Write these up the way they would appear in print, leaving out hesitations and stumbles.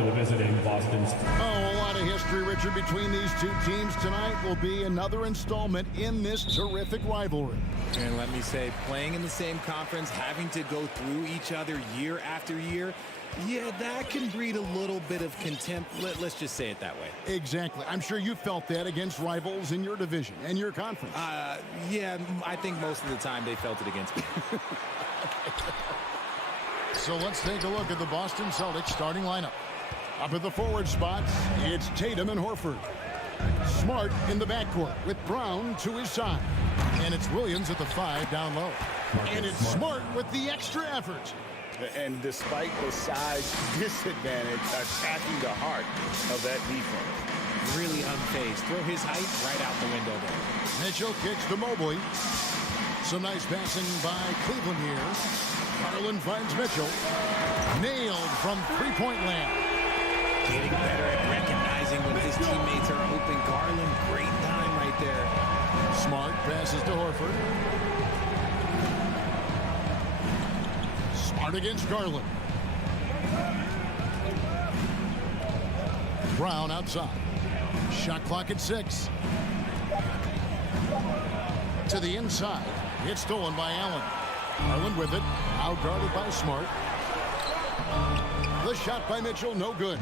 for the visiting Boston. Oh, a lot of history, Richard, between these two teams tonight will be another installment in this terrific rivalry. And let me say, playing in the same conference, having to go through each other year after year, yeah, that can breed a little bit of contempt. Let's just say it that way. Exactly. I'm sure you felt that against rivals in your division and your conference. Yeah, I think most of the time they felt it against me. So let's take a look at the Boston Celtics starting lineup. Up at the forward spots, it's Tatum and Horford. Smart in the backcourt with Brown to his side. And it's Williams at the 5 down low. And it's Smart with the extra effort. And despite the size disadvantage, attacking the heart of that defense. Really unfazed. Throw his height right out the window there. Mitchell kicks to Mobley. Some nice passing by Cleveland here. Garland finds Mitchell. Nailed from three-point land. Getting better at recognizing when his teammates are open. Garland, great time right there. Smart passes to Horford. Smart against Garland. Brown outside. Shot clock at 6. To the inside. It's stolen by Allen. Garland with it. Out guarded by Smart. The shot by Mitchell, no good.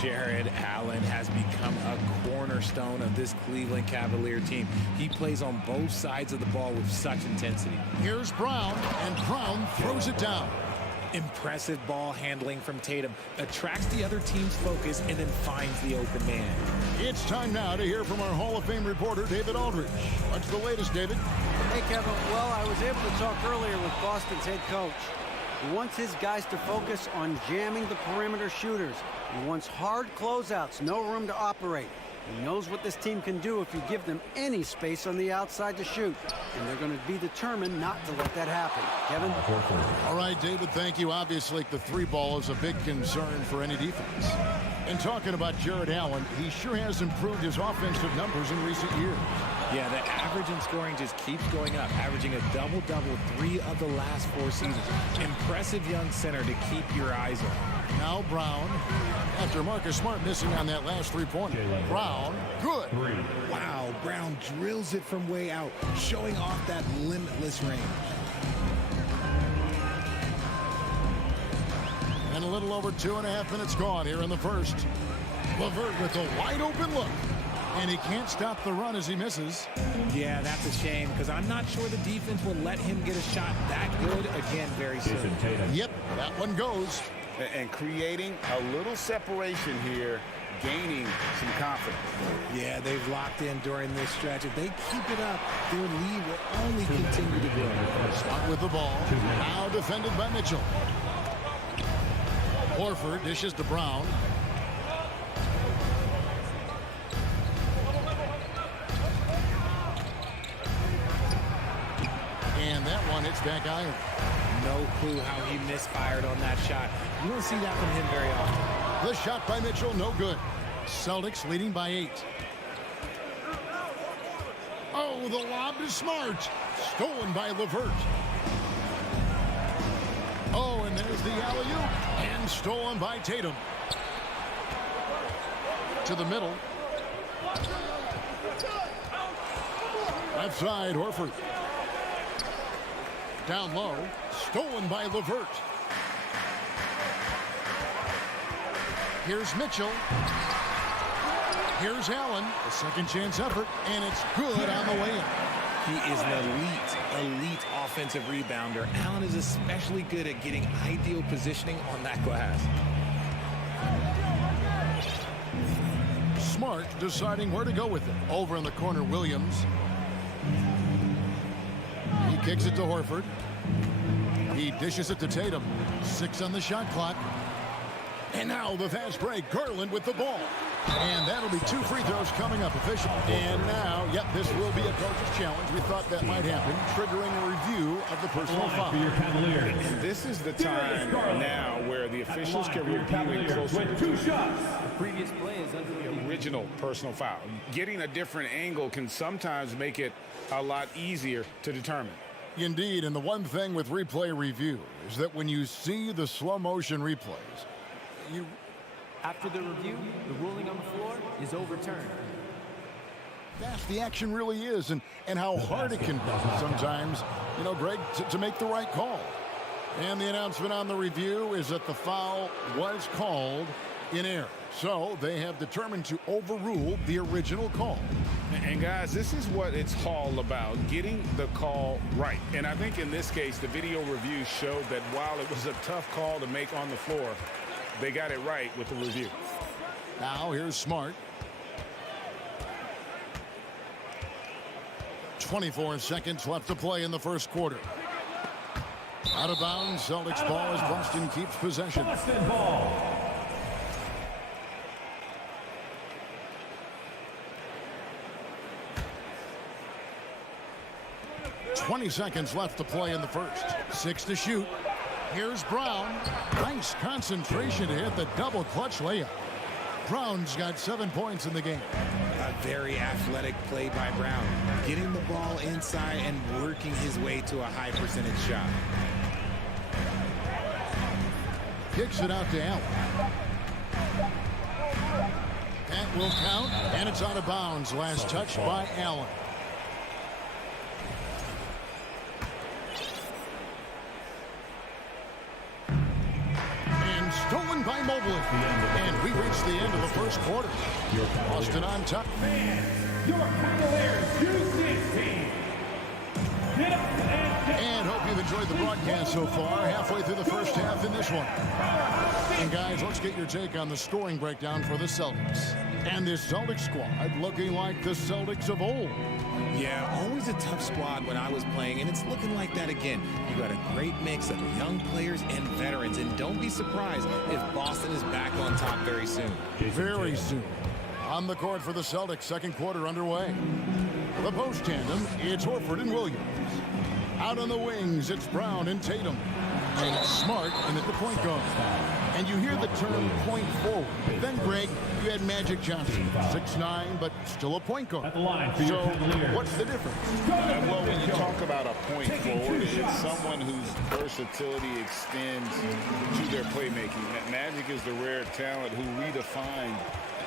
Jared Allen has become a cornerstone of this Cleveland Cavalier team. He plays on both sides of the ball with such intensity. Here's Brown, and Brown throws it down. Impressive ball handling from Tatum. Attracts the other team's focus and then finds the open man. It's time now to hear from our Hall of Fame reporter, David Aldridge. What's the latest, David? Hey, Kevin. Well, I was able to talk earlier with Boston's head coach. He wants his guys to focus on jamming the perimeter shooters. He wants hard closeouts, no room to operate. He knows what this team can do if you give them any space on the outside to shoot. And they're going to be determined not to let that happen. Kevin? All right, David, thank you. Obviously, the three ball is a big concern for any defense. And talking about Jared Allen, he sure has improved his offensive numbers in recent years. Yeah, the average in scoring just keeps going up, averaging a double-double 3 of the last 4 seasons. Impressive young center to keep your eyes on. Now Brown, after Marcus Smart missing on that last three-pointer. Brown, good. Wow, Brown drills it from way out, showing off that limitless range. And a little over 2.5 minutes gone here in the first. LeVert with a wide-open look. And he can't stop the run as he misses. Yeah, that's a shame, because I'm not sure the defense will let him get a shot that good again very soon. Yep, that one goes. And creating a little separation here, gaining some confidence. Yeah, they've locked in during this stretch. If they keep it up, their lead will only continue to grow. Smart with the ball. Now defended by Mitchell. Horford dishes to Brown. And that one hits back iron. No clue how he misfired on that shot. You don't see that from him very often. The shot by Mitchell, no good. Celtics leading by 8. Oh, the lob to Smart. Stolen by LeVert. Oh, and there's the alley-oop. And stolen by Tatum. To the middle. Left side, Horford. Down low. Stolen by LeVert. Here's Mitchell. Here's Allen. A second chance effort, and it's good on the way in. He is an elite offensive rebounder. Allen is especially good at getting ideal positioning on that glass. Smart deciding where to go with it. Over in the corner, Williams. He kicks it to Horford. He dishes it to Tatum. 6 on the shot clock. And now the fast break. Garland with the ball. And that'll be 2 free throws coming up officially. And now, yep, this will be a coach's challenge. We thought that might happen, triggering a review of the personal foul. And this is the time now where the officials can review it closer to 2 shots. The previous play is under The original personal foul. Getting a different angle can sometimes make it a lot easier to determine. Indeed, and the one thing with replay review is that when you see the slow motion replays, After the review, the ruling on the floor is overturned. Fast the action really is, and how hard it can be sometimes, you know, Greg, to make the right call. And the announcement on the review is that the foul was called in error. So they have determined to overrule the original call. And guys, this is what it's all about, getting the call right. And I think in this case, the video review showed that while it was a tough call to make on the floor, they got it right with the review. Now here's Smart. 24 seconds left to play in the first quarter. Out of bounds, Celtics ball as Boston keeps possession. Boston ball. $20 seconds left to play in the first. 6 to shoot. Here's Brown. Nice concentration to hit the double clutch layup. Brown's got 7 points in the game. A very athletic play by Brown, getting the ball inside and working his way to a high percentage shot. Kicks it out to Allen. That will count, and it's out of bounds. Last touch by Allen. And stolen by Mobley. And we reach the end of the first quarter. Boston on top. Your Cavaliers U16. Get up And hope you've enjoyed the broadcast so far. Halfway through the first half in this one. And guys, let's get your take on the scoring breakdown for the Celtics. And this Celtics squad looking like the Celtics of old. Yeah, always a tough squad when I was playing, and it's looking like that again. You got a great mix of young players and veterans, and don't be surprised if Boston is back on top very soon. Very soon. On the court for the Celtics, second quarter underway. The post tandem, it's Horford and Williams. Out on the wings, it's Brown and Tatum. And Smart in at the point guard. And you hear the term point forward. Then, Greg, you had Magic Johnson, 6'9", but still a point guard. At the line for So, your Cavaliers. what's the difference? Well, when you talk about a point forward, it's someone whose versatility extends to their playmaking. Magic is the rare talent who redefined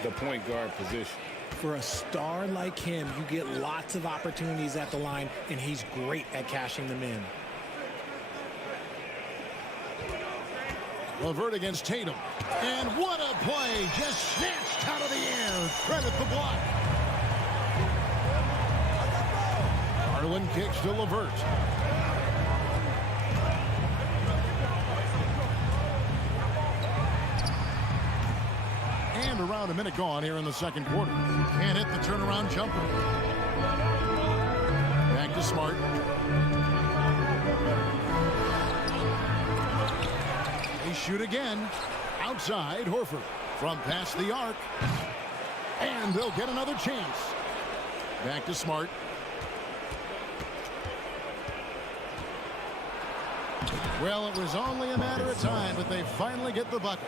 the point guard position. For a star like him, you get lots of opportunities at the line, and he's great at cashing them in. LeVert against Tatum. And what a play! Just snatched out of the air. Credit the block. Garland kicks to LeVert. And around a minute gone here in the second quarter. Can't hit the turnaround jumper. Back to Smart. They shoot again. Outside, Horford. From past the arc. And they'll get another chance. Back to Smart. Well, it was only a matter of time, but they finally get the bucket.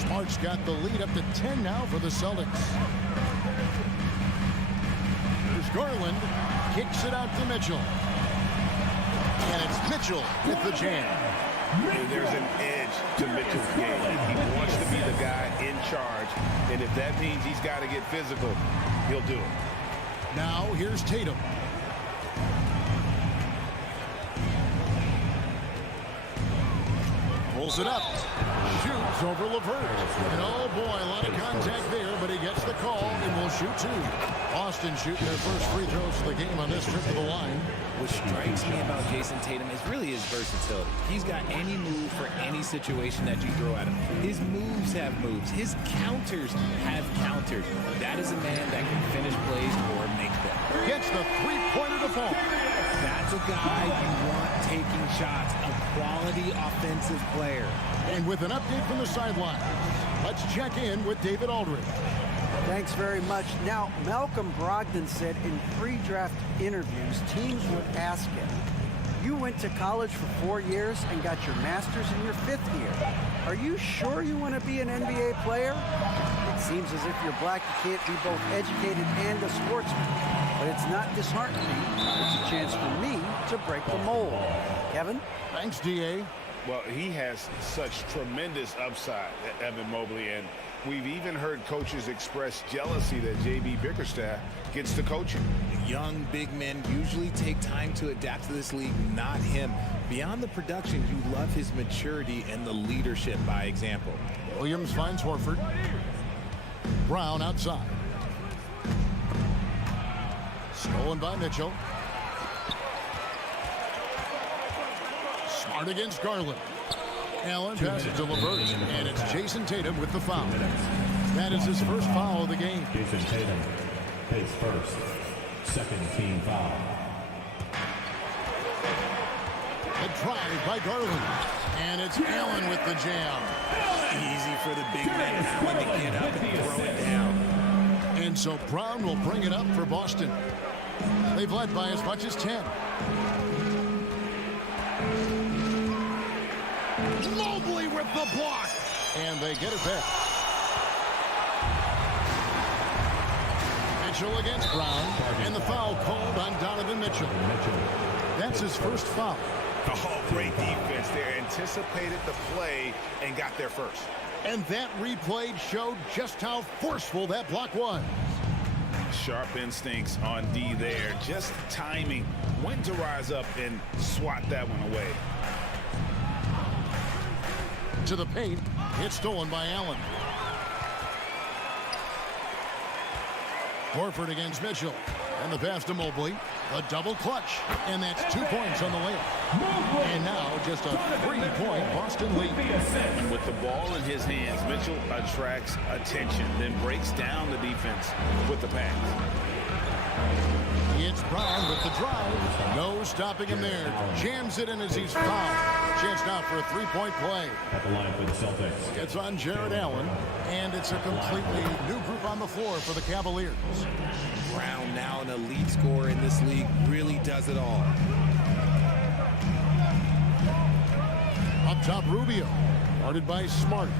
Smart's got the lead up to 10 now for the Celtics. Here's Garland. Kicks it out to Mitchell. And it's Mitchell with the jam. There's an edge to Mitchell's game. He wants to be the guy in charge. And if that means he's got to get physical, he'll do it. Now here's Tatum. Pulls it up. Shoots over LeVert. And oh boy, a lot of contact there, but he gets the call and will shoot two. Boston shooting their first free throws of the game on this trip to the line. What strikes me about Jason Tatum is really his versatility. He's got any move for any situation that you throw at him. His moves have moves. His counters have counters. That is a man that can finish plays or make them. Gets the three-pointer to fall. That's a guy you want taking shots, a quality offensive player. And with an update from the sideline, let's check in with David Aldridge. Thanks very much. Now, Malcolm Brogdon said in pre-draft interviews, teams would ask him, you went to college for 4 years and got your master's in your 5th year. Are you sure you want to be an NBA player? It seems as if you're black, you can't be both educated and a sportsman. But it's not disheartening. It's a chance for me to break the mold. Kevin? Thanks, D.A. Well, he has such tremendous upside, Evan Mobley, and we've even heard coaches express jealousy that J.B. Bickerstaff gets to coaching. Young big men usually take time to adapt to this league, not him. Beyond the production, you love his maturity and the leadership by example. Williams finds Horford. Brown outside. Stolen by Mitchell. Smart against Garland. Allen passes to LeVert, and it's Jason Tatum with the foul. That is his first foul of the game. Jason Tatum, his first, second team foul. A drive by Garland, and it's Allen with the jam. Easy for the big man Allen to get up and throw it down. And so Brown will bring it up for Boston. They've led by as much as 10. Mobley with the block. And they get it back. Mitchell against Brown. And the foul called on Donovan Mitchell. That's his first foul. Oh, great defense there. Anticipated the play and got there first. And that replay showed just how forceful that block was. Sharp instincts on D there. Just timing. When to rise up and swat that one away. To the paint. It's stolen by Allen. Horford against Mitchell. And the pass to Mobley. A double clutch. And that's 2 points on the layup. And now just a 3-point Boston lead. And with the ball in his hands, Mitchell attracts attention, then breaks down the defense with the pass. It's Brown with the drive. No stopping him there. Jams it in as he's fouled. Chance now for a 3-point play. At the line for the Celtics. It's on Jared Allen. And it's a completely new group on the floor for the Cavaliers. Brown, now an elite scorer in this league, really does it all. Up top, Rubio. Guarded by Smart.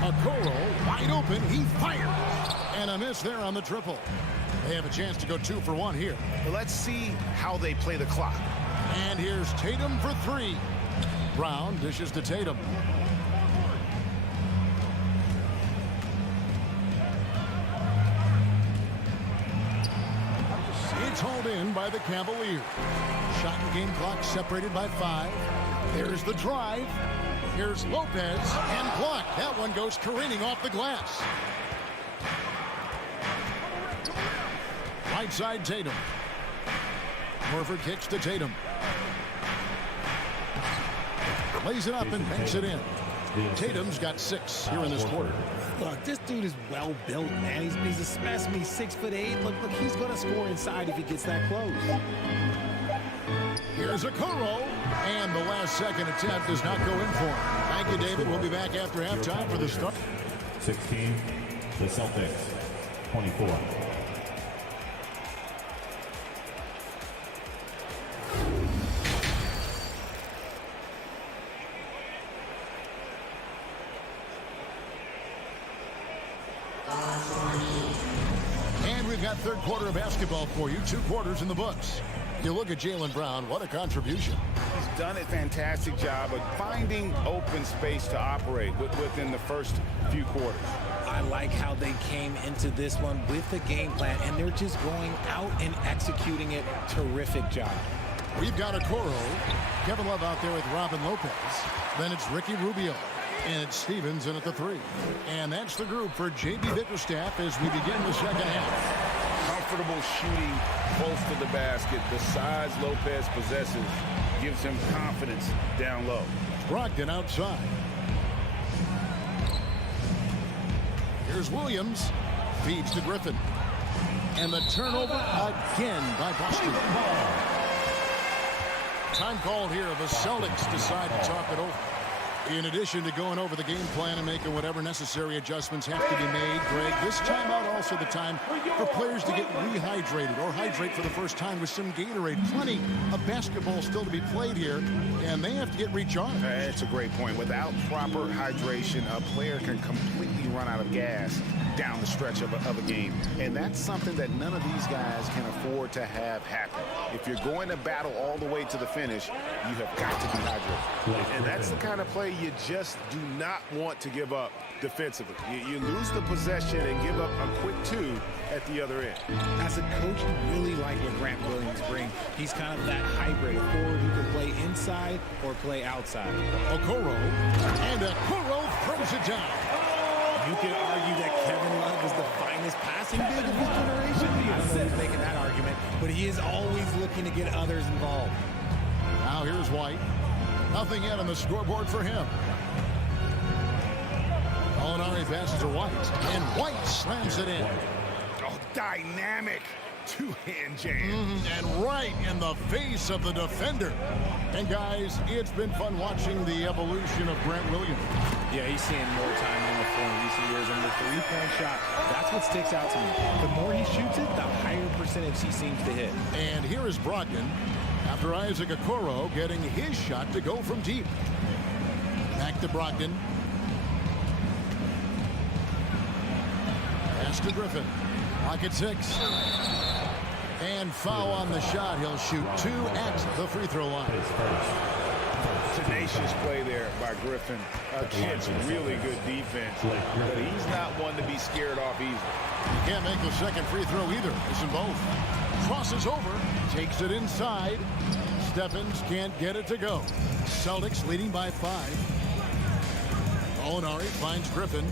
Okoro wide open. He fires. And a miss there on the triple. They have a chance to go 2 for 1 here. Let's see how they play the clock. And here's Tatum for 3. Brown dishes to Tatum. It's hauled in by the Cavaliers. Shot and game clock separated by 5. There's the drive. Here's Lopez and blocked. That one goes careening off the glass. Right side Tatum. Horford kicks to Tatum. Lays it up and banks it in. Tatum's got 6 here in this quarter. Look, this dude is well built, man. He's a specimen. He's 6'8". Look, he's going to score inside if he gets that close. Here's Okoro, and the last second attempt does not go in for him. Thank you, David. We'll be back after halftime for the start. 16, the Celtics, 24. And we've got third quarter of basketball for you. 2 quarters in the books. You look at Jaylen Brown, what a contribution. He's done a fantastic job of finding open space to operate within the first few quarters. I like how they came into this one with the game plan, and they're just going out and executing it. Terrific job. We've got Okoro, Kevin Love out there with Robin Lopez. Then it's Ricky Rubio. And it's Stevens in at the 3. And that's the group for J.B. Bickerstaff as we begin the second half. Comfortable shooting close to the basket. The size Lopez possesses gives him confidence down low. Brogdon outside. Here's Williams. Feeds to Griffin. And the turnover again by Boston. Time called here. The Celtics decide to talk it over. In addition to going over the game plan and making whatever necessary adjustments have to be made, Greg, this timeout also the time for players to get rehydrated or hydrate for the first time with some Gatorade. Plenty of basketball still to be played here, and they have to get recharged. That's a great point. Without proper hydration, a player can completely run out of gas down the stretch of a game. And that's something that none of these guys can afford to have happen. If you're going to battle all the way to the finish, you have got to be hydrated. And that's the kind of play you just do not want to give up defensively. You lose the possession and give up a quick two at the other end. As a coach, you really like what Grant Williams brings. He's kind of that hybrid, a forward who can play inside or play outside. Okoro, and Okoro throws it down. You could argue that Kevin Love is the finest passing big of his generation. I don't know who's making that argument, but he is always looking to get others involved. Now here's White. Nothing yet on the scoreboard for him. Molinari passes to White, and White slams it in. Oh, dynamic two-hand jam. And right in the face of the defender. And guys, it's been fun watching the evolution of Grant Williams. Yeah, he's seeing more time on the floor in recent years, and the three-point shot, that's what sticks out to me. The more he shoots it, the higher percentage he seems to hit. And here is Brogdon after Isaac Okoro getting his shot to go from deep. Back to Brogdon. Pass to Griffin. Pocket 6. And foul on the shot. He'll shoot 2 at the free throw line. Tenacious play there by Griffin against really good defense, but he's not one to be scared off easily. He can't make the second free throw either. Missing both. Crosses over, takes it inside. Stephens can't get it to go. Celtics leading by 5. Molinari finds Griffin.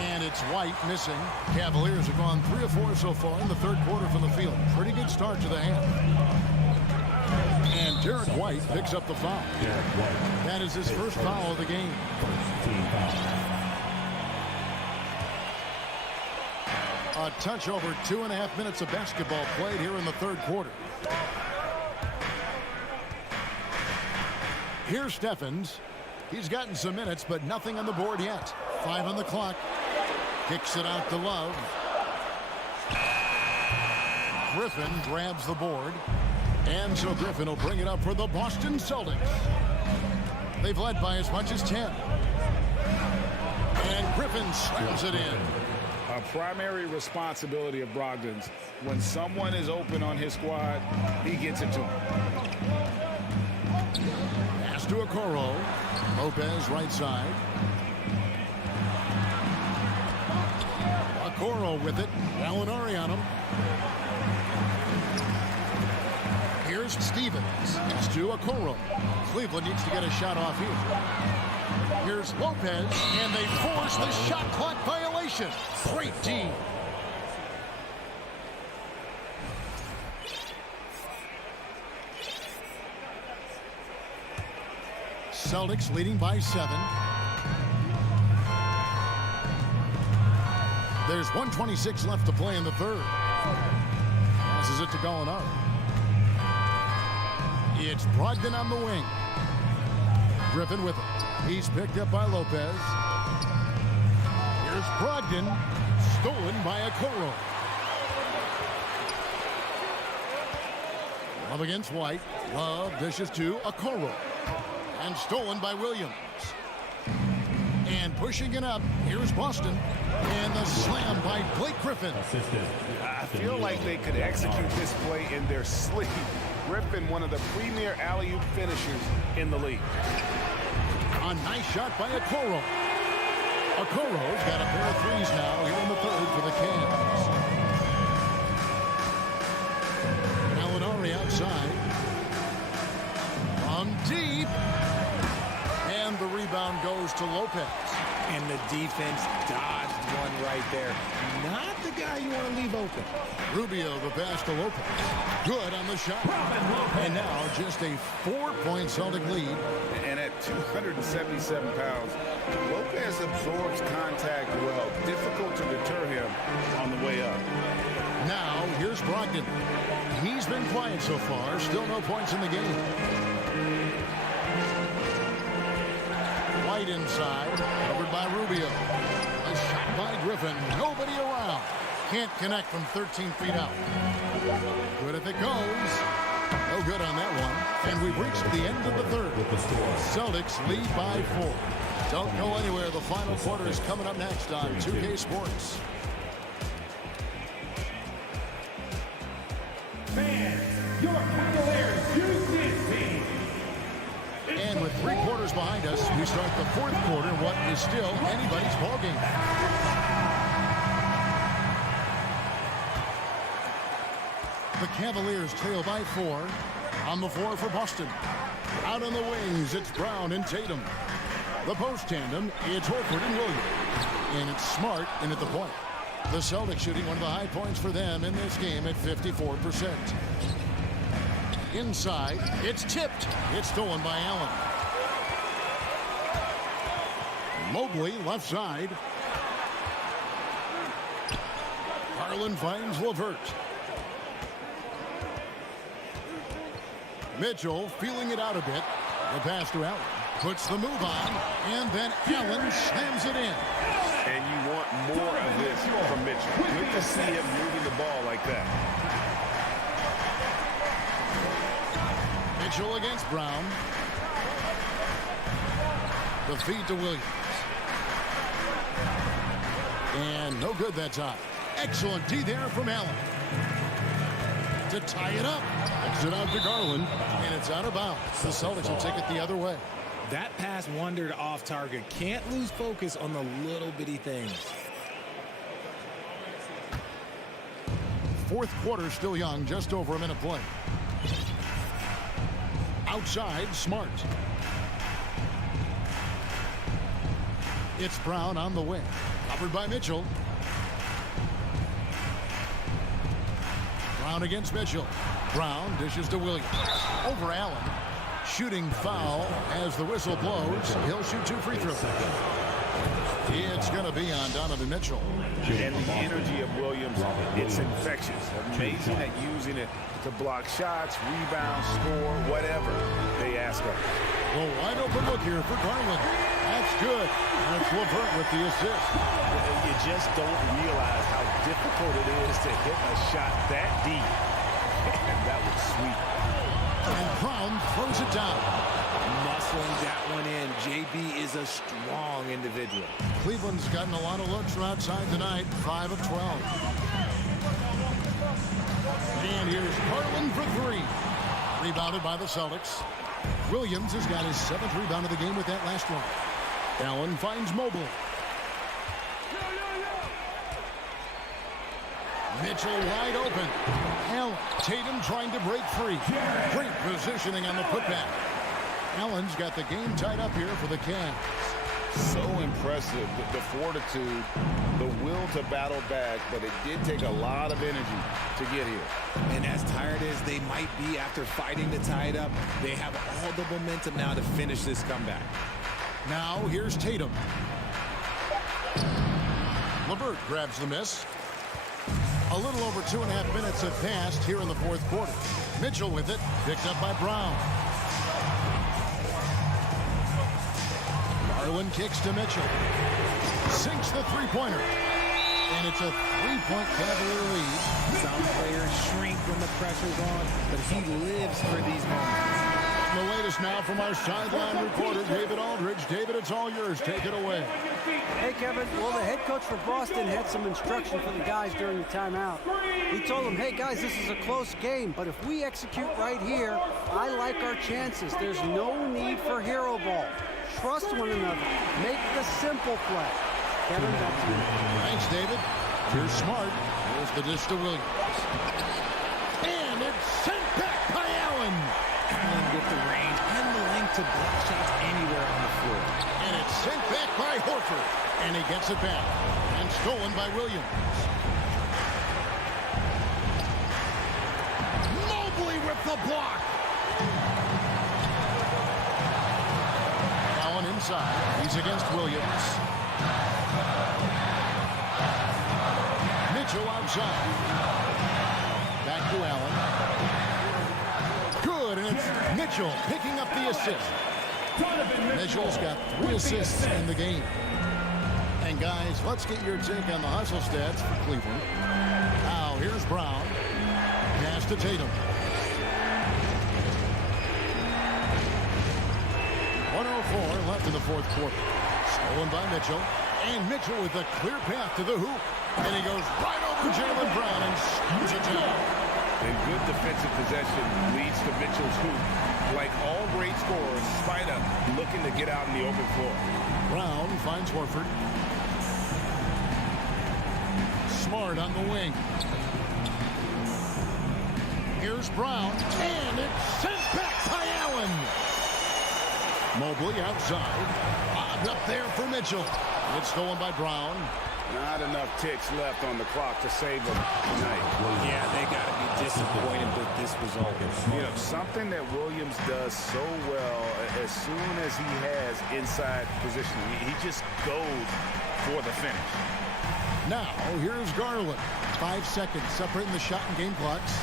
And it's White missing. Cavaliers have gone 3 of 4 so far in the third quarter from the field. Pretty good start to the half. And Derek White picks up the foul. That is his first foul of the game. A touch over 2.5 minutes of basketball played here in the third quarter. Here's Stephens. He's gotten some minutes, but nothing on the board yet. 5 on the clock. Kicks it out to Love. Griffin grabs the board. And so Griffin will bring it up for the Boston Celtics. They've led by as much as 10. And Griffin slams it in. A primary responsibility of Brogdon's. When someone is open on his squad, he gets it to him. Pass to Okoro. Lopez right side. Okoro with it. Molinari on him. Here's Stevens. It's to Okoro. Cleveland needs to get a shot off here. Here's Lopez, and they force the shot clock violation. Great D. Celtics leading by 7. There's 1:26 left to play in the third. Passes it to Gallinari. It's Brogdon on the wing. Griffin with it. He's picked up by Lopez. Here's Brogdon. Stolen by Okoro. Love against White. Love dishes to Okoro. And stolen by Williams. And pushing it up. Here's Boston. And the slam by Blake Griffin. I feel like they could execute this play in their sleep. Griffin, one of the premier alley-oop finishers in the league. A nice shot by Okoro. Okoro's got a pair of threes now here in the third for the Cavs. Molinari outside. From deep. And the rebound goes to Lopez. And the defense dodged one right there. Not the guy you want to leave open. Rubio the pass to Lopez. Good on the shot. And now just a 4-point Celtic lead. And at 277 pounds, Lopez absorbs contact well. Difficult to deter him on the way up. Now here's Brogdon. He's been quiet so far. Still no points in the game. right inside. Covered by Rubio. A shot by Griffin. Nobody around. Can't connect from 13 feet out. Good if it goes. No good on that one. And we've reached the end of the third. Celtics lead by 4. Don't go anywhere. The final quarter is coming up next on 2K Sports. Fans, your Cavaliers use this team. And with 3 quarters behind us, we start the 4th quarter, what is still anybody's ballgame. The Cavaliers trail by 4. On the floor for Boston. Out on the wings, it's Brown and Tatum. The post tandem, it's Horford and Williams. And it's Smart in at the point. The Celtics shooting one of the high points for them in this game at 54%. Inside, it's tipped. It's stolen by Allen. Mobley, left side. Garland finds LeVert. Mitchell feeling it out a bit. The pass to Allen. Puts the move on. And then Allen slams it in. And you want more of this from Mitchell. Good to see him moving the ball like that. Mitchell against Brown. The feed to Williams. And no good that time. Excellent D there from Allen. To tie it up. Kicks it out to Garland. And it's out of bounds. The Celtics will take it the other way. That pass wandered off target. Can't lose focus on the little bitty things. 4th quarter still young. Just over a minute play. Outside, Smart. It's Brown on the wing. Covered by Mitchell. Brown against Mitchell. Brown dishes to Williams. Over Allen. Shooting foul as the whistle blows. He'll shoot 2 free throws. It's going to be on Donovan Mitchell. And the energy of Williams, it's infectious. Amazing at using it to block shots, rebound, score, whatever they ask of. Well, wide open look here for Garland. That's good. That's LeVert with the assist. You just don't realize how difficult it is to hit a shot that deep. And that was sweet. And Brown throws it down. Muscling that one in. JB is a strong individual. Cleveland's gotten a lot of looks from outside tonight. 5 of 12. And here's Garland for 3. Rebounded by the Celtics. Williams has got his 7th rebound of the game with that last one. Allen finds Mobley. Mitchell wide open. Allen. Tatum trying to break free. Great positioning on the putback. Allen's got the game tied up here for the Cavs. So impressive, the fortitude, the will to battle back, but it did take a lot of energy to get here. And as tired as they might be after fighting to tie it up, they have all the momentum now to finish this comeback. Now here's Tatum. LeVert grabs the miss. A little over 2.5 minutes have passed here in the 4th quarter. Mitchell with it, picked up by Brown. Garland kicks to Mitchell. Sinks the three-pointer. And it's a 3-point Cavalier lead. Some players shrink when the pressure's on, but he lives for these moments. The latest now from our sideline reporter, David Aldridge. David, it's all yours. Take it away. Hey, Kevin. Well, the head coach for Boston had some instruction for the guys during the timeout. He told them, hey, guys, this is a close game, but if we execute right here, I like our chances. There's no need for hero ball. Trust one another. Make the simple play. Kevin, back to you. Thanks, David. Here's Smart. Here's the dish to Williams. And it's sent back by Allen. Allen with the range and the length to block shots anywhere on the floor. And it's sent back by Horford. And he gets it back. And stolen by Williams. Mobley with the block. Allen inside. He's against Williams. Mitchell outside. Back to Allen. Good, and it's Mitchell picking up the assist. Mitchell's got 3 assists in the game. And guys, let's get your take on the hustle stats for Cleveland. Now, here's Brown. Pass to Tatum. 1:04 left in the fourth quarter. Stolen by Mitchell. And Mitchell with a clear path to the hoop. And he goes right over Jaylen Brown and scoots it down. And good defensive possession leads to Mitchell's hoop. Like all great scorers, Spida looking to get out in the open floor. Brown finds Horford. Smart on the wing. Here's Brown, and it's sent back by Allen. Mobley outside. Lobbed up there for Mitchell. It's stolen by Brown. Not enough ticks left on the clock to save them tonight. Yeah, they got to be disappointed with this result. You know, something that Williams does so well, as soon as he has inside positioning, he just goes for the finish. Now, here's Garland. 5 seconds separating the shot and game clocks.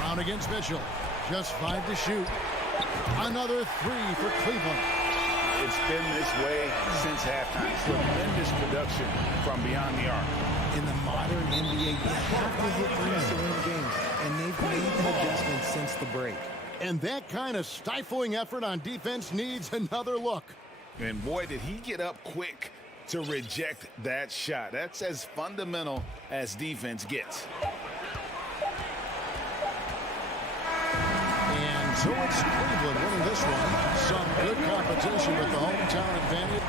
Brown against Mitchell. Just 5 to shoot. Another 3 for Cleveland. It's been this way since halftime. Tremendous production from beyond the arc. In the modern NBA, you have to hit threes to win games, and they've made the adjustments since the break. And that kind of stifling effort on defense needs another look. And boy, did he get up quick to reject that shot. That's as fundamental as defense gets. And so it's Cleveland winning this one. Some good competition with the hometown advantage.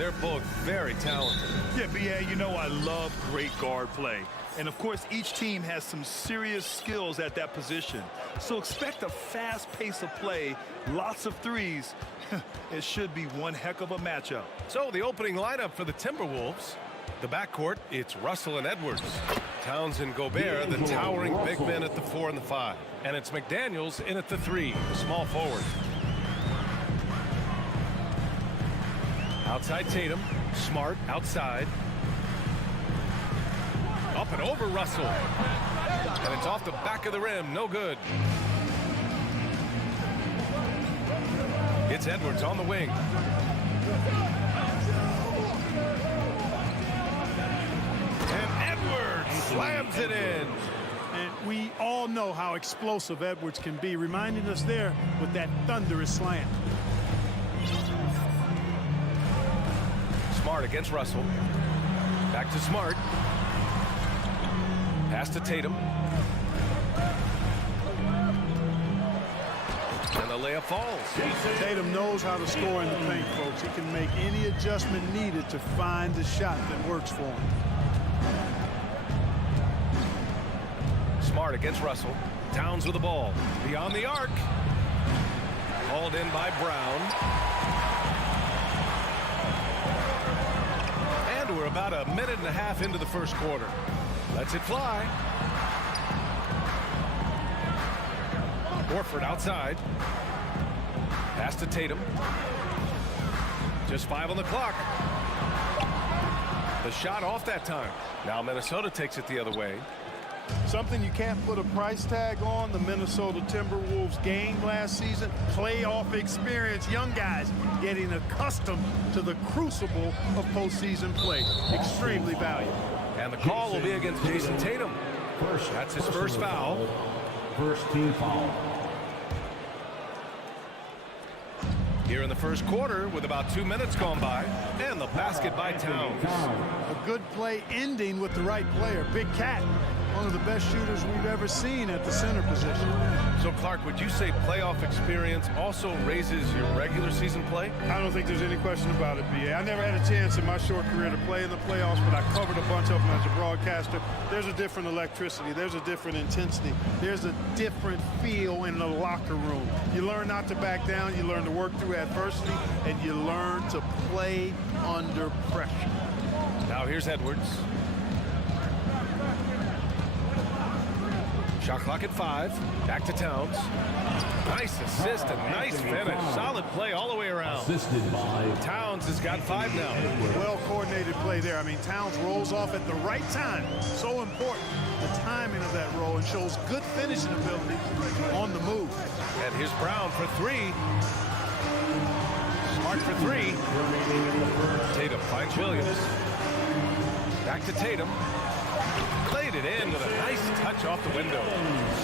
They're both very talented. Yeah, B.A., you know I love great guard play. And, of course, each team has some serious skills at that position. So expect a fast pace of play, lots of threes. It should be one heck of a matchup. So the opening lineup for the Timberwolves. The backcourt, it's Russell and Edwards. Towns and Gobert, the towering big men at the 4 and the 5. And it's McDaniels in at the 3, the small forward. Outside Tatum, Smart outside. Up and over Russell. And it's off the back of the rim, no good. It's Edwards on the wing. And Edwards slams it in. And we all know how explosive Edwards can be, reminding us there with that thunderous slam. Smart against Russell. Back to Smart. Pass to Tatum. And the layup falls. Tatum knows how to score in the paint, folks. He can make any adjustment needed to find the shot that works for him. Smart against Russell. Towns with the ball. Beyond the arc. Hauled in by Brown. And we're about a minute and a half into the first quarter. Lets it fly. Horford outside. Pass to Tatum. Just 5 on the clock. The shot off that time. Now Minnesota takes it the other way. Something you can't put a price tag on, the Minnesota Timberwolves gained last season. Playoff experience, young guys getting accustomed to the crucible of postseason play. Extremely valuable. And the call will be against Jason Tatum. That's his first foul. First team foul. Here in the first quarter with about 2 minutes gone by. And the basket by Towns. A good play ending with the right player. Big Cat, one of the best shooters we've ever seen at the center position. So, Clark, would you say playoff experience also raises your regular season play? I don't think there's any question about it, B.A. I never had a chance in my short career to play in the playoffs, but I covered a bunch of them as a broadcaster. There's a different electricity. There's a different intensity. There's a different feel in the locker room. You learn not to back down. You learn to work through adversity, and you learn to play under pressure. Now here's Edwards. Shot clock at 5. Back to Towns. Nice assist and nice finish. Solid play all the way around. Assisted by Towns has got 5 now. Well-coordinated play there. I mean, Towns rolls off at the right time. So important, the timing of that roll, and shows good finishing ability on the move. And here's Brown for 3. Smart for 3. Tatum finds Williams. Back to Tatum. Laid it in with a nice touch off the window.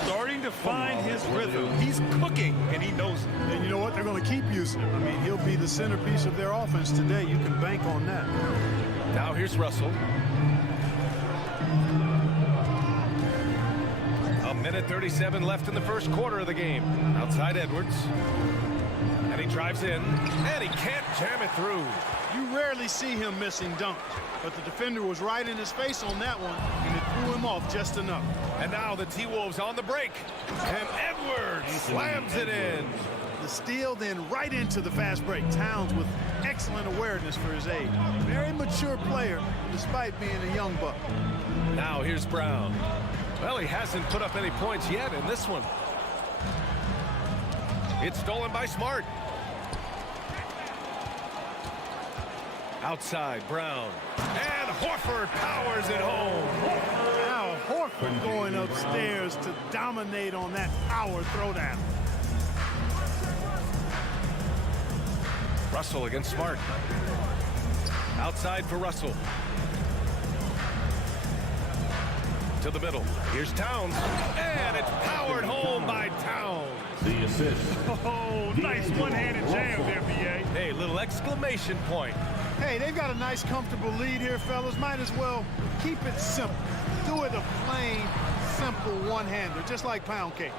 Starting to find his rhythm. He's cooking, and he knows it. And you know what? They're going to keep using him. I mean, he'll be the centerpiece of their offense today. You can bank on that. Now here's Russell. A minute 37 left in the first quarter of the game. Outside Edwards. And he drives in, and he can't jam it through. You rarely see him missing dunks, but the defender was right in his face on that one, and it threw him off just enough. And now the T-Wolves on the break, and Edwards slams it in. The steal, then right into the fast break. Towns with excellent awareness for his age. Very mature player, despite being a young buck. Now here's Brown. Well, he hasn't put up any points yet in this one. It's stolen by Smart. Outside, Brown. And Horford powers it home. Now Horford going upstairs to dominate on that power throwdown. Russell against Smart. Outside for Russell. To the middle. Here's Towns. And it's powered home by Towns. the assist. Oh, nice one-handed jam there, B.A. Hey, little exclamation point. Hey, they've got a nice, comfortable lead here, fellas. Might as well keep it simple. Do it a plain, simple one-hander, just like pound cake.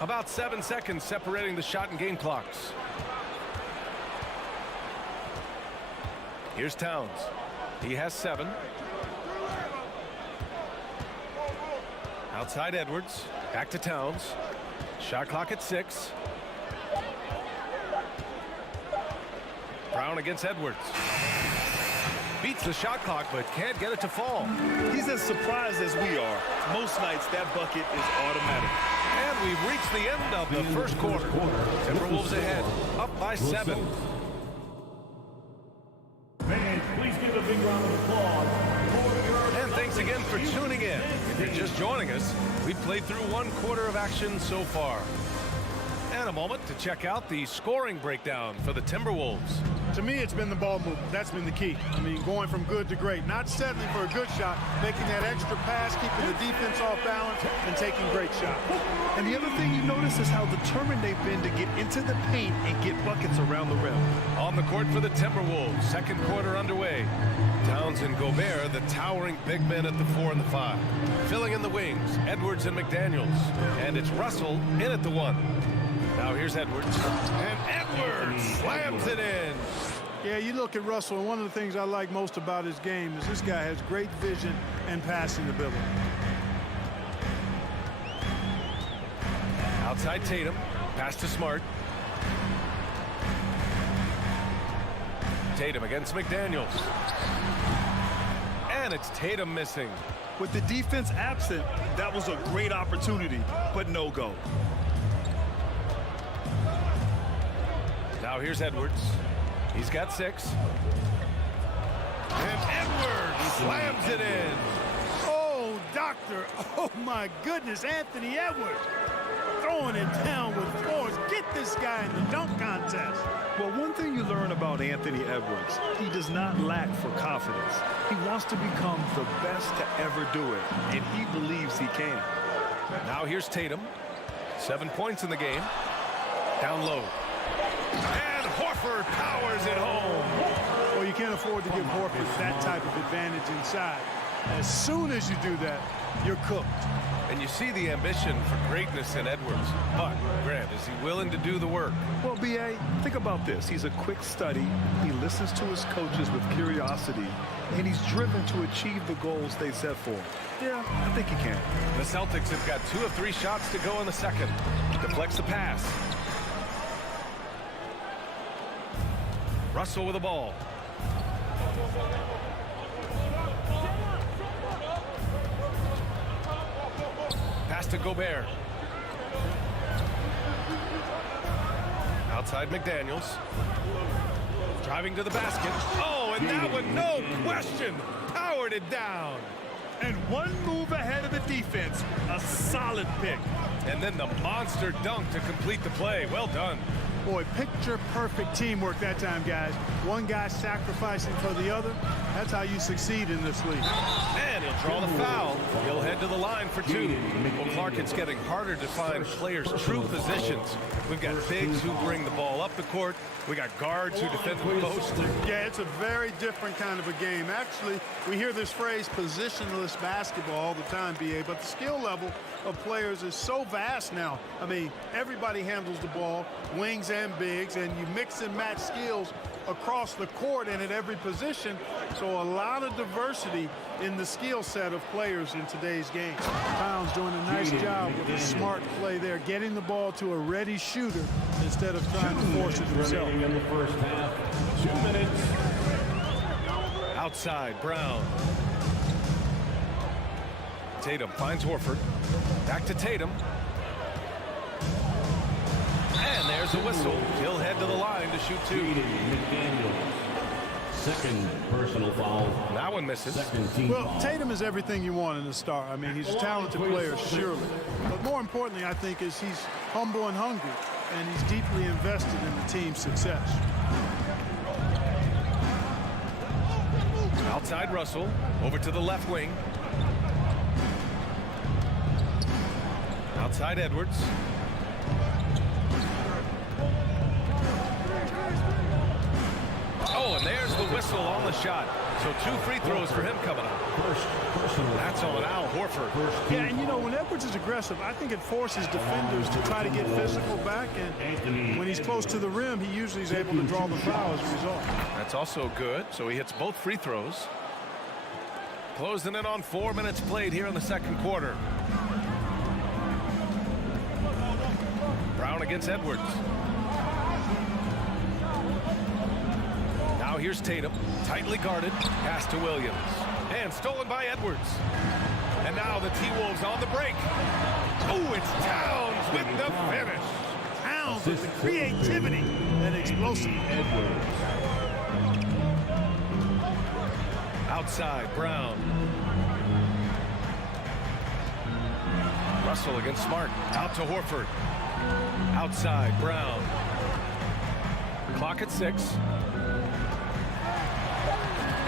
About 7 seconds separating the shot and game clocks. Here's Towns. He has 7. Outside Edwards. Back to Towns. Shot clock at 6. Brown against Edwards. Beats the shot clock, but can't get it to fall. He's as surprised as we are. Most nights, that bucket is automatic. And we've reached the end of the first quarter. Timberwolves ahead, up by 7. Fans, please give a big round of applause. And thanks again for tuning in. If you're just joining us, we've played through 1 quarter of action so far. And a moment to check out the scoring breakdown for the Timberwolves. To me, it's been the ball movement. That's been the key. I mean, going from good to great. Not settling for a good shot, making that extra pass, keeping the defense off balance, and taking great shots. And the other thing you notice is how determined they've been to get into the paint and get buckets around the rim. On the court for the Timberwolves, second quarter underway. Towns and Gobert, the towering big men at the 4 and the 5. Filling in the wings, Edwards and McDaniels. And it's Russell in at the 1. Now here's Edwards. And Edwards slams it in. Yeah, you look at Russell, and one of the things I like most about his game is this guy has great vision and passing ability. Outside Tatum. Pass to Smart. Tatum against McDaniels. And it's Tatum missing. With the defense absent, that was a great opportunity, but no go. Now here's Edwards. He's got 6. And Edwards slams it in. Oh, doctor. Oh, my goodness. Anthony Edwards throwing it down with force. Get this guy in the dunk contest. Well, one thing you learn about Anthony Edwards, he does not lack for confidence. He wants to become the best to ever do it, and he believes he can. Now here's Tatum. 7 points in the game. Down low. And Horford powers it home. Well, you can't afford to give Horford that type of advantage inside. As soon as you do that, you're cooked. And you see the ambition for greatness in Edwards. But, Grant, is he willing to do the work? Well, B.A., think about this. He's a quick study. He listens to his coaches with curiosity, and he's driven to achieve the goals they set for him. Yeah, I think he can. The Celtics have got 2 of 3 shots to go in the second. Deflects the pass. Russell with the ball. Pass to Gobert. Outside McDaniels. Driving to the basket. Oh, and that one, no question, powered it down. And one move ahead of the defense. A solid pick. And then the monster dunk to complete the play. Well done. Boy, picture-perfect teamwork that time, guys. One guy sacrificing for the other. That's how you succeed in this league. And he'll draw the foul. He'll head to the line for 2. Well, Clark, it's getting harder to find players' true positions. We've got bigs who bring the ball up the court. We got guards who defend the post. Yeah, it's a very different kind of a game. Actually, we hear this phrase, positionless basketball, all the time, B.A., but the skill level of players is so vast now. I mean, everybody handles the ball, wings and bigs, and you mix and match skills across the court and at every position. So a lot of diversity in the skill set of players in today's game. Towns doing a nice job with a smart play there, getting the ball to a ready shooter instead of trying to force it himself. In the first half, 2 minutes. Outside, Brown. Tatum finds Horford. Back to Tatum. And there's a whistle. He'll head to the line to shoot 2. McDaniel. Second personal foul. That one misses. Second team Well, foul. Tatum is everything you want in a star. I mean, he's a talented player, surely. But more importantly, I think, is he's humble and hungry, and he's deeply invested in the team's success. Outside Russell. Over to the left wing. Outside Edwards. Oh, and there's the whistle on the shot. So 2 free throws for him coming up. That's on Al Horford. Yeah, and you know, when Edwards is aggressive, I think it forces defenders to try to get physical back, and when he's close to the rim, he usually is able to draw the foul as a result. That's also good. So he hits both free throws. Closing in on 4 minutes played here in the second quarter. Brown against Edwards. Now here's Tatum, tightly guarded, pass to Williams, and stolen by Edwards. And now the T-Wolves on the break. Oh, it's Towns with the finish. Towns with the creativity and explosive. Edwards. Outside, Brown. Russell against Smart, out to Horford. Outside, Brown. Clock at 6.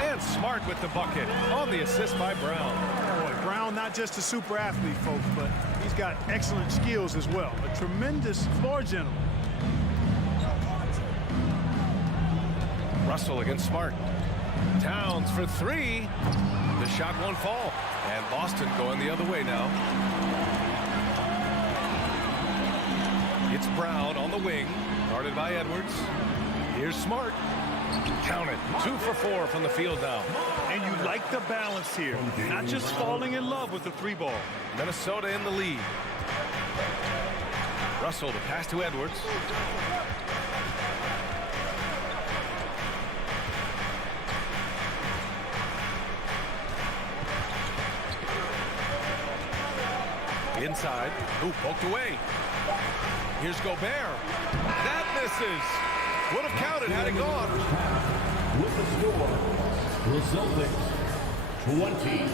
And Smart with the bucket on the assist by Brown. Boy, Brown not just a super athlete, folks, but he's got excellent skills as well. A tremendous floor general. Russell against Smart. Towns for 3. The shot won't fall. And Boston going the other way now. It's Brown on the wing, guarded by Edwards. Here's Smart. Count it. 2 for 4 from the field now. And you like the balance here. Not just falling in love with the 3 ball. Minnesota in the lead. Russell to pass to Edwards. Inside. Ooh, poked away. Here's Gobert. That misses. Would have counted had it gone. With the score, the Celtics 20,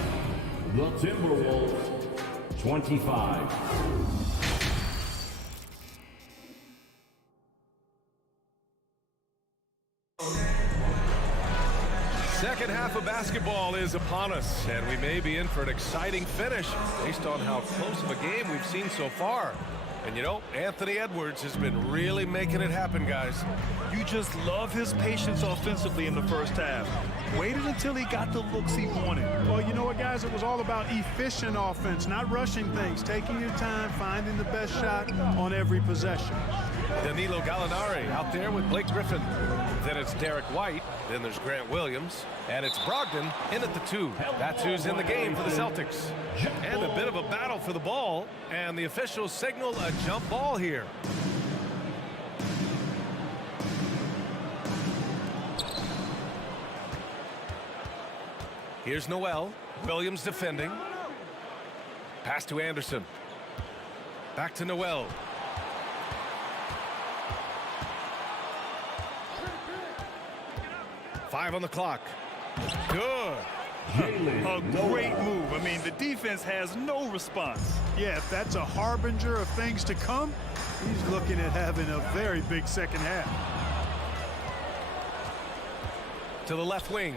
the Timberwolves 25. Second half of basketball is upon us, and we may be in for an exciting finish based on how close of a game we've seen so far. And you know, Anthony Edwards has been really making it happen, guys. You just love his patience offensively in the first half. Waited until he got the looks he wanted. Well, you know what, guys? It was all about efficient offense, not rushing things, taking your time, finding the best shot on every possession. Danilo Gallinari out there with Blake Griffin. Then it's Derek White. Then there's Grant Williams. And it's Brogdon in at the 2. That's who's in the game for the Celtics. And a bit of a battle for the ball. And the officials signal a jump ball here. Here's Noel. Williams defending. Pass to Anderson. Back to Noel. Five on the clock. Good. A great move. I mean, the defense has no response. Yeah, if that's a harbinger of things to come, he's looking at having a very big second half. To the left wing.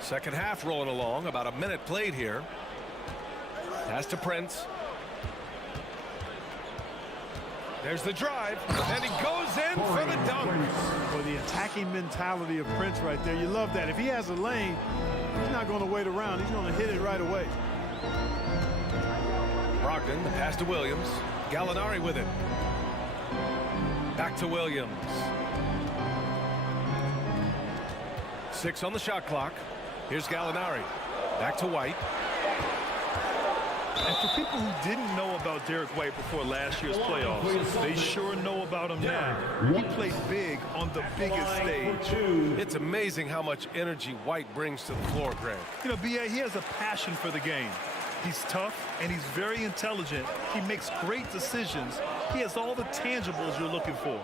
Second half rolling along. About a minute played here. Pass to Prince. There's the drive, and he goes in for the dunk. Well, the attacking mentality of Prince right there, you love that. If he has a lane, he's not going to wait around. He's going to hit it right away. Brogdon, the pass to Williams. Gallinari with it. Back to Williams. 6 on the shot clock. Here's Gallinari. Back to White. And for people who didn't know about Derek White before last year's playoffs, they sure know about him now. He played big on the biggest stage. It's amazing how much energy White brings to the floor, Greg. You know, B.A., he has a passion for the game. He's tough, and he's very intelligent. He makes great decisions. He has all the tangibles you're looking for.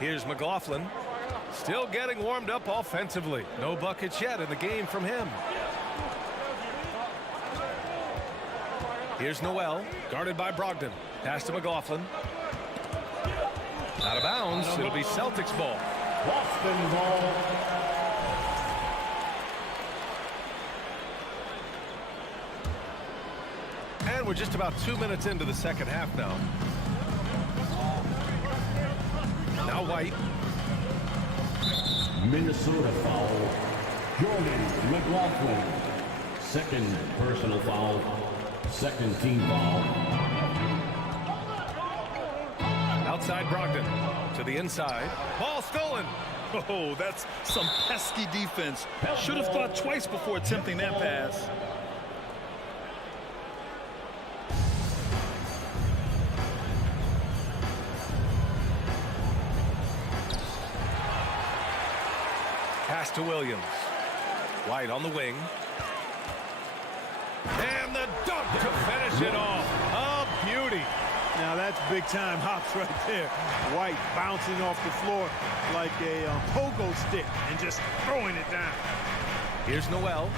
Here's McLaughlin. Still getting warmed up offensively. No buckets yet in the game from him. Here's Noel, guarded by Brogdon. Pass to McLaughlin. Out of bounds. It'll be Celtics ball. Boston ball. And we're just about 2 minutes into the second half now. Now White. Minnesota foul. Jordan McLaughlin. Second personal foul. Second team foul. Outside Brogdon to the inside. Ball stolen. Oh, that's some pesky defense. Should have thought twice before attempting that pass. Pass to Williams. White on the wing. And the dunk to finish it off. A beauty. Now that's big time hops right there. White bouncing off the floor like a pogo stick and just throwing it down. Here's Noel.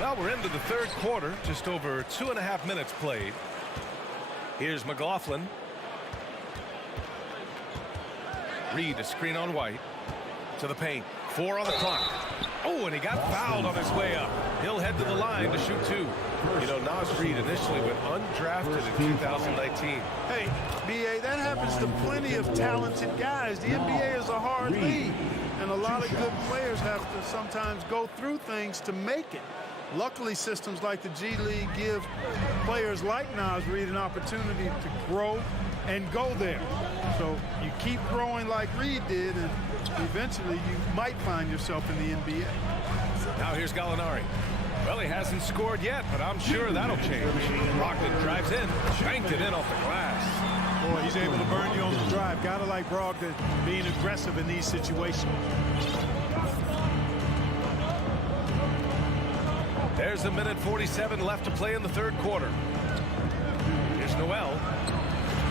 Well, we're into the third quarter. Just over 2.5 minutes played. Here's McLaughlin. Reed, a screen on White. To the paint. 4 on the clock. Oh, and he got fouled on his way up. He'll head to the line to shoot 2. You know, Nas Reed initially went undrafted in 2019. Hey, B.A., that happens to plenty of talented guys. The NBA is a hard league, and a lot of good players have to sometimes go through things to make it. Luckily, systems like the G League give players like Nas Reed an opportunity to grow and go there. So you keep growing like Reed did, and eventually you might find yourself in the NBA. Now here's Gallinari. Well, he hasn't scored yet, but I'm sure that'll change. Brogdon drives in, banked it in off the glass. Boy, he's able to burn you on the drive. Gotta like Brogdon being aggressive in these situations. There's a minute 47 left to play in the third quarter. Here's Noel.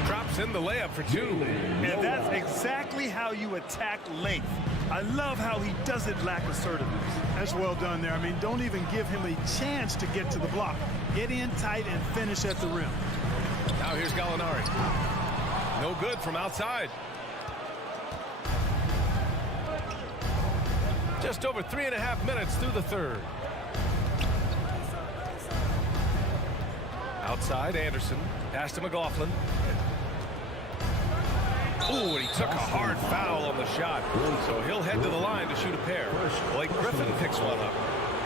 Drops in the layup for 2. And that's exactly how you attack length. I love how he doesn't lack assertiveness. That's well done there. I mean, don't even give him a chance to get to the block. Get in tight and finish at the rim. Now here's Gallinari. No good from outside. Just over 3.5 minutes through the third. Outside, Anderson. Pass to McLaughlin. Oh, and he took a hard foul on the shot. So he'll head to the line to shoot a pair. Blake Griffin picks one up.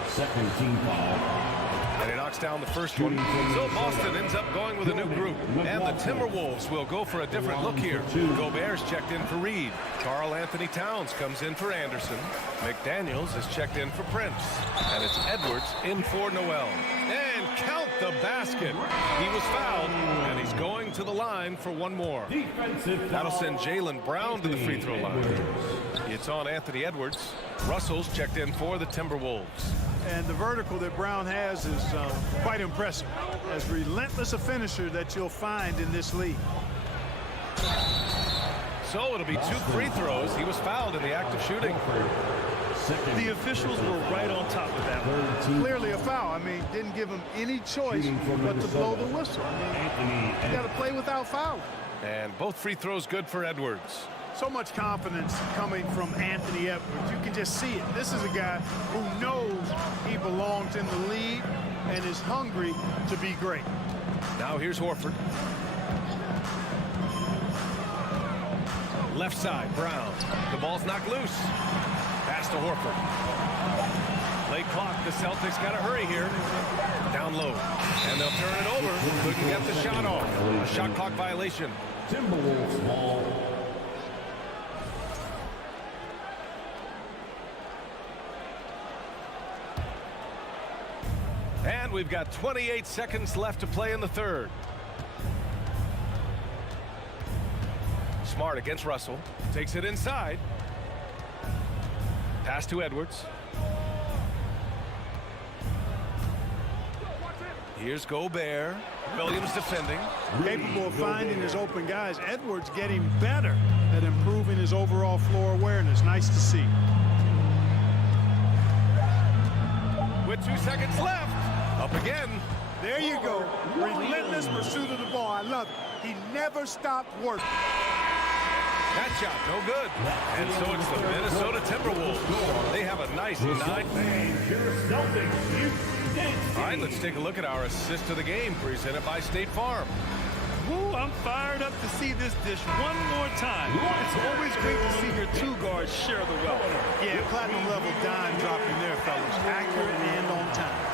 Second team foul. And he knocks down the first one. So Boston ends up going with a new group. And the Timberwolves will go for a different look here. Gobert's checked in for Reed. Karl Anthony Towns comes in for Anderson. McDaniels is checked in for Prince. And it's Edwards in for Noel. And count the basket. He was fouled, and he's going to the line for one more. That'll send Jaylen Brown to the free throw line. It's on Anthony Edwards. Russell's checked in for the Timberwolves. And the vertical that Brown has is quite impressive. As relentless a finisher that you'll find in this league. So it'll be 2 free throws. He was fouled in the act of shooting. The officials were right on top of that one. Clearly a foul. I mean, didn't give him any choice but to blow the whistle. I mean, you got to play without fouling. And both free throws good for Edwards. So much confidence coming from Anthony Edwards. You can just see it. This is a guy who knows he belongs in the league and is hungry to be great. Now here's Horford. Left side, Brown. The ball's knocked loose. Pass to Horford. Late clock. The Celtics got to hurry here. Down low. And they'll turn it over. Couldn't get the shot off. A shot clock violation. Timberwolves ball. And we've got 28 seconds left to play in the third. Smart against Russell. Takes it inside. Pass to Edwards. Here's Gobert. Williams defending. Capable of finding his open guys. Edwards getting better at improving his overall floor awareness. Nice to see. With 2 seconds left. Up again. There you go. Relentless pursuit of the ball. I love it. He never stopped working. That shot, no good. And so it's the Minnesota Timberwolves. They have a nice 9. All right, let's take a look at our assist of the game presented by State Farm. Woo, I'm fired up to see this dish one more time. It's always great to see your two guards share the wealth. Yeah, platinum level dime dropping there, fellas. Accurate and on time.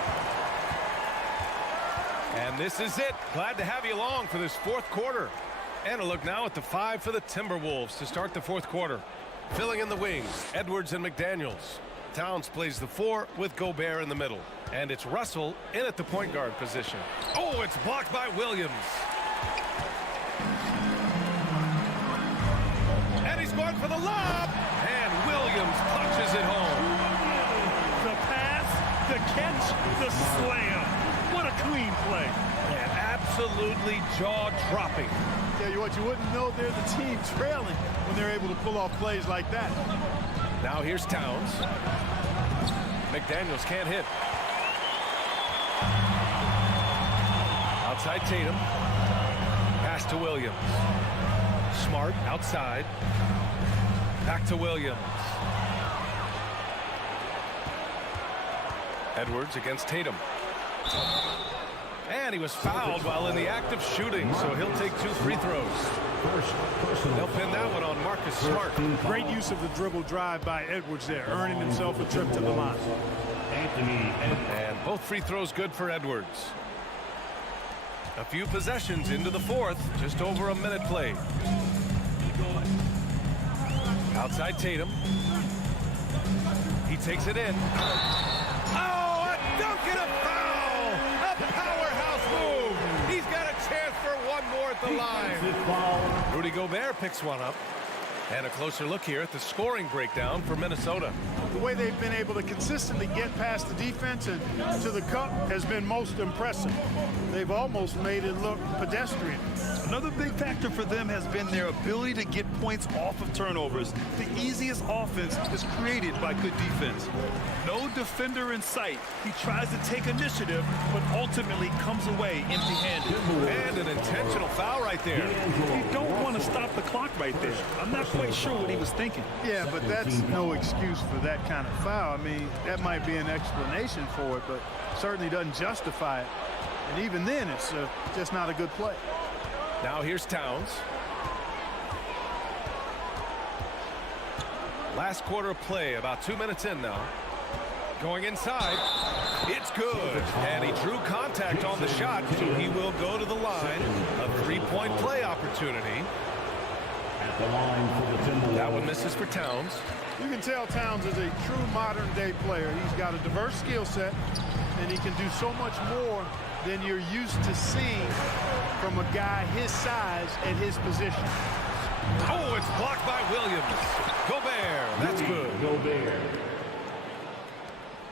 And this is it. Glad to have you along for this fourth quarter. And a look now at the 5 for the Timberwolves to start the fourth quarter. Filling in the wings, Edwards and McDaniels. Towns plays the 4 with Gobert in the middle. And it's Russell in at the point guard position. Oh, it's blocked by Williams. And he's going for the lob. And Williams punches it home. The pass, the catch, the slam. What a clean play. And absolutely jaw-dropping. Yeah, what you wouldn't know, they're the team trailing when they're able to pull off plays like that. Now here's Towns. McDaniels can't hit. Outside Tatum. Pass to Williams. Smart outside. Back to Williams. Edwards against Tatum. And he was fouled while in the act of shooting, so he'll take 2 free throws. They'll pin that one on Marcus Smart. Great use of the dribble drive by Edwards there, earning himself a trip to the line. And both free throws good for Edwards. A few possessions into the fourth, just over a minute played. Outside Tatum. He takes it in. Oh, a dunk and a foul! A powerhouse move! He's got a chance for one more at the line. Rudy Gobert picks one up. And a closer look here at the scoring breakdown for Minnesota. The way they've been able to consistently get past the defense and to the cup has been most impressive. They've almost made it look pedestrian. Another big factor for them has been their ability to get points off of turnovers. The easiest offense is created by good defense. No defender in sight. He tries to take initiative, but ultimately comes away empty-handed. And an intentional foul right there. You don't want to stop the clock right there. I'm not quite sure what he was thinking. Yeah, but that's no excuse for that kind of foul. I mean, that might be an explanation for it, but certainly doesn't justify it. And even then, it's just not a good play. Now here's Towns. Last quarter of play, about 2 minutes in now. Going inside. It's good. And he drew contact on the shot, so he will go to the line. A 3-point play opportunity. That one misses for Towns. You can tell Towns is a true modern-day player. He's got a diverse skill set, and he can do so much more than you're used to seeing from a guy his size at his position. Oh, it's blocked by Williams. Gobert, that's good.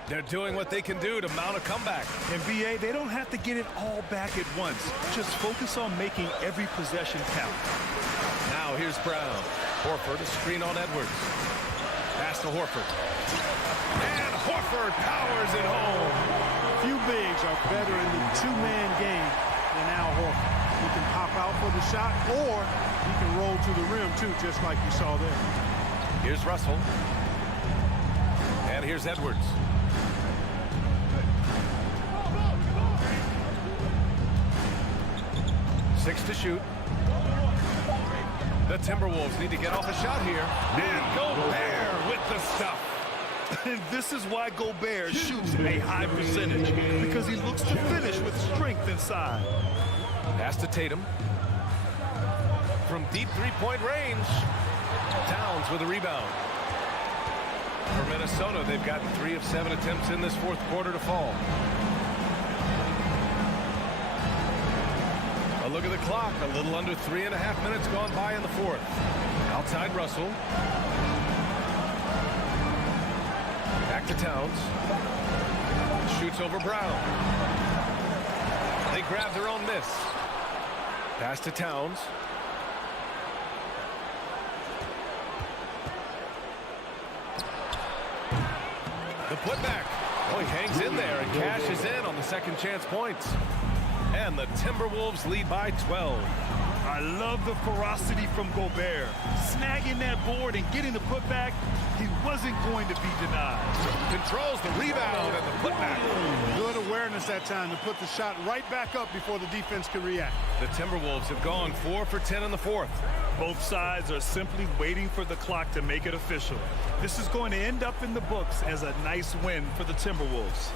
They're doing what they can do to mount a comeback. And BA, they don't have to get it all back at once. Just focus on making every possession count. Now here's Brown. Horford, a screen on Edwards. Pass to Horford. And Horford powers it home. Few bigs are better in the two-man game than Al Horford. He can pop out for the shot, or he can roll to the rim, too, just like you saw there. Here's Russell. And here's Edwards. Six to shoot. The Timberwolves need to get off a shot here. And Gobert with the stuff. And this is why Gobert shoots a high percentage, because he looks to finish with strength inside. Pass to Tatum. From deep three-point range. Towns with a rebound. For Minnesota, they've gotten 3 of 7 attempts in this fourth quarter to fall. A look at the clock. A little under 3.5 minutes gone by in the fourth. Outside Russell. Back to Towns. Shoots over Brown. They grab their own miss. Pass to Towns. The putback. Oh, he hangs in there and cashes in on the second chance points. And the Timberwolves lead by 12. I love the ferocity from Gobert. Snagging that board and getting the putback. He wasn't isn't going to be denied. Controls the rebound and the putback. Good awareness that time to put the shot right back up before the defense could react. The Timberwolves have gone 4 for 10 in the fourth. Both sides are simply waiting for the clock to make it official. This is going to end up in the books as a nice win for the Timberwolves.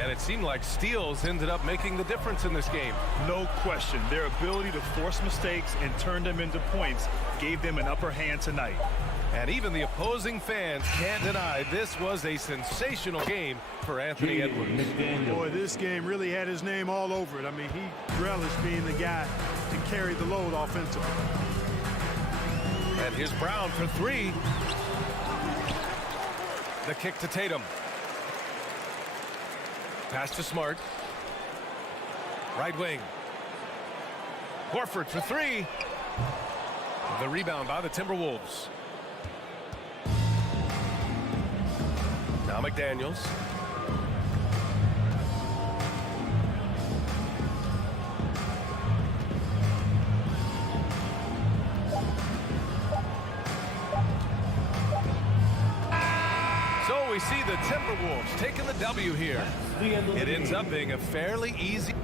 And it seemed like steals ended up making the difference in this game. No question. Their ability to force mistakes and turn them into points gave them an upper hand tonight. And even the opposing fans can't deny this was a sensational game for Anthony Edwards. Boy, this game really had his name all over it. I mean, he relished being the guy to carry the load offensively. And here's Brown for three. The kick to Tatum. Pass to Smart. Right wing. Horford for three. The rebound by the Timberwolves. Now McDaniels. So we see the Timberwolves taking the W here. It ends up being a fairly easy.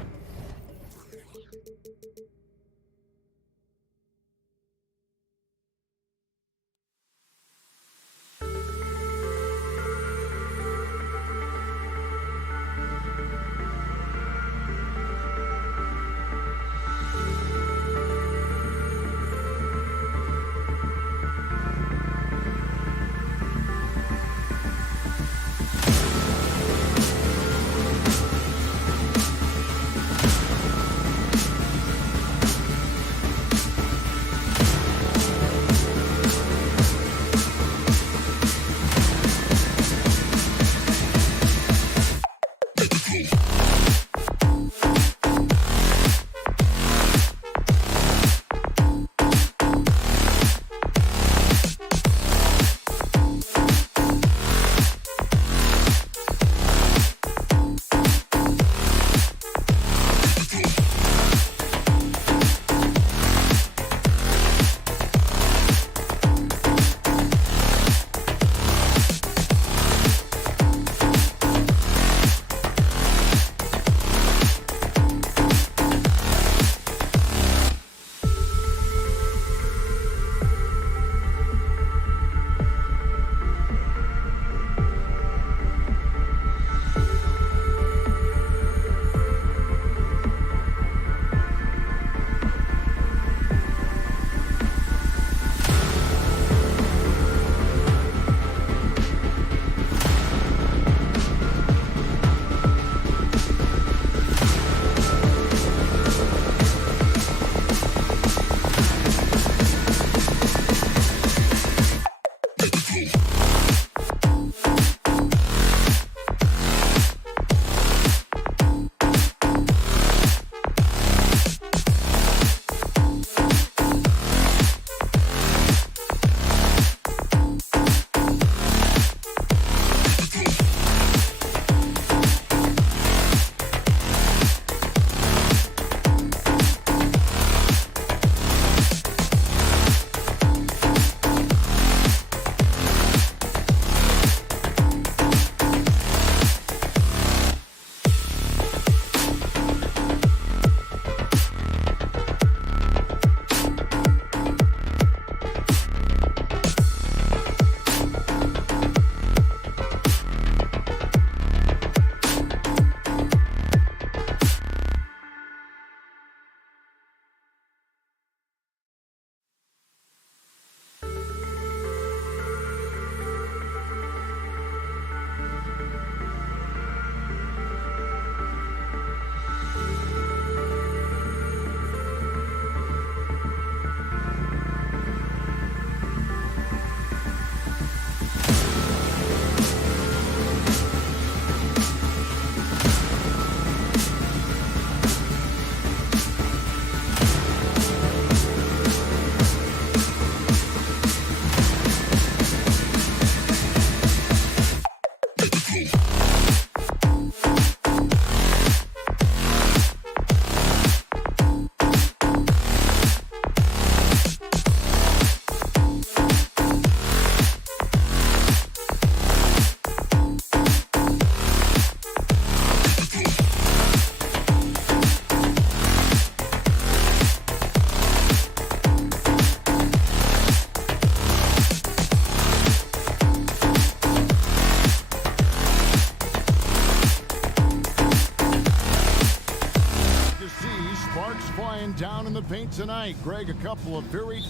paint tonight. Greg, a couple of very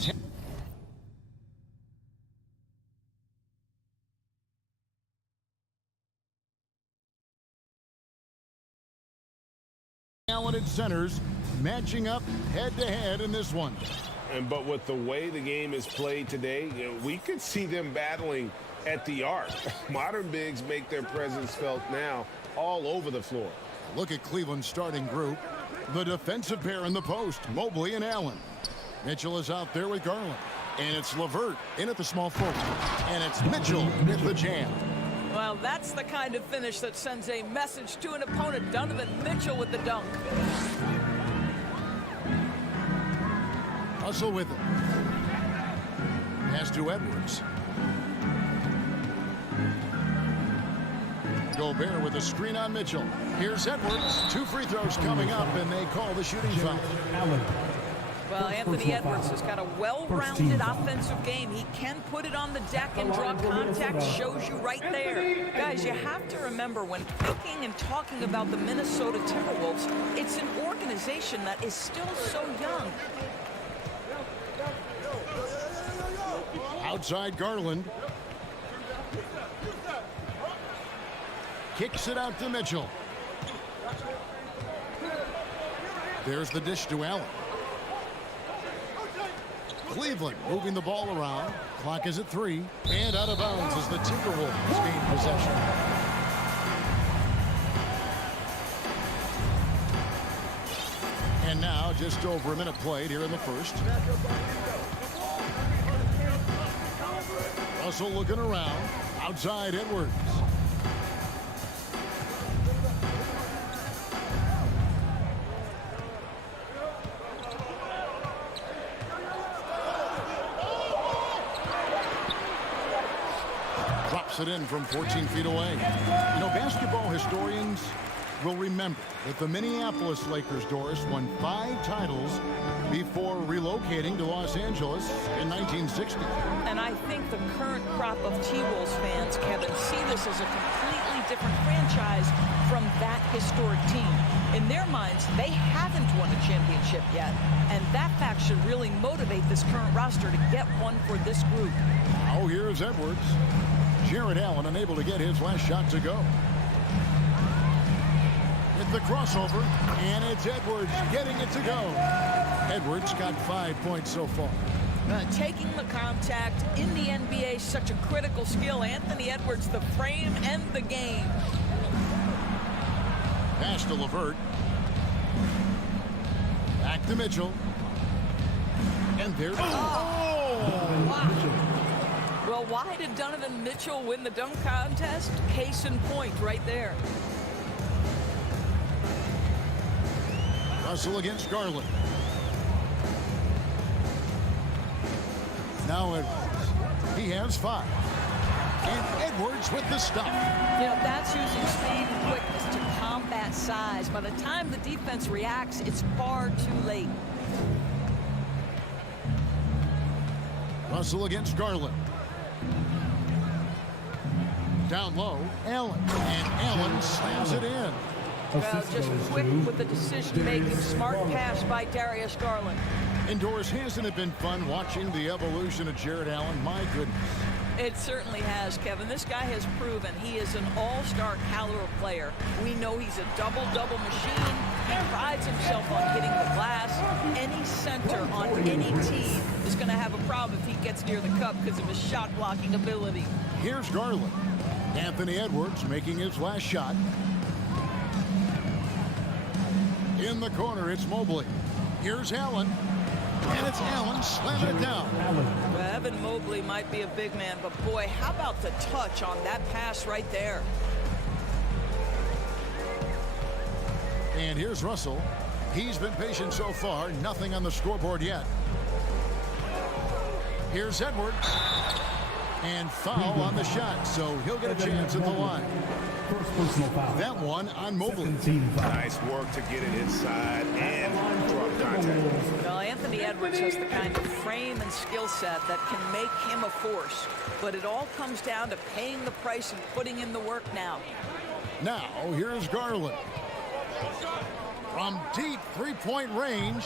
talented centers matching up head-to-head in this one. But with the way the game is played today, we could see them battling at the arc. Modern bigs make their presence felt now all over the floor. Look at Cleveland's starting group. The defensive pair in the post, Mobley and Allen. Mitchell is out there with Garland. And it's LeVert in at the small forward. And it's Mitchell with the jam. Well, that's the kind of finish that sends a message to an opponent. Donovan Mitchell with the dunk. Russell with it. Pass to Edwards. Gobert with a screen on Mitchell. Here's Edwards. 2 free throws coming up, and they call the shooting foul. Well, Anthony Edwards has got a well-rounded offensive game. He can put it on the deck and draw contact. Shows you right there. Guys, you have to remember when thinking and talking about the Minnesota Timberwolves, it's an organization that is still so young. Outside Garland. Kicks it out to Mitchell. There's the dish to Allen. Cleveland moving the ball around. Clock is at 3. And out of bounds as the Timberwolves gain possession. And now just over a minute played here in the first. Russell looking around. Outside Edwards. Drops it in from 14 feet away. You know, basketball historians will remember that the Minneapolis Lakers, Doris, won 5 titles before relocating to Los Angeles in 1960. And I think the current crop of T-Wolves fans, Kevin, see this as a completely different franchise from that historic team. In their minds, they haven't won a championship yet, and that fact should really motivate this current roster to get one for this group. Oh, here's Edwards. Jared Allen unable to get his last shot to go. With the crossover, and it's Edwards getting it to go. Edwards got 5 points so far. Taking the contact in the NBA, such a critical skill. Anthony Edwards, the frame and the game. Pass to LeVert. Back to Mitchell. And there's... Oh! Wow. Well, why did Donovan Mitchell win the dunk contest? Case in point right there. Russell against Garland. Now Edwards. He has 5. And Edwards with the stop. You know, that's using speed and quickness to combat size. By the time the defense reacts, it's far too late. Russell against Garland. Down low, Allen. And Allen slams it in. Well, just quick with the decision-making. Smart pass by Darius Garland. Indoors, hasn't it been fun watching the evolution of Jared Allen? My goodness. It certainly has, Kevin. This guy has proven he is an all-star caliber player. We know he's a double-double machine. He prides himself on hitting the glass. Any center on any team is going to have a problem if he gets near the cup because of his shot-blocking ability. Here's Garland. Anthony Edwards making his last shot. In the corner, it's Mobley. Here's Allen. And it's Allen slamming it down. Well, Evan Mobley might be a big man, but boy, how about the touch on that pass right there? And here's Russell. He's been patient so far. Nothing on the scoreboard yet. Here's Edwards. And foul on the shot, so he'll get a chance at the line. That one on Mobley. Nice work to get it inside and drop contact. Well, Anthony Edwards has the kind of frame and skill set that can make him a force. But it all comes down to paying the price and putting in the work now. Now, here's Garland. From deep three-point range.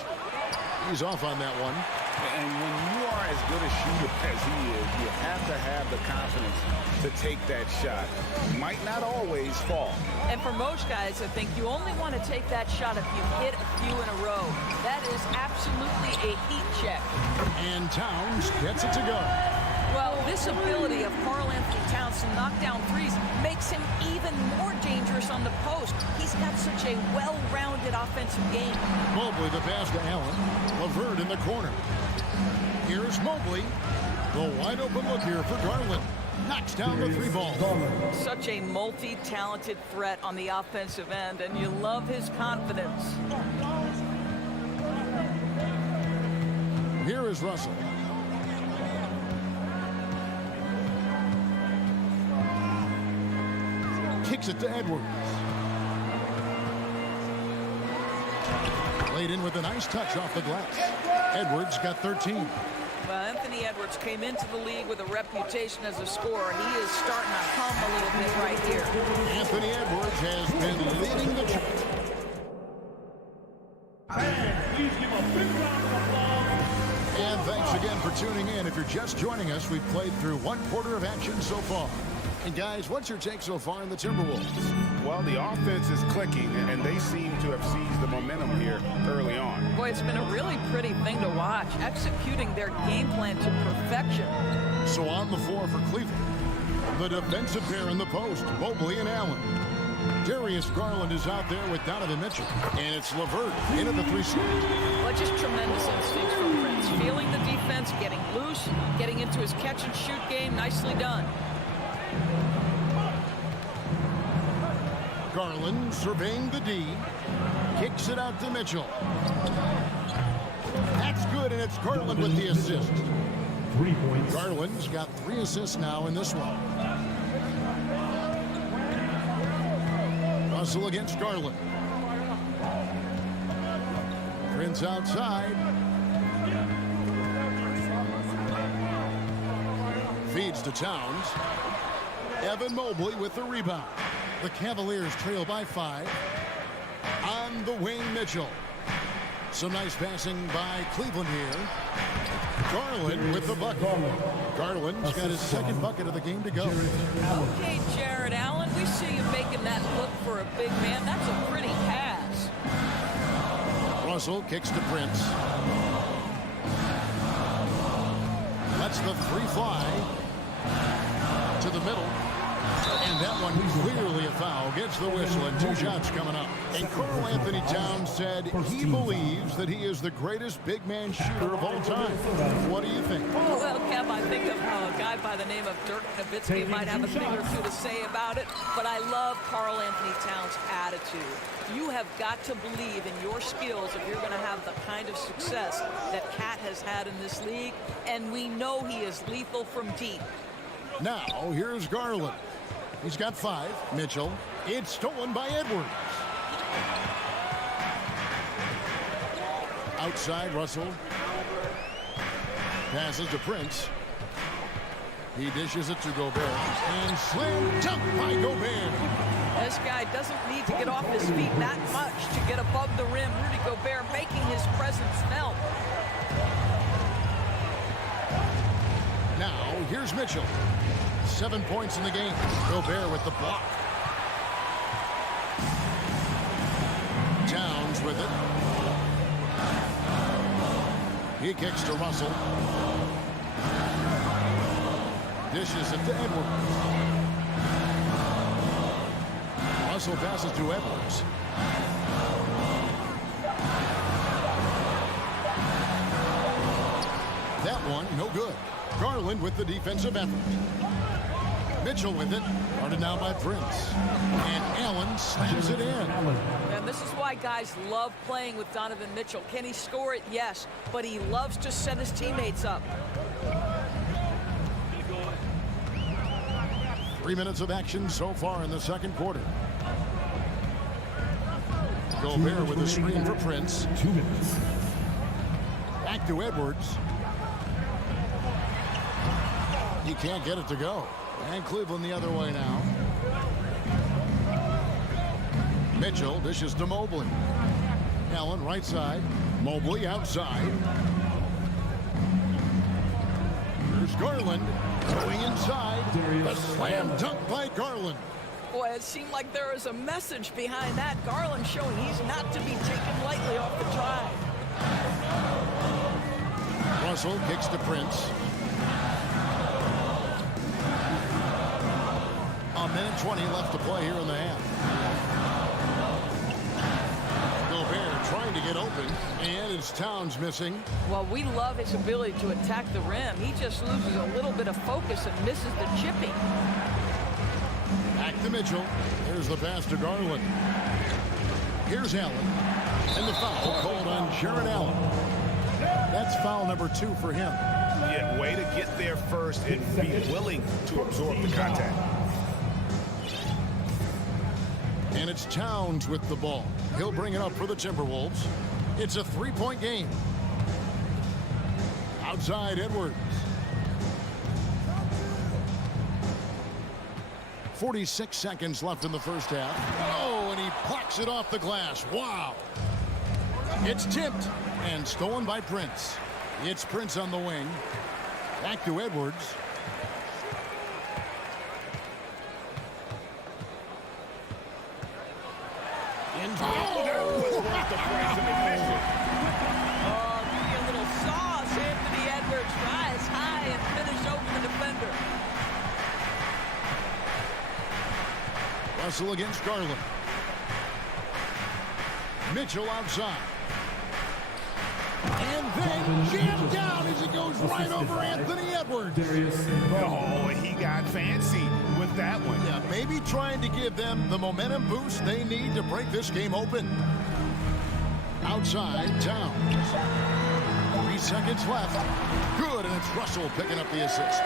He's off on that one. And when you are as good a shooter as he is, you have to have the confidence to take that shot. Might not always fall. And for most guys, I think you only want to take that shot if you hit a few in a row. That is absolutely a heat check. And Towns gets it to go. Well, this ability of Karl-Anthony Towns to knock down threes makes him even more dangerous on the post. He's got such a well-rounded offensive game. Mobley the pass to Allen. LeVert in the corner. Here's Mobley. The wide open look here for Garland. Knocks down the three ball. Such a multi-talented threat on the offensive end, and you love his confidence. Here is Russell. Kicks it to Edwards. Laid in with a nice touch off the glass. Edwards got 13. Well, Anthony Edwards came into the league with a reputation as a scorer. He is starting to hum a little bit right here. Anthony Edwards has been leading the charge. And thanks again for tuning in. If you're just joining us, we've played through one quarter of action so far. And guys, what's your take so far in the Timberwolves? Well, the offense is clicking, and they seem to have seized the momentum here early on. Boy, it's been a really pretty thing to watch, executing their game plan to perfection. So on the floor for Cleveland, the defensive pair in the post, Mobley and Allen. Darius Garland is out there with Donovan Mitchell, and it's LeVert into the 3 slot. Well, just tremendous instincts from Prince. Feeling the defense, getting loose, getting into his catch-and-shoot game. Nicely done. Garland surveying the D. Kicks it out to Mitchell. That's good, and it's Garland with the assist. 3 points. Garland's got 3 assists now in this one. Russell against Garland. Prince outside. Feeds to Towns. Evan Mobley with the rebound. The Cavaliers trail by 5. On the wing, Mitchell. Some nice passing by Cleveland here. Garland with the bucket. Garland's got his second bucket of the game to go. Okay, Jared Allen, we see you making that look for a big man. That's a pretty pass. Russell kicks to Prince. Lets the 3 fly to the middle. And that one clearly a foul. Gets the whistle and 2 shots coming up. And Karl-Anthony Towns said he believes that he is the greatest big man shooter of all time. What do you think? Well, Kev, I think of a guy by the name of Dirk Nowitzki might have a thing or two to say about it, but I love Karl-Anthony Towns' attitude. You have got to believe in your skills if you're going to have the kind of success that Cat has had in this league, and we know he is lethal from deep. Now, here's Garland. He's got 5. Mitchell. It's stolen by Edwards. Outside, Russell. Passes to Prince. He dishes it to Gobert. And slam dunk by Gobert. This guy doesn't need to get off his feet that much to get above the rim. Rudy Gobert making his presence felt. Now, here's Mitchell. 7 points in the game. Gobert with the block. Towns with it. He kicks to Russell. Dishes it to Edwards. Russell passes to Edwards. That one, no good. Garland with the defensive effort. Mitchell with it. Guarded now by Prince. And Allen slams it in. And this is why guys love playing with Donovan Mitchell. Can he score it? Yes. But he loves to set his teammates up. 3 minutes of action so far in the second quarter. Gobert with a screen for Prince. 2 minutes. Back to Edwards. He can't get it to go. And Cleveland the other way now. Mitchell dishes to Mobley. Allen right side. Mobley outside. Here's Garland going inside. The slam dunk by Garland. Boy, it seemed like there was a message behind that. Garland showing he's not to be taken lightly off the drive. Russell kicks to Prince. A minute 20 left to play here in the half. Gobert trying to get open, and it's Towns missing. Well, we love his ability to attack the rim. He just loses a little bit of focus and misses the chipping. Back to Mitchell. Here's the pass to Garland. Here's Allen. And the foul called on Jared Allen. That's foul number 2 for him. Yeah, way to get there first and be willing to absorb the contact. And it's Towns with the ball. He'll bring it up for the Timberwolves. It's a 3-point game. Outside Edwards. 46 seconds left in the first half. Oh, and he plucks it off the glass. Wow. It's tipped and stolen by Prince. It's Prince on the wing. Back to Edwards. Maybe a little sauce. Anthony Edwards rise high and finish over the defender. Russell against Garland. Mitchell outside. And then jammed down as he goes right over Anthony Edwards. Oh, he got fancy with that one. Yeah, maybe trying to give them the momentum boost they need to break this game open. Outside, Towns. 3 seconds left. Good, and it's Russell picking up the assist.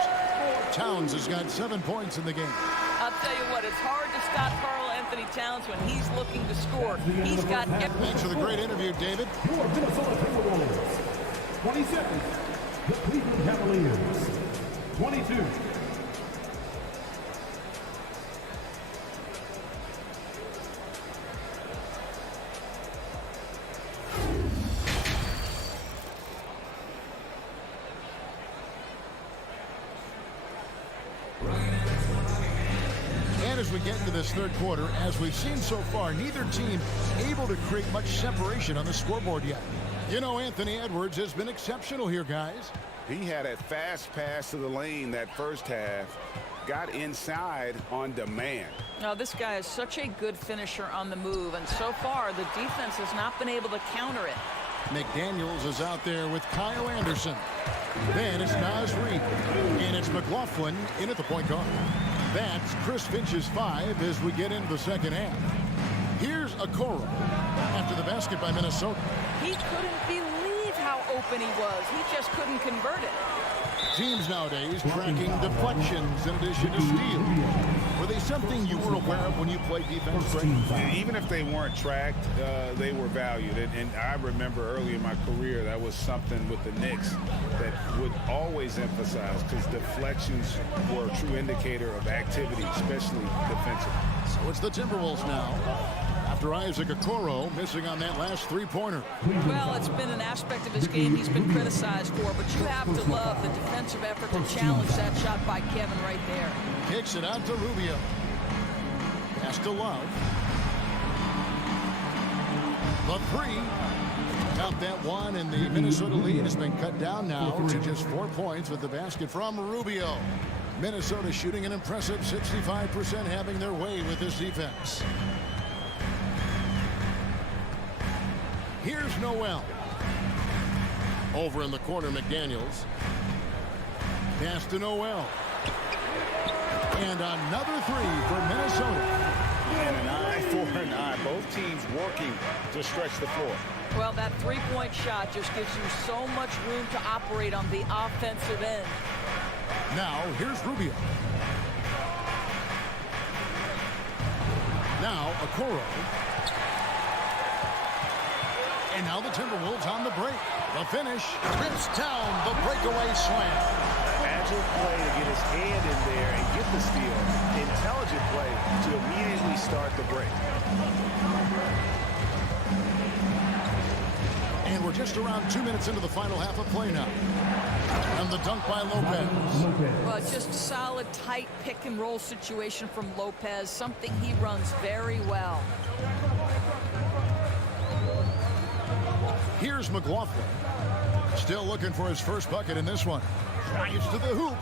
Towns has got 7 points in the game. I'll tell you what, it's hard to stop Karl Anthony Towns when he's looking to score. He's got... Thanks for the great interview, David. Your Minnesota Timberwolves. 20 seconds. The Cleveland Cavaliers. 22. And as we get into this third quarter, as we've seen so far, neither team able to create much separation on the scoreboard yet. You know, Anthony Edwards has been exceptional here, guys. He had a fast pass to the lane that first half, got inside on demand. Now, this guy is such a good finisher on the move, and so far the defense has not been able to counter it. McDaniels is out there with Kyle Anderson. Then it's Naz Reid, and it's McLaughlin in at the point guard. That's Chris Finch's 5 as we get into the second half. Here's Okoro after the basket by Minnesota. He couldn't believe how open he was. He just couldn't convert it. Teams nowadays tracking deflections in addition to steals. Were they something you were aware of when you played defense? Even if they weren't tracked, they were valued. And I remember early in my career, that was something with the Knicks that would always emphasize, because deflections were a true indicator of activity, especially defensively. So it's the Timberwolves now, after Isaac Okoro missing on that last three-pointer. Well, it's been an aspect of his game he's been criticized for, but you have to love the defensive effort to challenge that shot by Kevin right there. Kicks it out to Rubio. Pass to Love. The three. Count that one, and the Minnesota lead has been cut down now to just 4 points with the basket from Rubio. Minnesota shooting an impressive 65%, having their way with this defense. Here's Noel. Over in the corner, McDaniels. Pass to Noel. And another three for Minnesota. And an eye for an eye. Both teams working to stretch the floor. Well, that three-point shot just gives you so much room to operate on the offensive end. Now, here's Rubio. Now, Okoro. And now the Timberwolves on the break. The finish rips down the breakaway slam. Agile play to get his hand in there and get the steal. Intelligent play to immediately start the break. And we're just around 2 minutes into the final half of play now. And the dunk by Lopez. Well, just a solid, tight pick-and-roll situation from Lopez, something he runs very well. Here's McLaughlin. Still looking for his first bucket in this one. Drives to the hoop.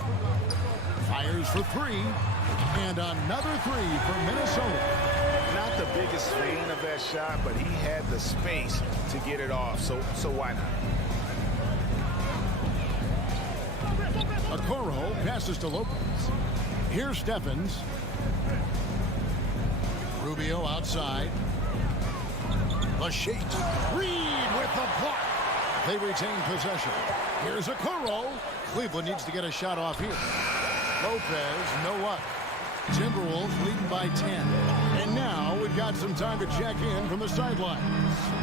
Fires for three. And another three for Minnesota. Not the biggest fan of that shot, but he had the space to get it off, so why not? Okoro passes to Lopez. Here's Stephens. Rubio outside. The Sheik. Reed with the block. They retain possession. Here's Okoro. Cleveland needs to get a shot off here. Lopez, no luck. Timberwolves leading by 10. And now we've got some time to check in from the sidelines.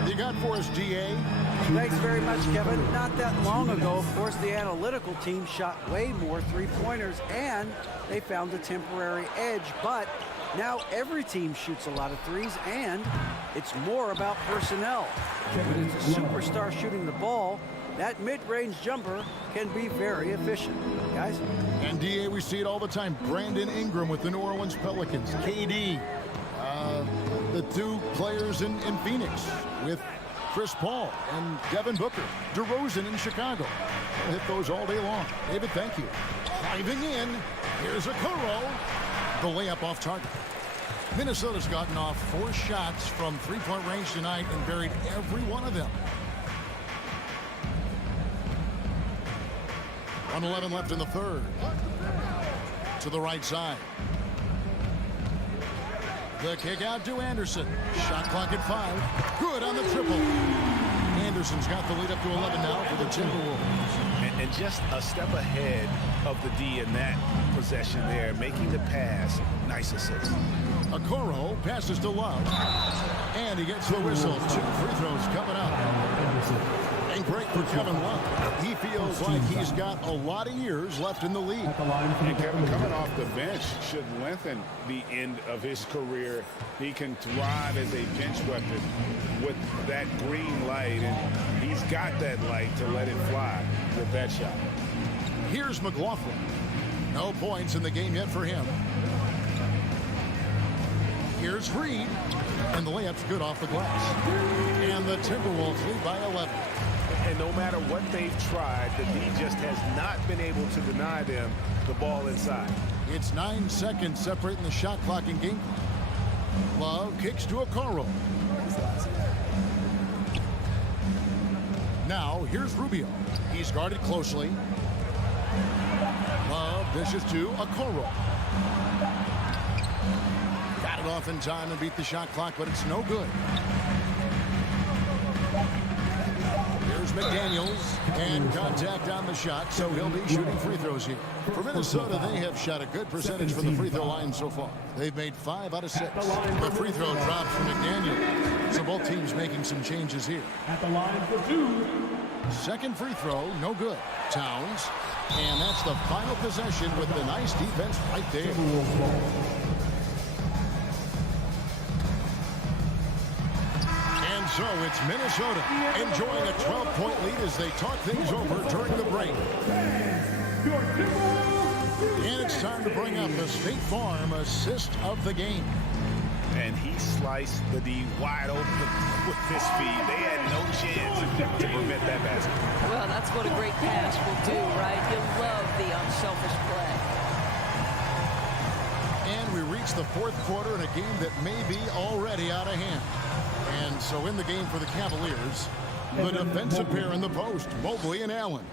You got for us, DA? Thanks very much, Kevin. Not that long ago, of course, the analytical team shot way more three-pointers, and they found a temporary edge. But now every team shoots a lot of threes, and it's more about personnel. When it's a superstar shooting the ball, that mid-range jumper can be very efficient. Guys? And DA, we see it all the time. Brandon Ingram with the New Orleans Pelicans. KD. The two players in Phoenix with Chris Paul and Devin Booker. DeRozan in Chicago. We'll hit those all day long. David, thank you. Driving in. Here's Okoro. The layup off target. Minnesota's gotten off 4 shots from three-point range tonight and buried every one of them. 1:11 left in the third. To the right side. The kick out to Anderson. Shot clock at 5. Good on the triple. Anderson's got the lead up to 11 now for the Timberwolves. And just a step ahead of the D in that possession there, making the pass. Nice assist. Okoro passes to Love. And he gets the whistle. 2 free throws coming up. And great for Kevin Love. He feels like he's got a lot of years left in the league. And Kevin, coming off the bench should lengthen the end of his career. He can thrive as a bench weapon with that green light, and he's got that light to let it fly with that shot. Here's McLaughlin. No points in the game yet for him. Here's Reed. And the layup's good off the glass. And the Timberwolves lead by 11. And no matter what they've tried, the D just has not been able to deny them the ball inside. It's 9 seconds separating the shot clock and game. Love kicks to Okoro. Now, here's Rubio. He's guarded closely. Love dishes to Okoro. Got it off in time and beat the shot clock, but it's no good. Here's McDaniels, and contact on the shot, so he'll be shooting free throws here. For Minnesota, they have shot a good percentage from the free throw line so far. They've made 5 out of 6. The free throw drops from McDaniels. So both teams making some changes here. At the line for 2. Second free throw, no good. Towns, and that's the final possession with the nice defense right there. So it's Minnesota enjoying a 12-point lead as they talk things over during the break. And it's time to bring up the State Farm assist of the game. And he sliced the D wide open with his speed. They had no chance to prevent that basket. Well, that's what a great pass will do, right? You'll love the unselfish play. And we reach the 4th quarter in a game that may be already out of hand. And so in the game for the Cavaliers, the defensive pair in the post, Mobley and Allen.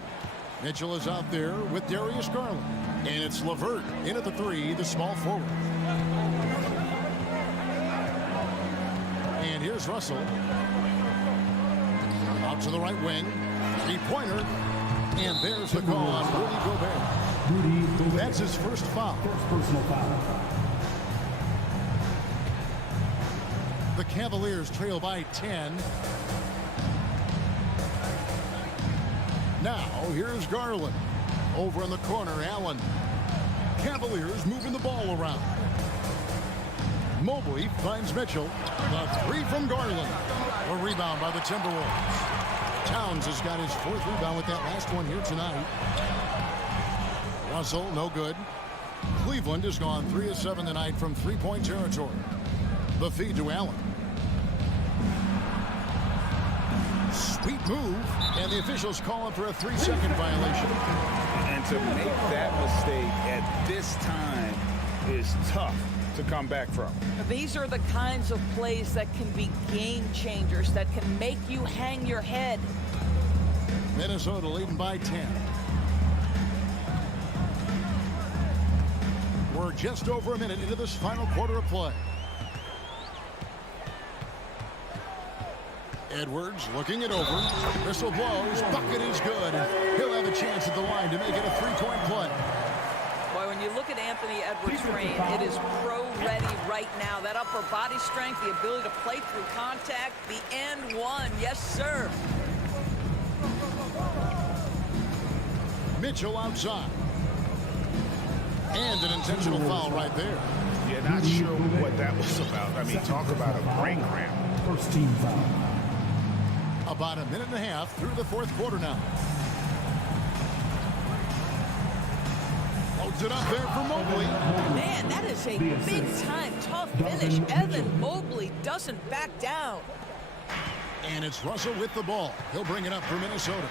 Mitchell is out there with Darius Garland. And it's LeVert in at the 3, the small forward. And here's Russell. Out to the right wing. 3-pointer. And there's the call on Rudy Gobert. That's his first foul. First personal foul. The Cavaliers trail by 10. Now, here's Garland. Over in the corner, Allen. Cavaliers moving the ball around. Mobley finds Mitchell. The 3 from Garland. A rebound by the Timberwolves. Towns has got his 4th rebound with that last one here tonight. Russell, no good. Cleveland has gone 3 of 7 tonight from three-point territory. The feed to Allen. Sweet move, and the officials call him for a 3-second violation. And to make that mistake at this time is tough to come back from. These are the kinds of plays that can be game changers, that can make you hang your head. Minnesota leading by 10. We're just over a minute into this final quarter of play. Edwards looking it over. Whistle blows. Bucket is good. He'll have a chance at the line to make it a 3-point play. Boy, when you look at Anthony Edwards' frame, it is pro-ready right now. That upper body strength, the ability to play through contact, the and one. Yes, sir. Mitchell outside. And an intentional foul right there. Yeah, not sure what that was about. I mean, talk about a brain cramp. First team foul. About a minute and a half through the 4th quarter now. Holds it up there for Mobley. Man, that is a big-time tough finish. Evan Mobley doesn't back down. And it's Russell with the ball. He'll bring it up for Minnesota.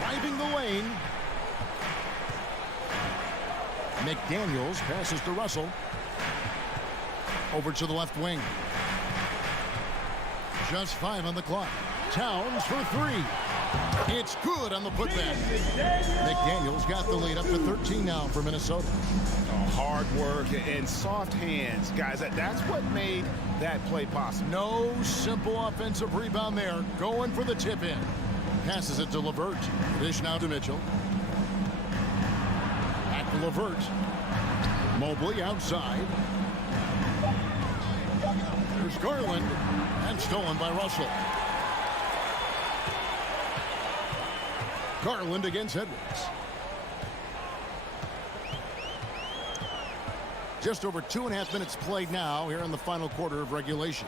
Driving the lane. McDaniels passes to Russell. Over to the left wing. Just 5 on the clock. Towns for 3. It's good on the putback. McDaniels got the lead up to 13 now for Minnesota. Hard work and soft hands. Guys, that's what made that play possible. No simple offensive rebound there. Going for the tip-in. Passes it to LeVert. Dish now to Mitchell. Back to LeVert. Mobley outside. There's Garland. And stolen by Russell. Garland against Edwards. Just over 2.5 minutes played now here in the final quarter of regulation.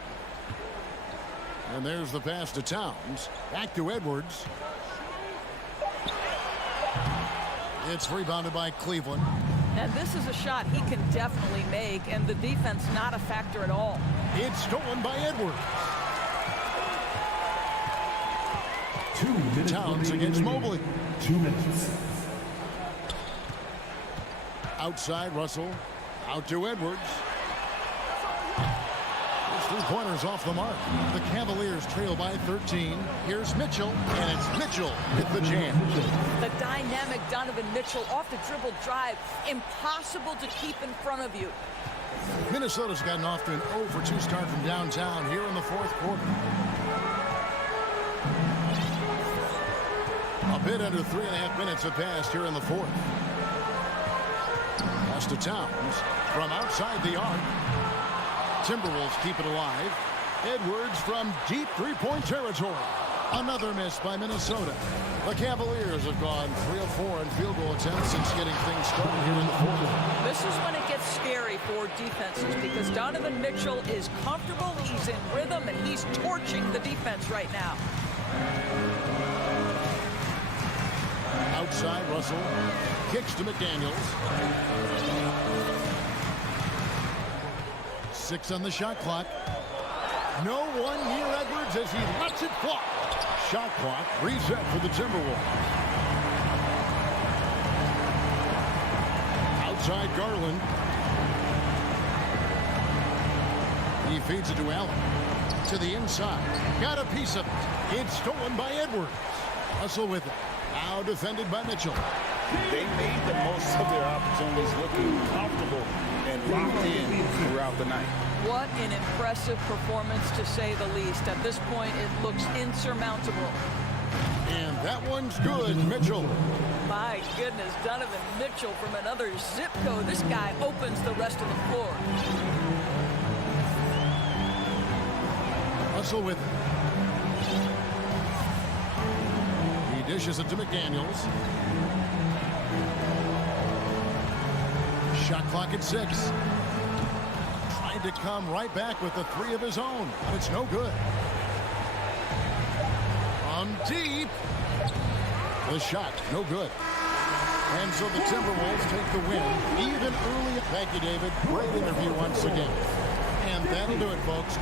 And there's the pass to Towns. Back to Edwards. It's rebounded by Cleveland. And this is a shot he can definitely make, and the defense not a factor at all. It's stolen by Edwards. 2 minutes. Towns against Mobley. 2 minutes. Outside Russell. Out to Edwards. His 3-pointers off the mark. The Cavaliers trail by 13. Here's Mitchell, and it's Mitchell with the jam. The dynamic Donovan Mitchell off the dribble drive. Impossible to keep in front of you. Minnesota's gotten off to an 0 for 2 start from downtown here in the 4th quarter. A bit under 3.5 minutes have passed here in the 4th. Pass to Towns from outside the arc. Timberwolves keep it alive. Edwards from deep 3-point territory. Another miss by Minnesota. The Cavaliers have gone 3 of 4 in field goal attempts since getting things started here in the 4th. This is when it gets scary for defenses because Donovan Mitchell is comfortable, he's in rhythm, and he's torching the defense right now. Outside Russell. Kicks to McDaniels. 6 on the shot clock. No one near Edwards as he lets it fly. Shot clock reset for the Timberwolves. Outside Garland. He feeds it to Allen. To the inside. Got a piece of it. It's stolen by Edwards. Russell with it. Now defended by Mitchell. They made the most of their opportunities, looking comfortable and locked in throughout the night. What an impressive performance, to say the least. At this point, it looks insurmountable. And that one's good, Mitchell. My goodness, Donovan Mitchell from another zip code. This guy opens the rest of the floor. Russell with it. He dishes it to McDaniels. Shot clock at 6. Trying to come right back with the 3 of his own, but it's no good. deep. The shot, no good. And so the Timberwolves take the win, even early. Thank you, David. Great interview once again. And that'll do it, folks.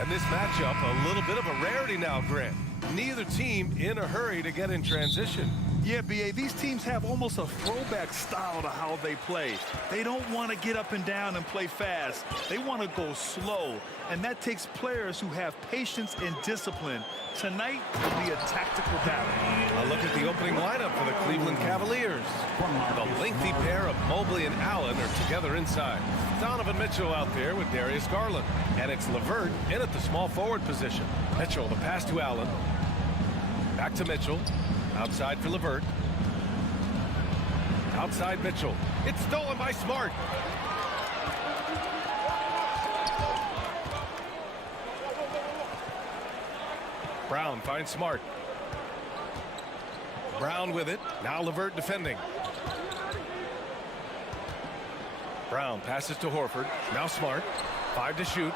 And this matchup, a little bit of a rarity now, Grant. Neither team in a hurry to get in transition. Yeah, B.A., these teams have almost a throwback style to how they play. They don't want to get up and down and play fast. They want to go slow, and that takes players who have patience and discipline. Tonight will be a tactical battle. A look at the opening lineup for the Cleveland Cavaliers. The lengthy pair of Mobley and Allen are together inside. Donovan Mitchell out there with Darius Garland. And it's LeVert in at the small forward position. Mitchell, the pass to Allen. Back to Mitchell. Outside for LeVert. Outside Mitchell. It's stolen by Smart. Brown finds Smart. Brown with it. Now LeVert defending. Brown passes to Horford. Now Smart. 5 to shoot.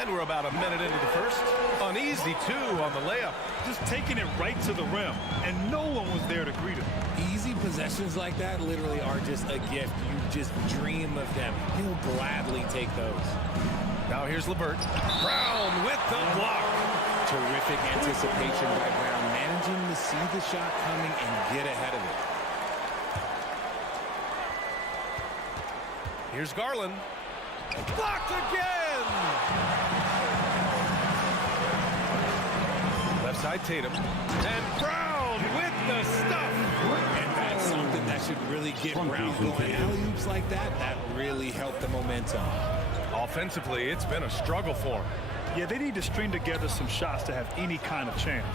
And we're about a minute into the first. Uneasy, too, on the layup. Just taking it right to the rim, and no one was there to greet him. Easy possessions like that literally are just a gift. You just dream of them. He'll gladly take those. Now here's LeVert. Brown with the block. Terrific anticipation by Brown, managing to see the shot coming and get ahead of it. Here's Garland. Blocked again! Left side Tatum. And Brown with the stuff. And that's something that should really get Brown going. Alley-oops like that, that really helped the momentum. Offensively, it's been a struggle for him. Yeah, they need to string together some shots to have any kind of chance.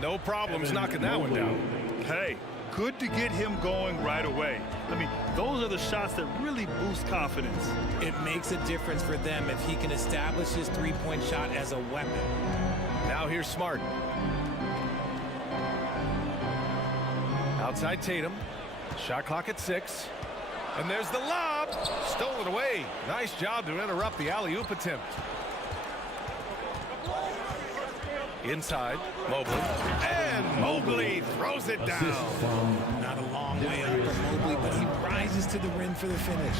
No problems knocking that one down. Hey, good to get him going right away. I mean, those are the shots that really boost confidence. It makes a difference for them if he can establish his three-point shot as a weapon. Now here's Smart. Outside Tatum. Shot clock at 6. And there's the lob. Stolen away. Nice job to interrupt the alley-oop attempt. Inside, Mobley. And Mobley throws it down. Not a long way up for Mobley, but he rises to the rim for the finish.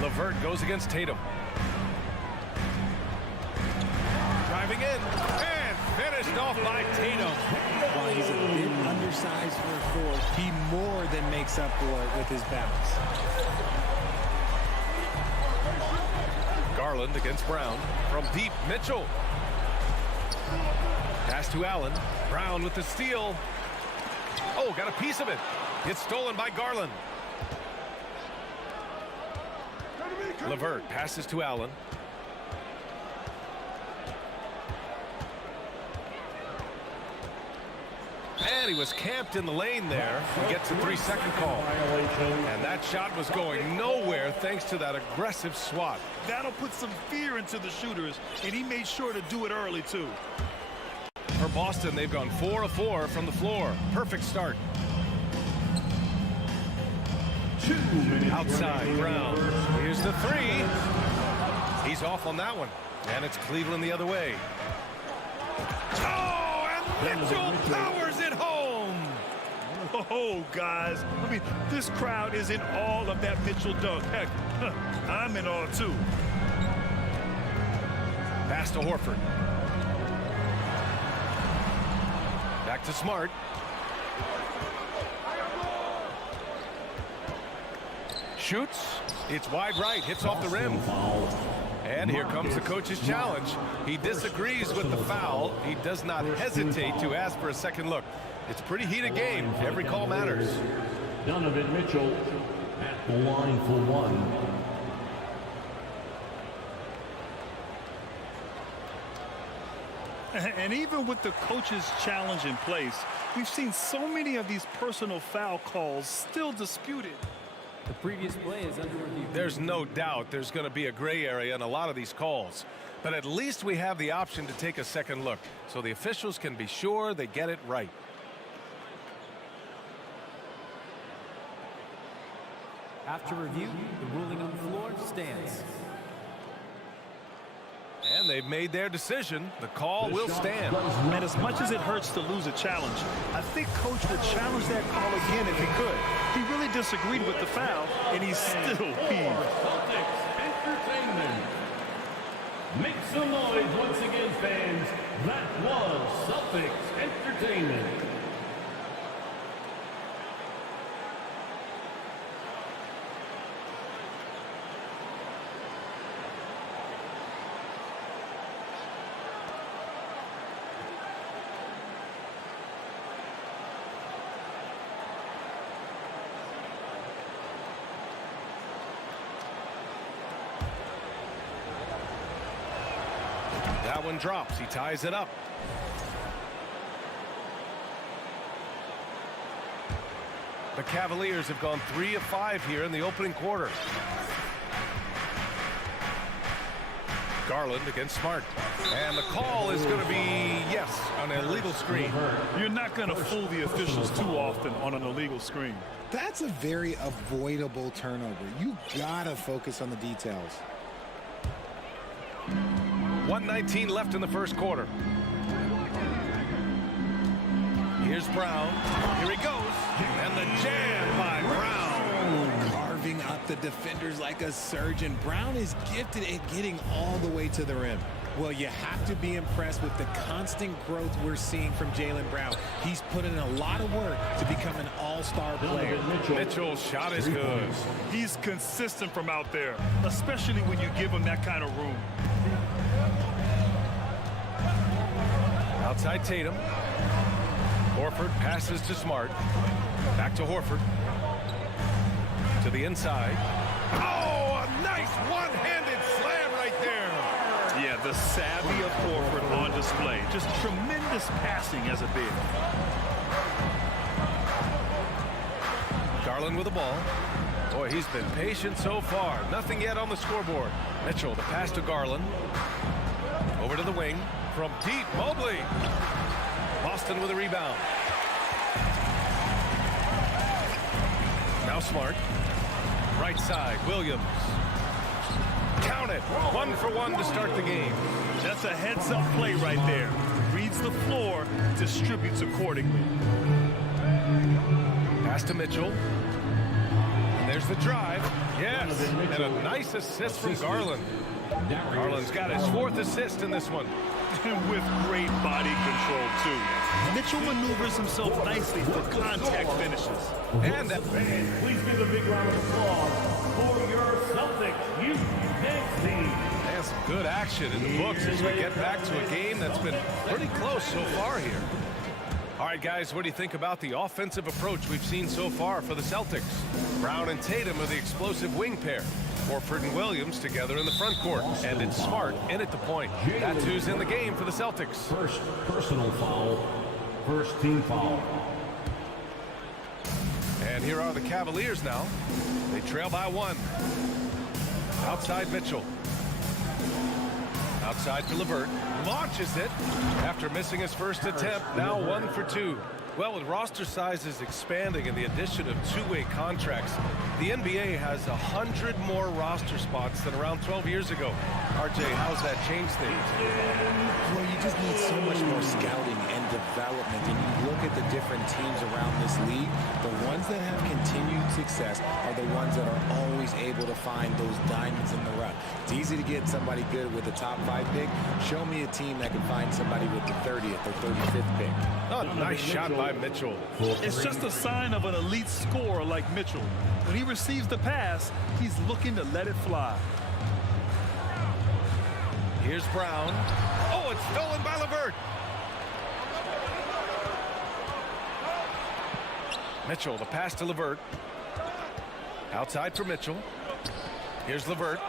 LeVert goes against Tatum. Driving in. And finished off by Tatum. While he's a bit undersized for a 4, he more than makes up for it with his bounce. Garland against Brown. From deep, Mitchell. Pass to Allen. Brown with the steal. Oh, got a piece of it. It's stolen by Garland. LeVert passes to Allen. And he was camped in the lane there. He gets a 3-second call. And that shot was going nowhere thanks to that aggressive swat. That'll put some fear into the shooters, and he made sure to do it early, too. For Boston, they've gone 4 of 4 from the floor. Perfect start. Outside, Brown. Here's the 3. He's off on that one. And it's Cleveland the other way. Oh, and Mitchell powers it home. Oh, guys. I mean, this crowd is in awe of that Mitchell dunk. Heck, I'm in awe, too. Pass to Horford. Back to Smart. Shoots. It's wide right. Hits off the rim. And here comes the coach's challenge. He disagrees with the foul. He does not hesitate to ask for a second look. It's a pretty heated game. Every call matters. Donovan Mitchell at the line for 1. And even with the coach's challenge in place, we've seen so many of these personal foul calls still disputed. The previous play is under review. There's no doubt there's going to be a gray area in a lot of these calls. But at least we have the option to take a second look, so the officials can be sure they get it right. After review, the ruling on the floor stands. And they've made their decision. The call will stand. And as much as it hurts to lose a challenge, I think Coach would challenge that call again if he could. He really disagreed with the foul, and he's still peeved. Celtics entertainment. Make some noise once again, fans. That was Celtics entertainment. That one drops. He ties it up. The Cavaliers have gone 3 of 5 here in the opening quarter. Garland against Smart. And the call is going to be, yes, an illegal screen. You're not going to fool the officials too often on an illegal screen. That's a very avoidable turnover. You gotta focus on the details. 1:19 left in the first quarter. Here's Brown. Here he goes. And the jam by Brown. Carving up the defenders like a surgeon. Brown is gifted at getting all the way to the rim. Well, you have to be impressed with the constant growth we're seeing from Jaylen Brown. He's put in a lot of work to become an all-star player. Mitchell's shot is good. He's consistent from out there, especially when you give him that kind of room. Outside Tatum. Horford passes to Smart. Back to Horford. To the inside. Oh, a nice one-handed slam right there. Yeah, the savvy of Horford on display. Just tremendous passing as a big. Garland with the ball. Boy, he's been patient so far. Nothing yet on the scoreboard. Mitchell, the pass to Garland. Over to the wing. From deep, Mobley. Boston with a rebound. Now Smart. Right side, Williams. Count it. 1 for 1 to start the game. That's a heads-up play right there. Reads the floor, distributes accordingly. Pass to Mitchell. And there's the drive. Yes, and a nice assist from Garland. Garland's got his 4th assist in this one. And with great body control, too. Mitchell maneuvers himself nicely for contact finishes. And that... Please give a big round of applause for your Celtics youth next team. And some good action in the books as we get back to a game that's been pretty close so far here. All right, guys, what do you think about the offensive approach we've seen so far for the Celtics? Brown and Tatum are the explosive wing pair. Horford and Williams together in the front court. And it's Smart in at the point. That's who's in the game for the Celtics. First personal foul. First team foul. And here are the Cavaliers now. They trail by 1. Outside Mitchell. Outside for LeVert. Launches it after missing his first attempt. Now 1 for 2. Well, with roster sizes expanding and the addition of two-way contracts, the NBA has 100 more roster spots than around 12 years ago. RJ, how's that changed things? Well, you just need so much more scouting and development. And you look at the different teams around this league, the ones that have continued success are the ones that are always able to find those diamonds in the rough. It's easy to get somebody good with the top 5 pick. Show me a team that can find somebody with the 30th or 35th pick. Oh, nice shot by Mitchell. It's just a sign of an elite scorer like Mitchell. When he receives the pass, he's looking to let it fly. Here's Brown. Oh, it's stolen by LeVert. Mitchell, the pass to LeVert. Outside for Mitchell. Here's LeVert.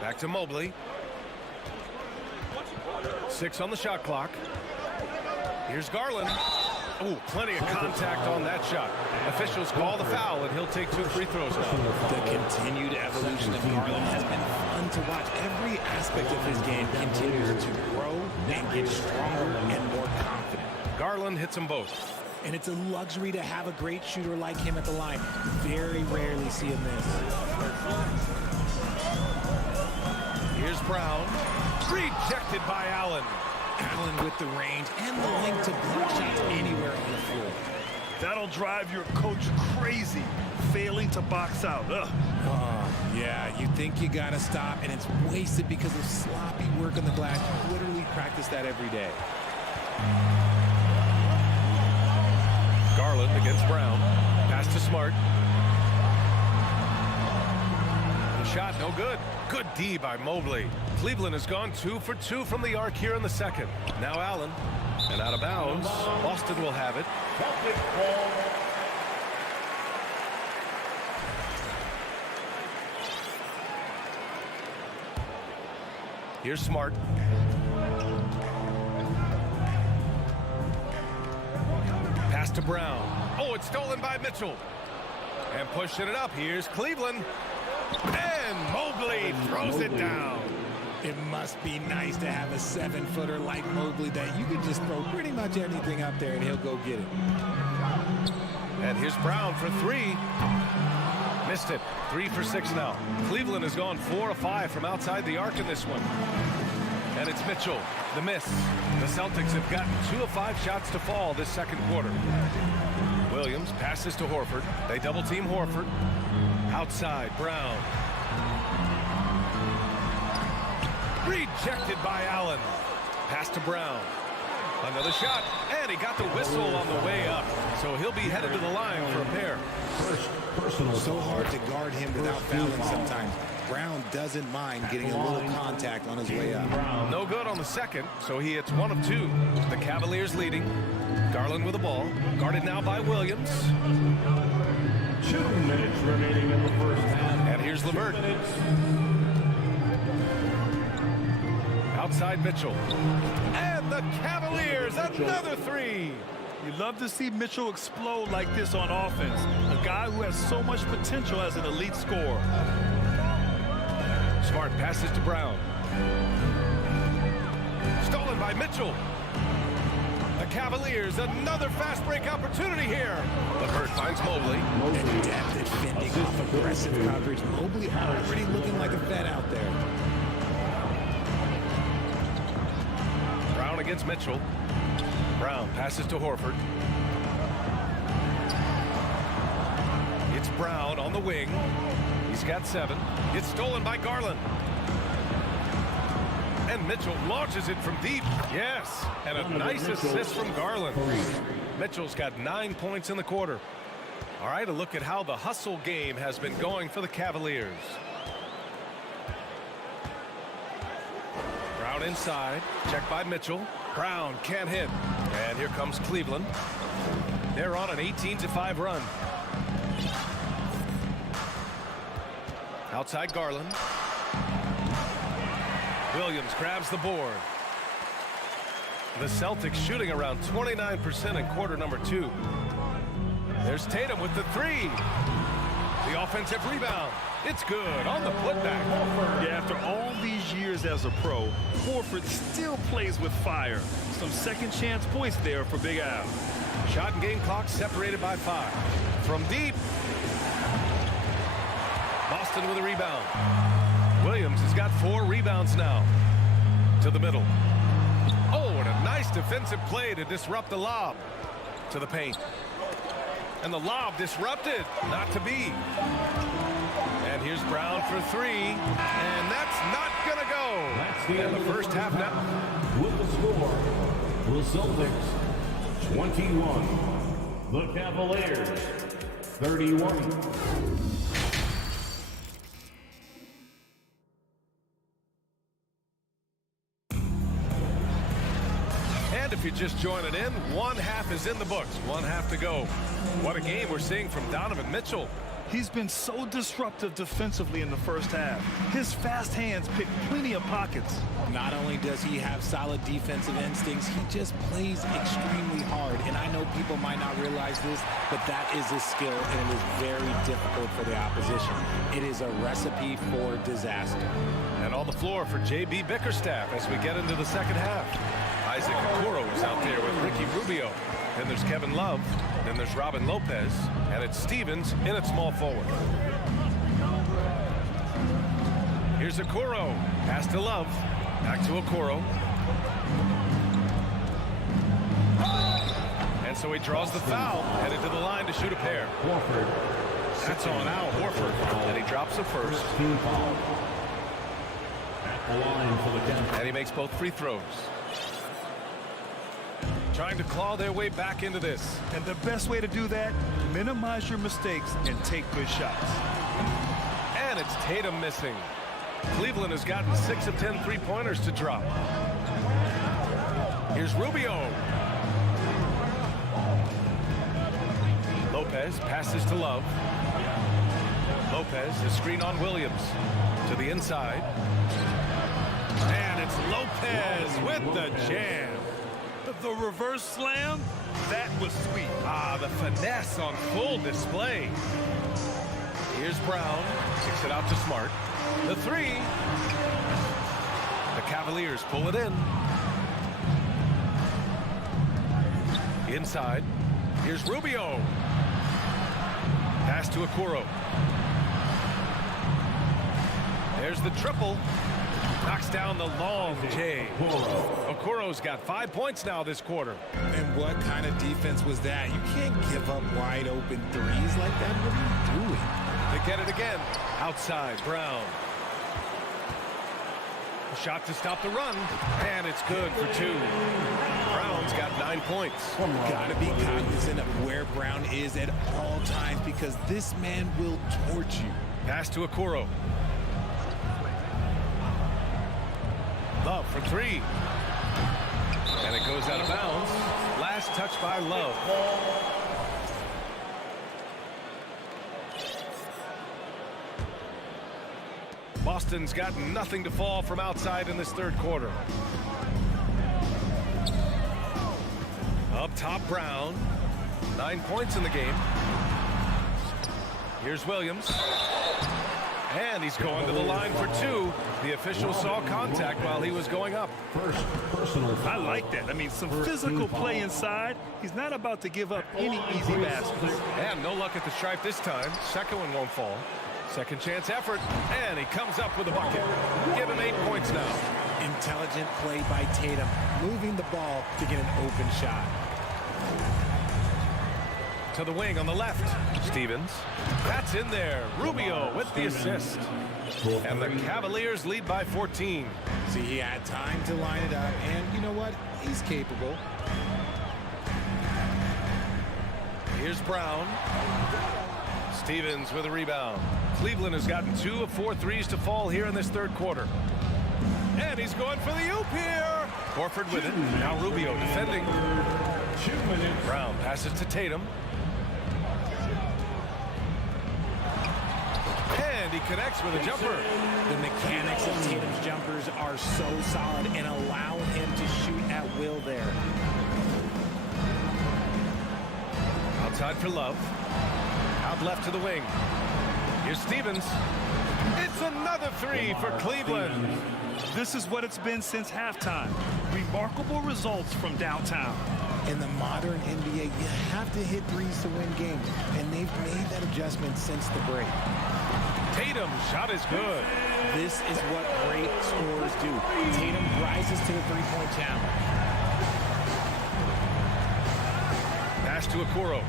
Back to Mobley. 6 on the shot clock. Here's Garland. Oh, plenty of contact on that shot. Officials call the foul, and he'll take 2 free throws now. The continued evolution of Garland has been fun to watch. Every aspect of his game continues to grow and get stronger and more confident. Garland hits them both. And it's a luxury to have a great shooter like him at the line. Very rarely see him miss. Here's Brown. Rejected by Allen. Allen with the range and the length to block shots anywhere on the floor. That'll drive your coach crazy, failing to box out. Ugh. Yeah, you think you gotta stop, and it's wasted because of sloppy work on the glass. You literally practice that every day. Garland against Brown. Pass to Smart. The shot, no good. Good D by Mobley. Cleveland has gone 2 for 2 from the arc here in the second. Now Allen. And out of bounds. Boston will have it. Here's Smart. Pass to Brown. Oh, it's stolen by Mitchell. And pushing it up. Here's Cleveland. And Mobley throws it down. It must be nice to have a 7-footer like Mobley that you can just throw pretty much anything up there and he'll go get it. And here's Brown for 3. Missed it. 3 for 6 now. Cleveland has gone 4 of 5 from outside the arc in this one. And it's Mitchell. The miss. The Celtics have gotten 2 of 5 shots to fall this second quarter. Williams passes to Horford. They double team Horford. Outside, Brown. Rejected by Allen. Pass to Brown. Another shot, and he got the whistle on the way up. So he'll be headed to the line for a pair. So hard to guard him without fouling sometimes. Brown doesn't mind getting a little contact on his way up. No good on the second, so he hits 1 of 2. The Cavaliers leading. Garland with the ball. Guarded now by Williams. 2 minutes remaining in the first half. And here's LeVert. Outside Mitchell. And the Cavaliers, another 3. You love to see Mitchell explode like this on offense. A guy who has so much potential as an elite scorer. Smart passes to Brown. Stolen by Mitchell. The Cavaliers, another fast break opportunity here. LeVert finds Mobley. Adept at fending off aggressive coverage. Mobley already looking like a vet out there. Brown against Mitchell. Brown passes to Horford. It's Brown on the wing. He's got 7. It's stolen by Garland. And Mitchell launches it from deep. Yes, and a nice assist from Garland. Mitchell's got 9 points in the quarter. All right, a look at how the hustle game has been going for the Cavaliers. Brown inside, checked by Mitchell. Brown can't hit. And here comes Cleveland. They're on an 18-5 run. Outside Garland. Williams grabs the board. The Celtics shooting around 29% in quarter number 2. There's Tatum with the 3. The offensive rebound. It's good on the putback. Yeah, after all these years as a pro, Horford still plays with fire. Some second chance points there for Big Al. Shot and game clock separated by 5. From deep. Boston with a rebound. Williams has got 4 rebounds now. To the middle. Oh, and a nice defensive play to disrupt the lob. To the paint. And the lob disrupted. Not to be. And here's Brown for 3. And that's not going to go. That's the end of the first half now. With the score, the Celtics 21. The Cavaliers 31. And if you're just joining in, 1 half is in the books. 1 half to go. What a game we're seeing from Donovan Mitchell. He's been so disruptive defensively in the first half. His fast hands pick plenty of pockets. Not only does he have solid defensive instincts, he just plays extremely hard. And I know people might not realize this, but that is a skill, and it is very difficult for the opposition. It is a recipe for disaster. And on the floor for J.B. Bickerstaff as we get into the second half. Isaac Okoro is out there with Ricky Rubio. Then there's Kevin Love. Then there's Robin Lopez. And it's Stevens in at small forward. Here's Okoro. Pass to Love. Back to Okoro. And so he draws the foul. Headed to the line to shoot a pair. That's on Al Horford. And he drops the first. And he makes both free throws. Trying to claw their way back into this. And the best way to do that, minimize your mistakes and take good shots. And it's Tatum missing. Cleveland has gotten 6 of 10 three-pointers to drop. Here's Rubio. Lopez passes to Love. Lopez, the screen on Williams. To the inside. And it's Lopez with the jam. The reverse slam, that was sweet. Ah, the finesse on full display. Here's Brown. Kicks it out to Smart. The three. The Cavaliers pull it in. Inside. Here's Rubio. Pass to Okoro. There's the triple. Knocks down the long J. Okoro's got 5 points now this quarter. And what kind of defense was that? You can't give up wide open threes like that. What are you doing? They get it again. Outside, Brown. A shot to stop the run. And it's good for 2. Brown's got 9 points. Gotta be cognizant of where Brown is at all times because this man will torch you. Pass to Okoro. Love for 3. And it goes out of bounds. Last touch by Love. Boston's got nothing to fall from outside in this third quarter. Up top, Brown. 9 points in the game. Here's Williams. And he's going to the line for 2. The official saw contact while he was going up. I like that. I mean, some physical play inside. He's not about to give up any easy baskets. And no luck at the stripe this time. Second one won't fall. Second chance effort. And he comes up with a bucket. Give him 8 points now. Intelligent play by Tatum. Moving the ball to get an open shot. To the wing on the left. Stevens. That's in there. Rubio with the assist. And the Cavaliers lead by 14. See, he had time to line it up. And you know what? He's capable. Here's Brown. Stevens with a rebound. Cleveland has gotten 2 of 4 threes to fall here in this third quarter. And he's going for the oop here. Horford with it. Now Rubio defending. Brown passes to Tatum. And he connects with a jumper. The mechanics of Tatum's jumpers are so solid and allow him to shoot at will there. Outside for Love. Out left to the wing. Here's Stevens. It's another 3 for Cleveland. This is what it's been since halftime. Remarkable results from downtown. In the modern NBA, you have to hit threes to win games, and they've made that adjustment since the break. Tatum shot is good. This is what great scorers do. Tatum rises to the three-point challenge. Pass to Okoro.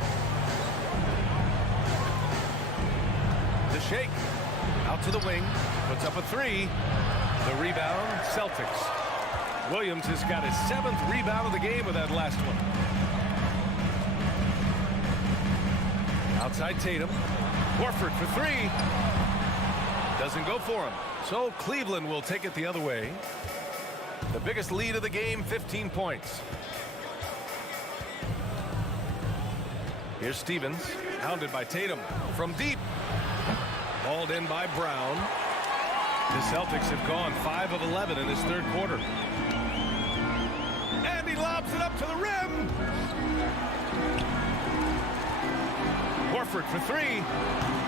The shake. Out to the wing. Puts up a 3. The rebound, Celtics. Williams has got his 7th rebound of the game with that last one. Outside Tatum. Horford for 3. Doesn't go for him. So Cleveland will take it the other way. The biggest lead of the game, 15 points. Here's Stevens, hounded by Tatum. From deep. Hauled in by Brown. The Celtics have gone 5 of 11 in this third quarter. And he lobs it up to the rim. Horford for 3.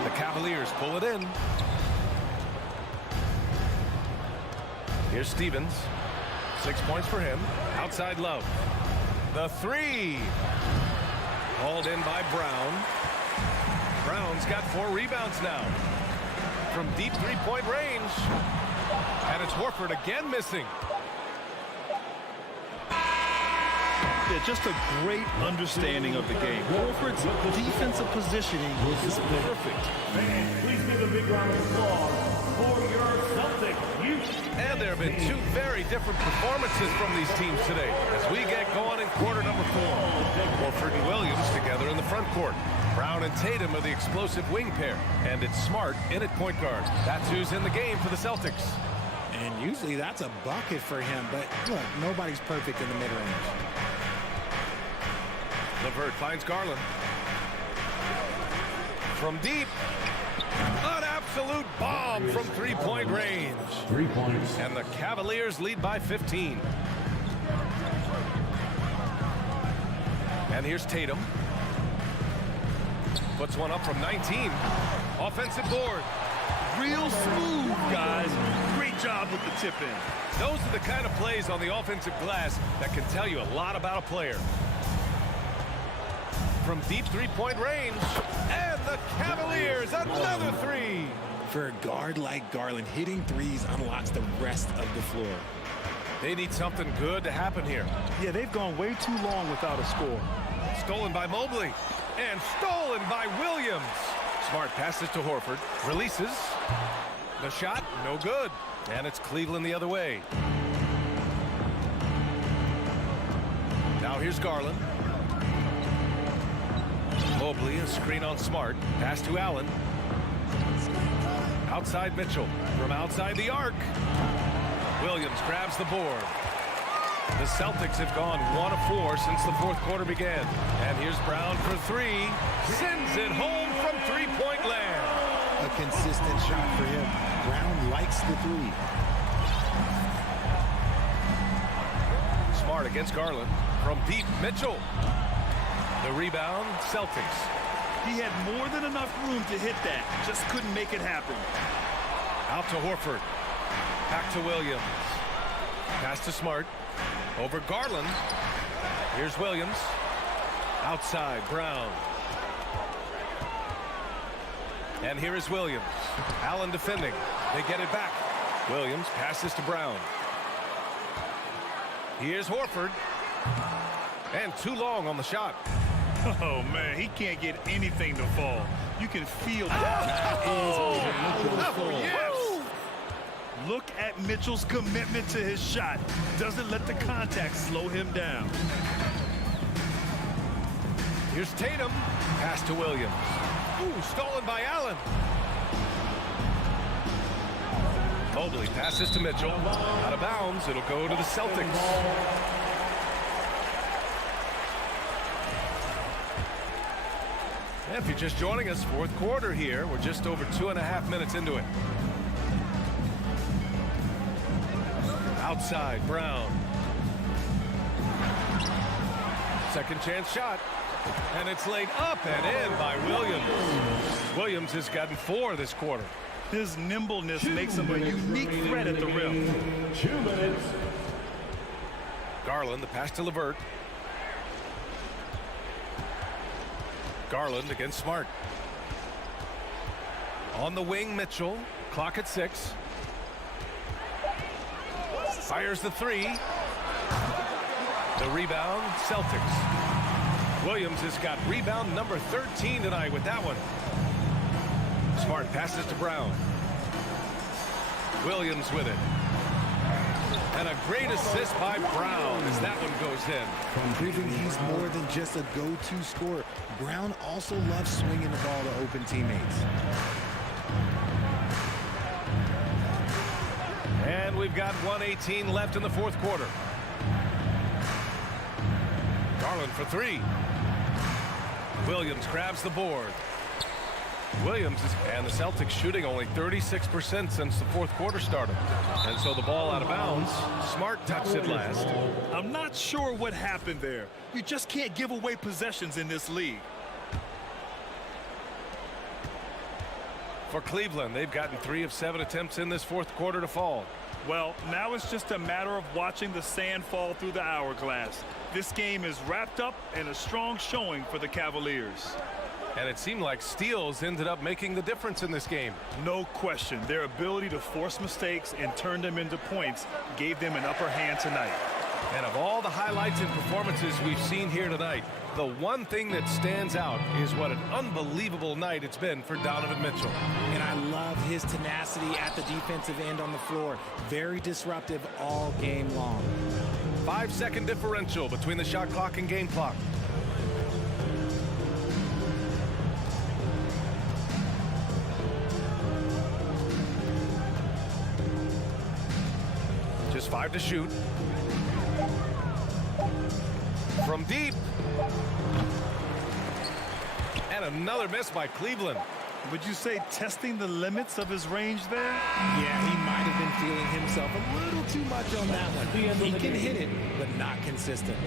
The Cavaliers pull it in. Here's Stevens. 6 points for him. Outside Love. The 3. Hauled in by Brown. Brown's got 4 rebounds now. From deep three-point range. And it's Horford again missing. Yeah, just a great understanding of the game. Horford's defensive positioning is perfect. Fans, please give a big round of applause for your Celtics. And there have been two very different performances from these teams today as we get going in quarter number 4. Horford and Williams together in the front court. Brown and Tatum are the explosive wing pair. And it's Smart in at point guard. That's who's in the game for the Celtics. And usually that's a bucket for him, but look, nobody's perfect in the mid-range. LeVert finds Garland. From deep. An absolute bomb from three-point range. 3 points. And the Cavaliers lead by 15. And here's Tatum. Puts one up from 19. Offensive board. Real smooth, guys. Great job with the tip-in. Those are the kind of plays on the offensive glass that can tell you a lot about a player. From deep three-point range, and the Cavaliers, another three. For a guard like Garland, hitting threes unlocks the rest of the floor. They need something good to happen here. Yeah, they've gone way too long without a score. Stolen by Mobley, and stolen by Williams. Smart passes to Horford, releases. The shot, no good. And it's Cleveland the other way. Now here's Garland. Mobley, a screen on Smart. Pass to Allen. Outside Mitchell. From outside the arc. Williams grabs the board. The Celtics have gone 1 of 4 since the fourth quarter began. And here's Brown for 3. Sends it home from three-point land. A consistent shot for him. Brown likes the three. Smart against Garland. From deep, Mitchell. The rebound, Celtics. He had more than enough room to hit that. Just couldn't make it happen. Out to Horford. Back to Williams. Pass to Smart. Over Garland. Here's Williams. Outside, Brown. And here is Williams. Allen defending. They get it back. Williams passes to Brown. Here's Horford. And too long on the shot. Oh, man, he can't get anything to fall. You can feel it. Yes! Look at Mitchell's commitment to his shot. Doesn't let the contact slow him down. Here's Tatum. Pass to Williams. Ooh, stolen by Allen. Mobley passes to Mitchell. Out of bounds. It'll go to the Celtics. If you're just joining us, fourth quarter here. We're just over 2.5 minutes into it. Outside, Brown. Second chance shot. And it's laid up and in by Williams. Williams has gotten 4 this quarter. His nimbleness makes him a unique threat at the rim. 2 minutes. Garland, the pass to LeVert. Garland against Smart. On the wing, Mitchell. Clock at 6. Fires the 3. The rebound, Celtics. Williams has got rebound number 13 tonight with that one. Smart passes to Brown. Williams with it. And a great assist by Brown as that one goes in. Proving he's more than just a go-to scorer. Brown also loves swinging the ball to open teammates. And we've got 1:18 left in the fourth quarter. Garland for 3. Williams grabs the board. Williams and the Celtics shooting only 36% since the fourth quarter started. And so the ball out of bounds. Smart touched it last. I'm not sure what happened there. You just can't give away possessions in this league. For Cleveland, they've gotten 3 of 7 attempts in this fourth quarter to fall. Well, now it's just a matter of watching the sand fall through the hourglass. This game is wrapped up in a strong showing for the Cavaliers. And it seemed like steals ended up making the difference in this game. No question. Their ability to force mistakes and turn them into points gave them an upper hand tonight. And of all the highlights and performances we've seen here tonight, the one thing that stands out is what an unbelievable night it's been for Donovan Mitchell. And I love his tenacity at the defensive end on the floor. Very disruptive all game long. 5-second differential between the shot clock and game clock. Just 5 to shoot. From deep. And another miss by Cleveland. Would you say testing the limits of his range there? Yeah, he might have been feeling himself a little too much on that one. He can hit it, but not consistent.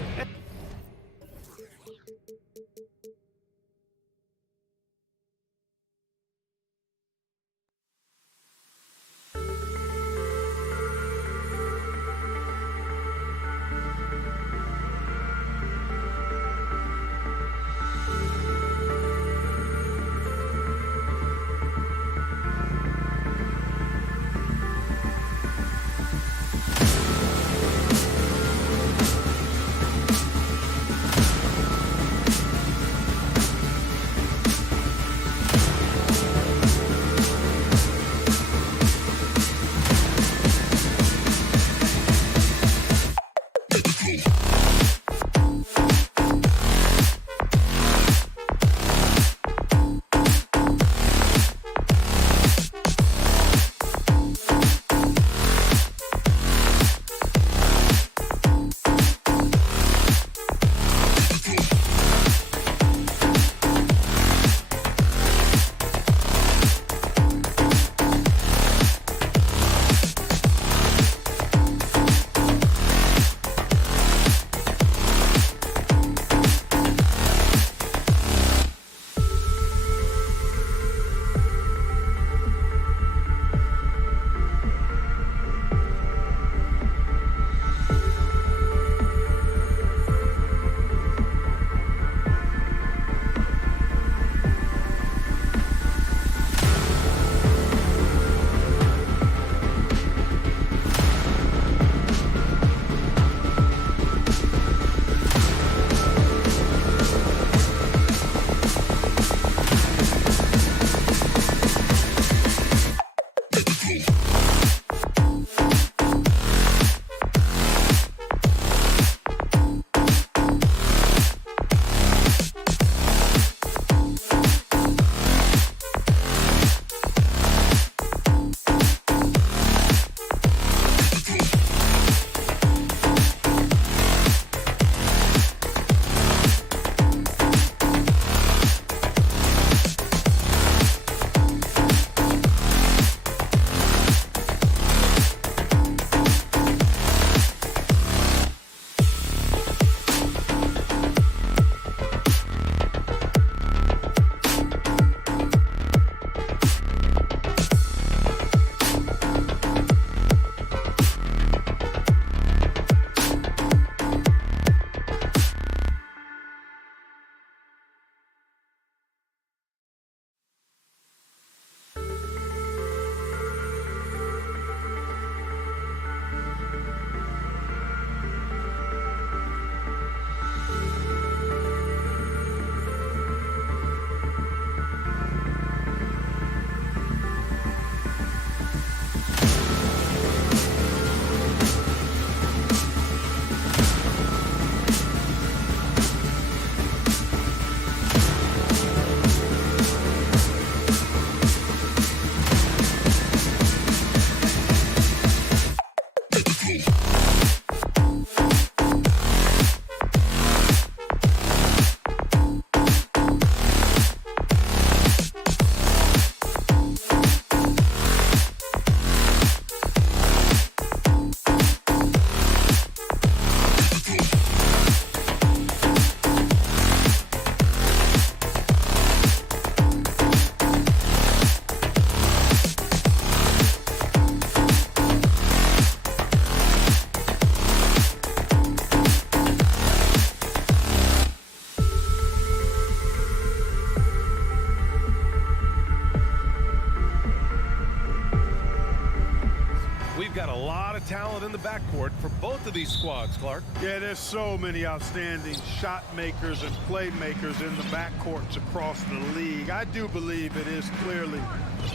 in the backcourt for both of these squads, Clark. Yeah, there's so many outstanding shot makers and playmakers in the backcourts across the league. I do believe it is clearly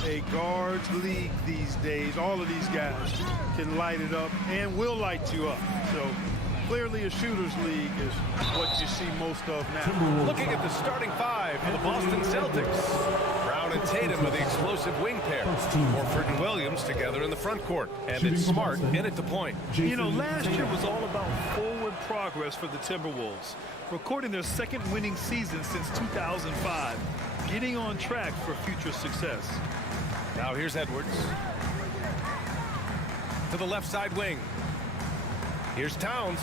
a guards league these days. All of these guys can light it up and will light you up. So clearly a shooter's league is what you see most of now. Looking at the starting five for the Boston Celtics. Brown and Tatum are the explosive wing pair. Horford and Williams together in the front court. And it's Smart in at the point. You know, last year was all about forward progress for the Timberwolves, recording their second winning season since 2005, getting on track for future success. Now here's Edwards. To the left side wing. Here's Towns.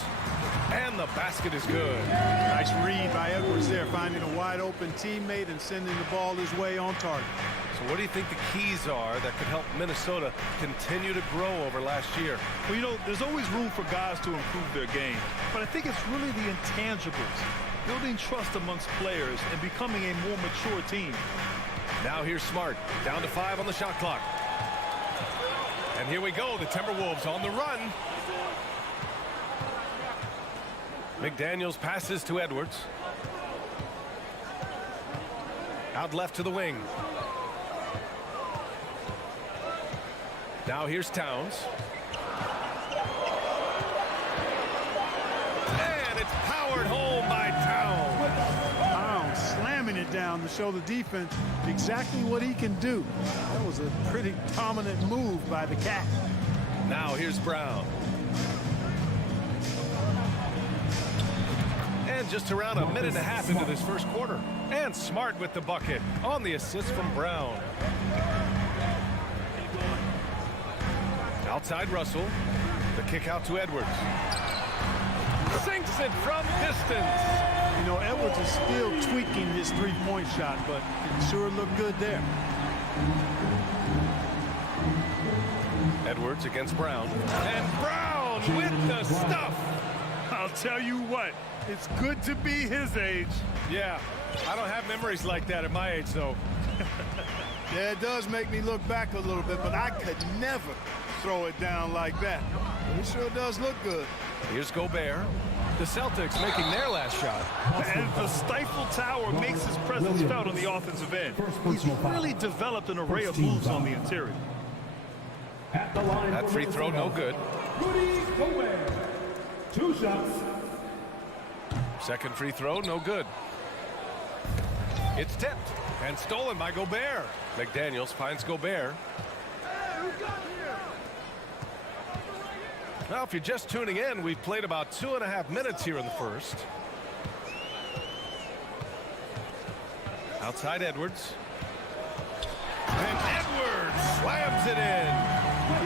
And the basket is good. Nice read by Edwards there, finding a wide open teammate and sending the ball his way on target. So what do you think the keys are that could help Minnesota continue to grow over last year? Well, you know, there's always room for guys to improve their game, but I think it's really the intangibles, building trust amongst players and becoming a more mature team. Now here's Smart, down to 5 on the shot clock. And here we go, the Timberwolves on the run. McDaniels passes to Edwards. Out left to the wing. Now here's Towns. And it's powered home by Towns. Towns slamming it down to show the defense exactly what he can do. That was a pretty dominant move by the Cat. Now here's Brown. And just around a minute and a half into this first quarter. And Smart with the bucket on the assist from Brown. Outside Russell. The kick out to Edwards. Sinks it from distance. You know, Edwards is still tweaking his three-point shot, but it sure looked good there. Edwards against Brown. And Brown with the stuff. I'll tell you what, it's good to be his age. Yeah, I don't have memories like that at my age, though. Yeah, it does make me look back a little bit, but I could never throw it down like that. It sure does look good. Here's Gobert. The Celtics making their last shot. And the stifle tower makes his presence felt on the offensive end. He's really developed an array of moves on the interior. That free throw no good. Gobert. 2 shots. Second free throw no good. It's tipped and stolen by Gobert. McDaniels finds Gobert. Now, if you're just tuning in, we've played about 2.5 minutes here in the first. Outside Edwards. And Edwards slams it in.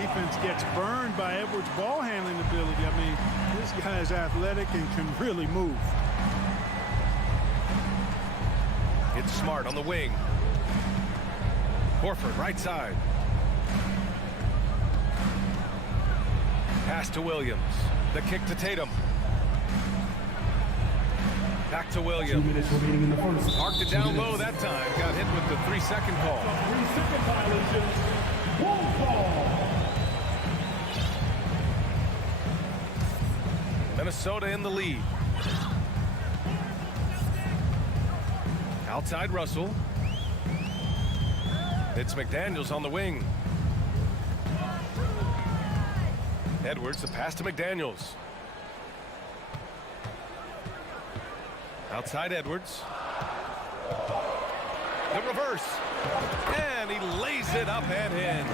Defense gets burned by Edwards' ball handling ability. I mean, this guy is athletic and can really move. It's Smart on the wing. Horford right side. Pass to Williams. The kick to Tatum. Back to Williams. 2 minutes remaining in the first. Marked it down low that time. Got hit with the 3-second call. 3-second violation. Wall ball. Minnesota in the lead. Outside Russell. It's McDaniels on the wing. Edwards, the pass to McDaniels. Outside Edwards. The reverse. And he lays it up and in.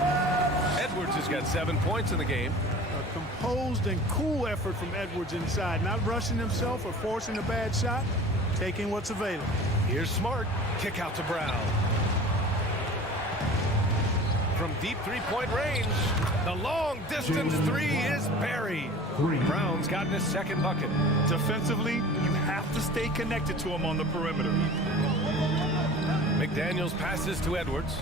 Edwards has got 7 points in the game. A composed and cool effort from Edwards inside. Not rushing himself or forcing a bad shot. Taking what's available. Here's Smart. Kick out to Brown. From deep three-point range, the long-distance three is buried. Brown's gotten his second bucket. Defensively, you have to stay connected to him on the perimeter. McDaniels passes to Edwards.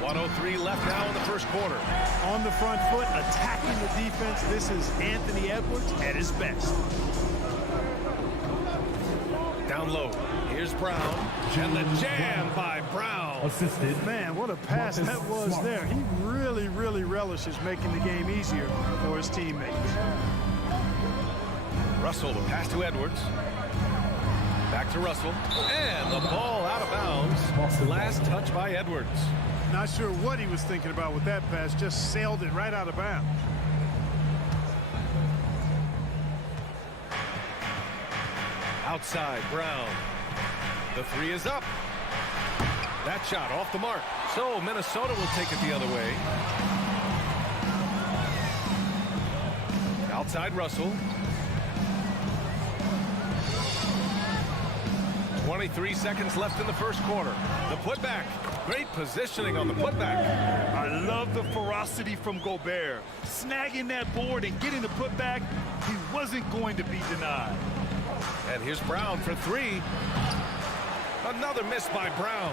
1:03 left now in the first quarter. On the front foot, attacking the defense. This is Anthony Edwards at his best. Down low. Here's Brown, and the jam by Brown. Assisted. Man, what a pass that was there. He really, really relishes making the game easier for his teammates. Russell, the pass to Edwards. Back to Russell, and the ball out of bounds. Last touch by Edwards. Not sure what he was thinking about with that pass, just sailed it right out of bounds. Outside, Brown. The three is up. That shot off the mark. So Minnesota will take it the other way. Outside Russell. 23 seconds left in the first quarter. The putback. Great positioning on the putback. I love the ferocity from Gobert. Snagging that board and getting the putback, he wasn't going to be denied. And here's Brown for three. Another miss by Brown.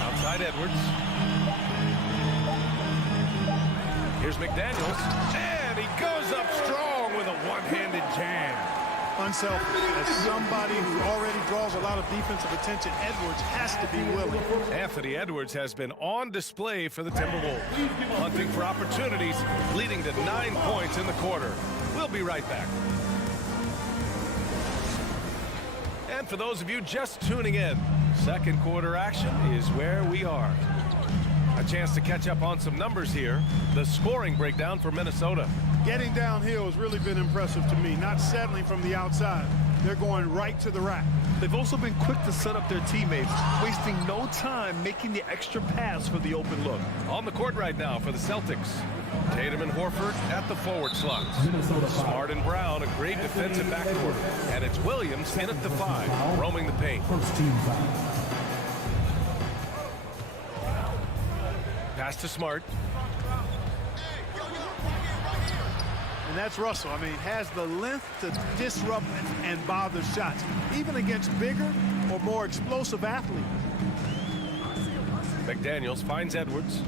Outside Edwards. Here's McDaniels. And he goes up strong with a one-handed jam. Unselfish. As somebody who already draws a lot of defensive attention, Edwards has to be willing. Anthony Edwards has been on display for the Timberwolves, hunting for opportunities, leading to 9 points in the quarter. We'll be right back. And for those of you just tuning in, second quarter action is where we are. A chance to catch up on some numbers here. The scoring breakdown for Minnesota. Getting downhill has really been impressive to me, not settling from the outside. They're going right to the rack. They've also been quick to set up their teammates, wasting no time making the extra pass for the open look. On the court right now for the Celtics. Tatum and Horford at the forward slots. Smart and Brown, a great defensive backcourt. And it's Williams in at the 5, roaming the paint. First team foul. Pass to Smart. And that's Russell. I mean, has the length to disrupt and bother shots, even against bigger or more explosive athletes. McDaniels finds Edwards.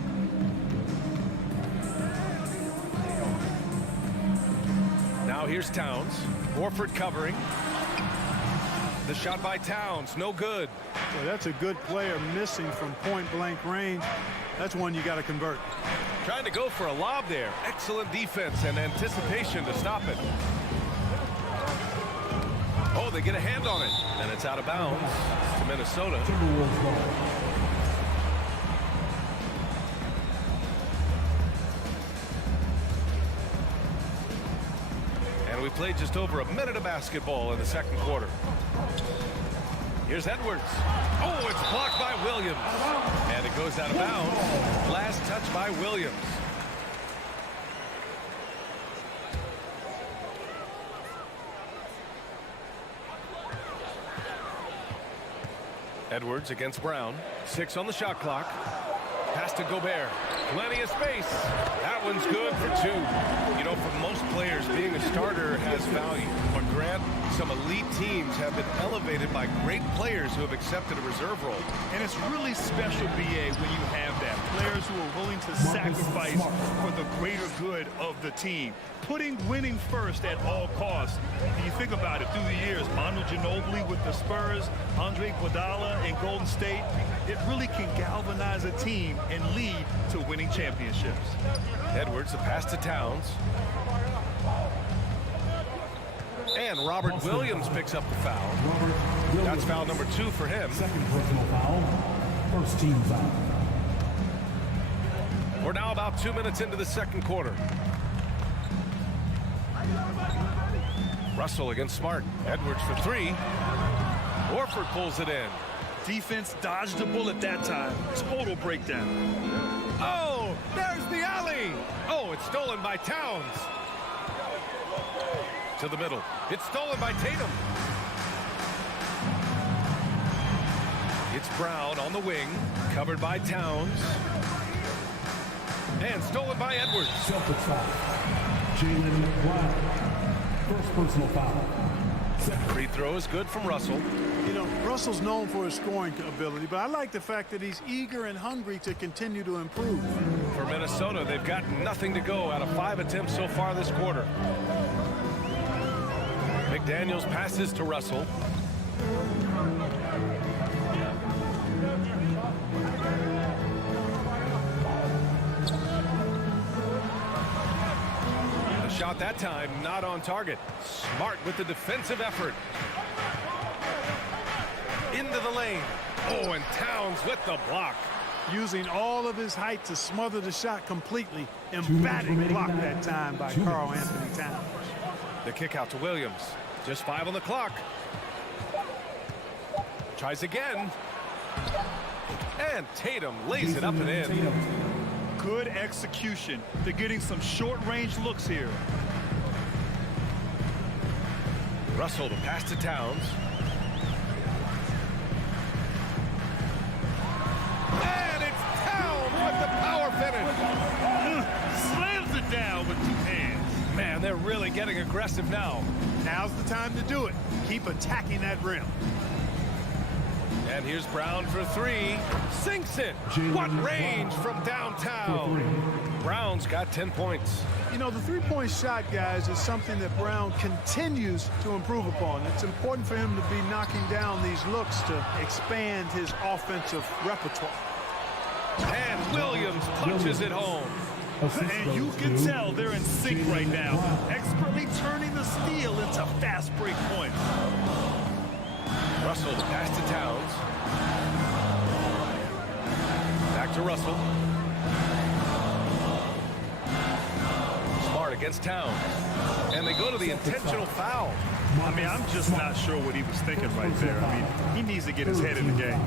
Now here's Towns. Horford covering. The shot by Towns, no good. Well, that's a good player missing from point-blank range. That's one you got to convert. Trying to go for a lob there. Excellent defense and anticipation to stop it. Oh, they get a hand on it. And it's out of bounds to Minnesota. And we played just over a minute of basketball in the second quarter. Here's Edwards. Oh, it's blocked by Williams. And it goes out of bounds. Last touch by Williams. Edwards against Brown. 6 on the shot clock. Pass to Gobert. Plenty of space. That one's good for 2. You know, for most players, being a starter has value. But Grant, some elite teams have been elevated by great players who have accepted a reserve role. And it's really special, BA, when you have that. Players who are willing to sacrifice for the greater good of the team. Putting winning first at all costs. And you think about it through the years, Manu Ginobili with the Spurs, Andre Iguodala in Golden State, it really can galvanize a team and lead to winning championships. Edwards, the pass to Towns. And Robert Williams picks up the foul. That's foul number 2 for him. Second personal foul. First team foul. We're now about 2 minutes into the second quarter. Russell against Smart. Edwards for 3. Horford pulls it in. Defense dodged the bullet that time. Total breakdown. Oh, there's the alley. Oh, it's stolen by Towns. To the middle. It's stolen by Tatum. It's Brown on the wing. Covered by Towns. And stolen by Edwards. Celtics foul. Jaylen Brown. First personal foul. Free throw is good from Russell. You know, Russell's known for his scoring ability, but I like the fact that he's eager and hungry to continue to improve. For Minnesota, they've got nothing to go out of 5 attempts so far this quarter. McDaniels passes to Russell. The shot that time not on target. Smart with the defensive effort. Into the lane. Oh, and Towns with the block. Using all of his height to smother the shot completely. Emphatic block that time by Karl Anthony Towns. The kick out to Williams. Just 5 on the clock. Tries again. And Tatum lays it up and in. Good execution. They're getting some short-range looks here. Russell to pass to Towns. And it's Towns with the power finish. Slams it down with 2 hands. Man, they're really getting aggressive now. Now's the time to do it. Keep attacking that rim. And here's Brown for 3. Sinks it. What range from downtown. Brown's got 10 points. You know, the three-point shot, guys, is something that Brown continues to improve upon. It's important for him to be knocking down these looks to expand his offensive repertoire. And Williams punches it home. And you can tell they're in sync right now, expertly turning the steal into fast break points. Russell to pass to Towns. Back to Russell. Smart against Towns. And they go to the intentional foul. I mean, I'm just not sure what he was thinking right there. I mean, he needs to get his head in the game.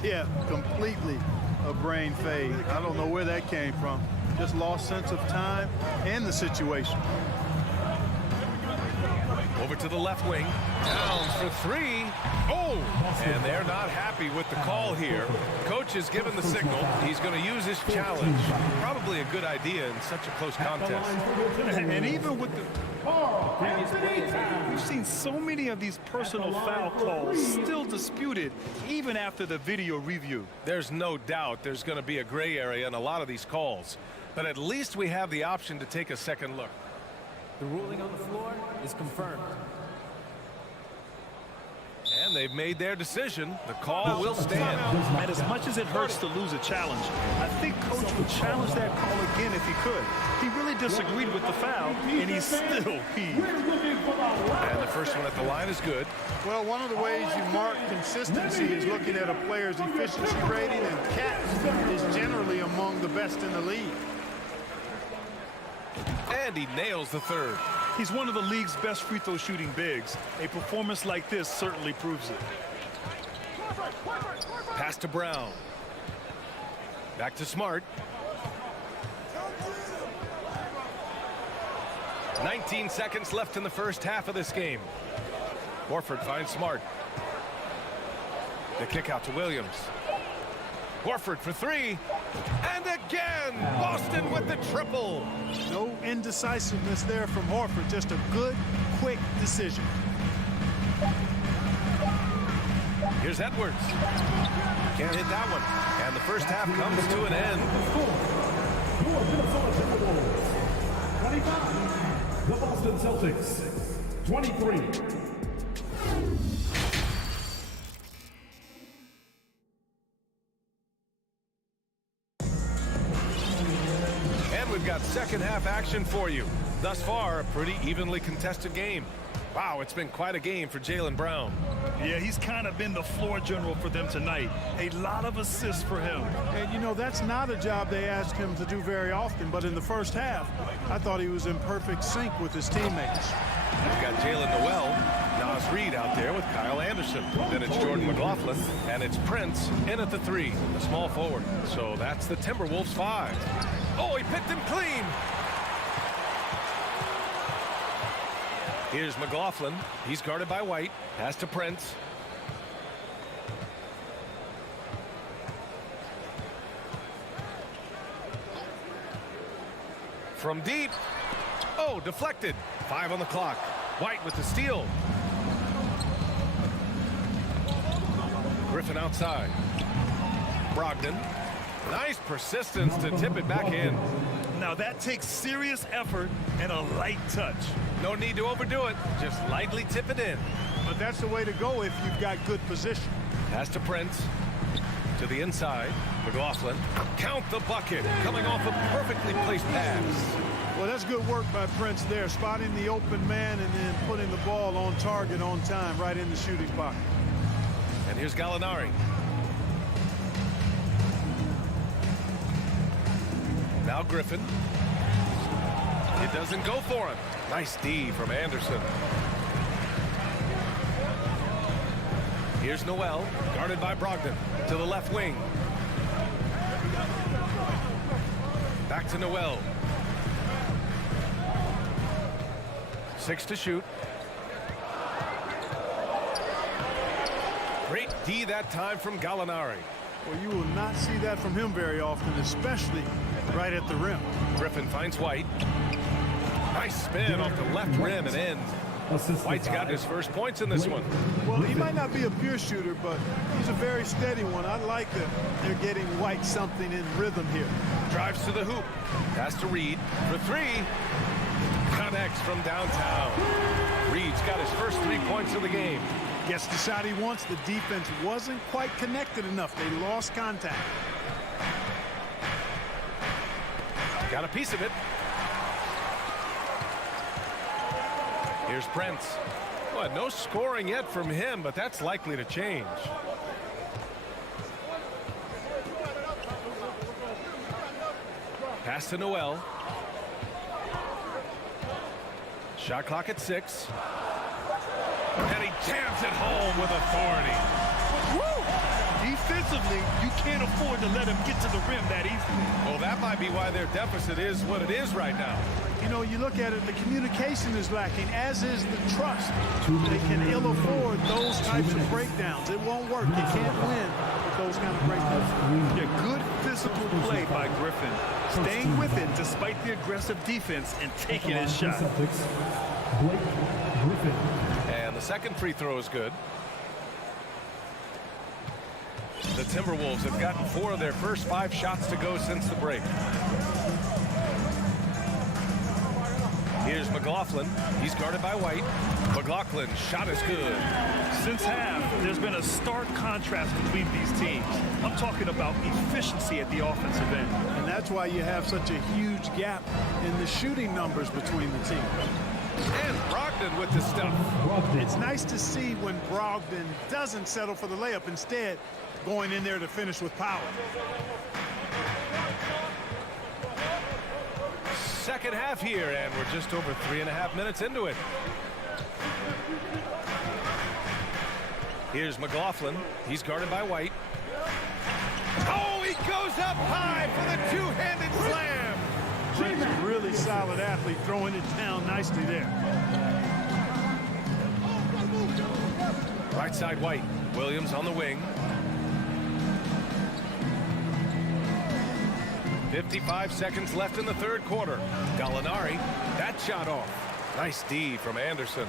Yeah, completely a brain fade. I don't know where that came from. Just lost sense of time and the situation. Over to the left wing. Towns for 3. Oh! And they're not happy with the call here. Coach has given the signal. He's going to use his challenge. Probably a good idea in such a close contest. And even with the previous plays, we've seen so many of these personal foul calls still disputed even after the video review. There's no doubt there's going to be a gray area in a lot of these calls. But at least we have the option to take a second look. The ruling on the floor is confirmed. And they've made their decision. The call will stand. And as much as it hurts to lose a challenge, I think Coach would challenge that call again if he could. He really disagreed with the foul, and he's still peeved. And the first one at the line is good. Well, one of the ways you mark consistency is looking at a player's efficiency rating, and Cat is generally among the best in the league. And he nails the third. He's one of the league's best free throw shooting bigs. A performance like this certainly proves it. Pass to Brown. Back to Smart. 19 seconds left in the first half of this game. Horford finds Smart. The kick out to Williams. Horford for 3. And again, Boston with the triple. No indecisiveness there from Horford. Just a good, quick decision. Here's Edwards. Can't hit that one. And the first half comes to an end. 25, the Boston Celtics, 23. We've got second half action for you. Thus far, a pretty evenly contested game. Wow, it's been quite a game for Jaylen Brown. Yeah, he's kind of been the floor general for them tonight. A lot of assists for him. And, you know, that's not a job they ask him to do very often, but in the first half, I thought he was in perfect sync with his teammates. We've got Jalen Noel, Nas Reed out there with Kyle Anderson. Then it's Jordan McLaughlin, and it's Prince in at the 3, the small forward. So that's the Timberwolves 5. Oh, he picked him clean. Here's McLaughlin. He's guarded by White. Pass to Prince. From deep. Oh, deflected. 5 on the clock. White with the steal. Griffin outside. Brogdon. Nice persistence to tip it back in. Now that takes serious effort and a light touch. No need to overdo it. Just lightly tip it in. But that's the way to go if you've got good position. Pass to Prince. To the inside. McLaughlin. Count the bucket. Coming off a perfectly placed pass. Well, that's good work by Prince there, spotting the open man and then putting the ball on target on time right in the shooting pocket. And here's Gallinari. Now Griffin. It doesn't go for him. Nice D from Anderson. Here's Noel, guarded by Brogdon. To the left wing. Back to Noel. 6 to shoot. Great D that time from Gallinari. Well, you will not see that from him very often, especially right at the rim. Griffin finds White. Nice spin off the left rim and in. White's got his first points in this one. Well, he might not be a pure shooter, but he's a very steady one. I like that they're getting White something in rhythm here. Drives to the hoop. Pass to Reed for 3. Connects from downtown. Reed's got his first 3 points of the game. Gets the shot he wants. The defense wasn't quite connected enough. They lost contact. Got a piece of it. Here's Prince. Well, no scoring yet from him, but that's likely to change. Pass to Noel. Shot clock at 6. And he jams it home with authority. Woo! Defensively, you can't afford to let him get to the rim that easily. Well, that might be why their deficit is what it is right now. You know, you look at it, the communication is lacking, as is the trust. They can ill afford those types of breakdowns. It won't work. You can't win with those kind of breakdowns. Yeah, good physical play by Griffin. Staying with it despite the aggressive defense and taking his shot. And the second free throw is good. The Timberwolves have gotten 4 of their first 5 shots to go since the break. Here's McLaughlin. He's guarded by White. McLaughlin's shot is good. Since half, there's been a stark contrast between these teams. I'm talking about efficiency at the offensive end. And that's why you have such a huge gap in the shooting numbers between the teams. And Brogdon with the stuff. It's nice to see when Brogdon doesn't settle for the layup, instead going in there to finish with power. Second half here, and we're just over 3.5 minutes into it. Here's McLaughlin. He's guarded by White. Oh, he goes up high for the two-handed slam. He's a really solid athlete, throwing it down nicely there. Right side White. Williams on the wing. 55 seconds left in the third quarter. Gallinari, that shot off. Nice D from Anderson.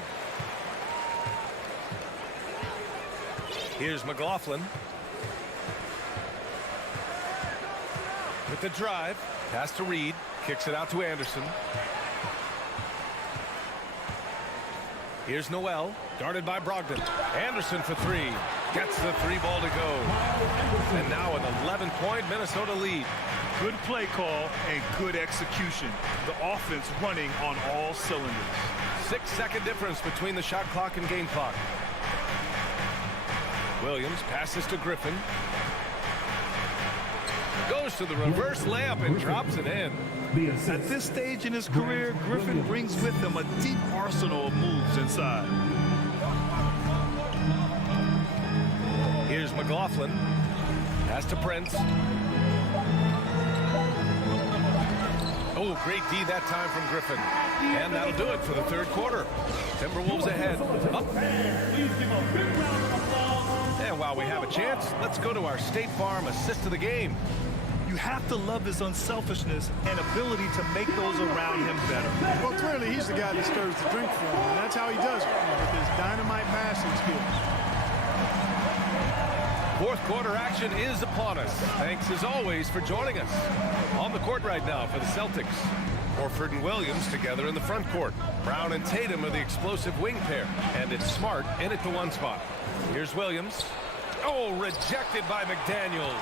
Here's McLaughlin. With the drive. Pass to Reed. Kicks it out to Anderson. Here's Noel. Guarded by Brogdon. Anderson for 3. Gets the 3-ball to go. And now an 11-point Minnesota lead. Good play call and good execution. The offense running on all cylinders. 6-second difference between the shot clock and game clock. Williams passes to Griffin. Goes to the reverse layup and drops it in. At this stage in his career, Griffin brings with him a deep arsenal of moves inside. Here's McLaughlin. Pass to Prince. Oh, great D that time from Griffin. And that'll do it for the third quarter. Timberwolves ahead. Up. And while we have a chance, let's go to our State Farm assist of the game. You have to love his unselfishness and ability to make those around him better. Well, clearly he's the guy that stirs the drink for him, and that's how he does it, with his dynamite passing skills. Fourth quarter action is upon us. Thanks as always for joining us. On the court right now for the Celtics, Horford and Williams together in the front court. Brown and Tatum are the explosive wing pair, and it's Smart in at the one spot. Here's Williams. Oh, rejected by McDaniels.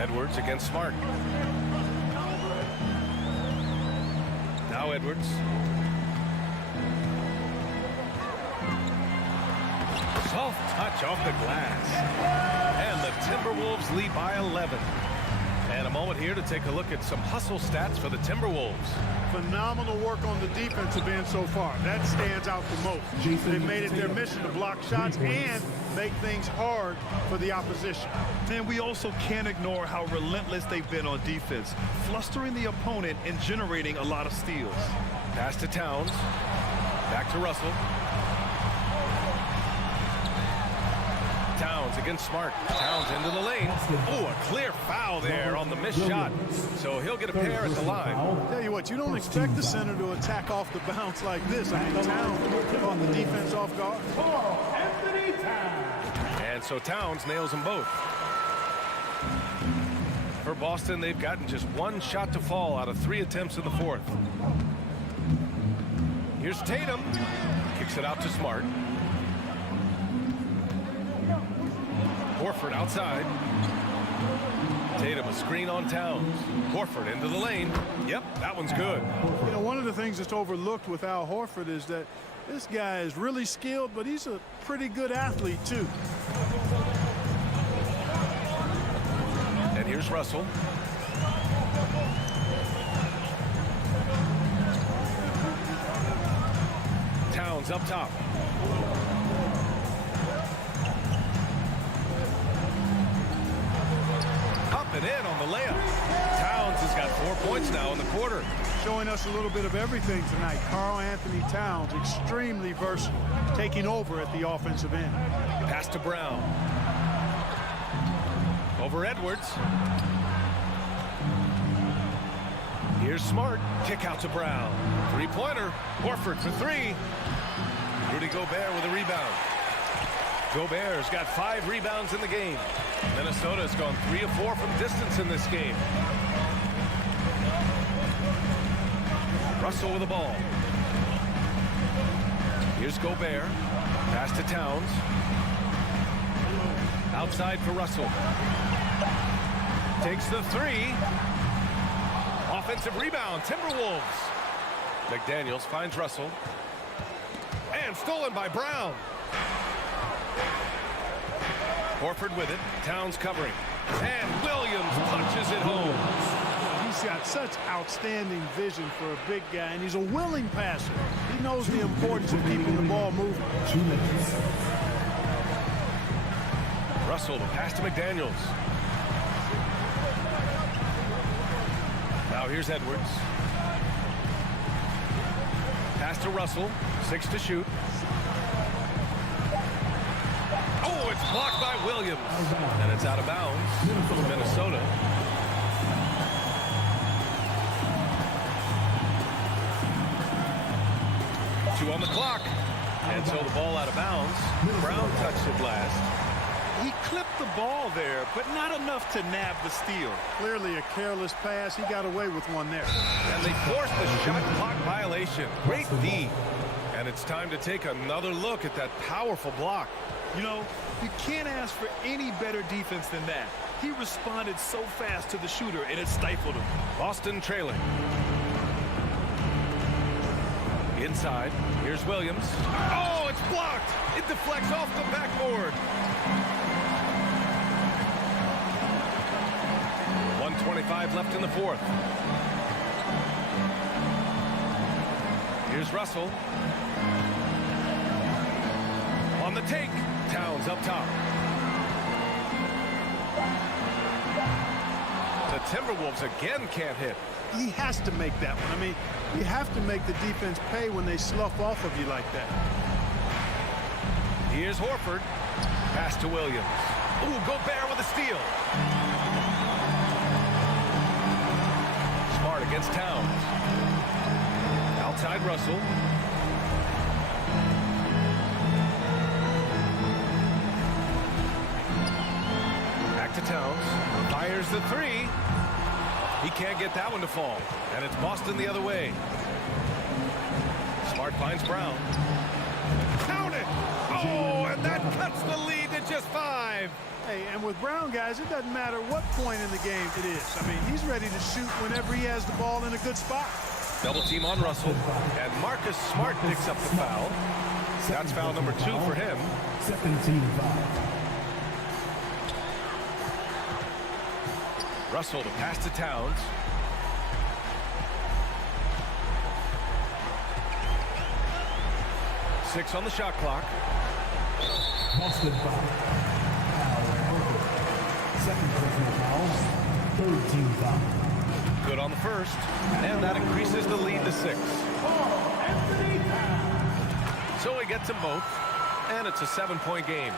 Edwards against Smart. Now Edwards. Soft touch off the glass. And the Timberwolves lead by 11. And a moment here to take a look at some hustle stats for the Timberwolves. Phenomenal work on the defensive end so far. That stands out the most. They've made it their mission to block shots and make things hard for the opposition. And we also can't ignore how relentless they've been on defense, flustering the opponent and generating a lot of steals. Pass to Towns. Back to Russell. Towns against Smart. Towns into the lane. Oh, a clear foul there on the missed shot. So he'll get a pair at the line. Tell you what, you don't expect the center to attack off the bounce like this. I mean, Towns caught the defense off guard. Anthony Towns. And so Towns nails them both. For Boston, they've gotten just one shot to fall out of 3 attempts in the fourth. Here's Tatum. Kicks it out to Smart. Horford outside. Tatum a screen on Towns. Horford into the lane. Yep, that one's good. You know, one of the things that's overlooked with Al Horford is that this guy is really skilled, but he's a pretty good athlete, too. And here's Russell. Towns up top. And in on the layup. Towns has got 4 points now in the quarter. Showing us a little bit of everything tonight. Karl Anthony Towns, extremely versatile, taking over at the offensive end. Pass to Brown. Over Edwards. Here's Smart. Kick out to Brown. Three-pointer. Horford for 3. Rudy Gobert with a rebound. Gobert's got 5 rebounds in the game. Minnesota's gone 3 of 4 from distance in this game. Russell with the ball. Here's Gobert. Pass to Towns. Outside for Russell. Takes the 3. Offensive rebound, Timberwolves. McDaniels finds Russell. And stolen by Brown. Horford with it. Towns covering. And Williams punches it home. He's got such outstanding vision for a big guy, and he's a willing passer. He knows the importance of keeping the ball moving. Russell, the pass to McDaniels. Now here's Edwards. Pass to Russell. 6 to shoot. Oh, it's blocked by Williams. And it's out of bounds. Minnesota. Two on the clock. And so the ball out of bounds. Brown touched it last. He clipped the ball there, but not enough to nab the steal. Clearly a careless pass. He got away with one there. And they forced the shot clock violation. Great D. And it's time to take another look at that powerful block. You know, you can't ask for any better defense than that. He responded so fast to the shooter, and it stifled him. Boston trailing. Inside. Here's Williams. Oh, it's blocked. It deflects off the backboard. 1:25 left in the fourth. Here's Russell. On the take. Towns up top. The Timberwolves again can't hit. He has to make that one. I mean, you have to make the defense pay when they slough off of you like that. Here's Horford. Pass to Williams. Ooh, Gobert with a steal. Smart against Towns. Outside Russell. Towns. Fires the three. He can't get that one to fall. And it's Boston the other way. Smart finds Brown. Count it! Oh, and that cuts the lead to just 5. Hey, and with Brown, guys, it doesn't matter what point in the game it is. I mean, he's ready to shoot whenever he has the ball in a good spot. Double team on Russell. And Marcus Smart picks up the foul. That's foul number 2 for him. Second team foul. Russell to pass to Towns. Six on the shot clock. Boston foul. Second personal foul. Third team foul. Good on the first. And that increases the lead to 6. So he gets them both. And it's a 7-point game.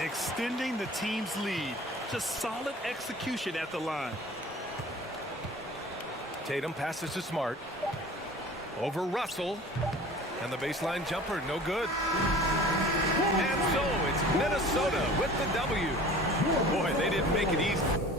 Extending the team's lead. Just solid execution at the line. Tatum passes to Smart. Over Russell. And the baseline jumper, no good. And so it's Minnesota with the W. Boy, they didn't make it easy.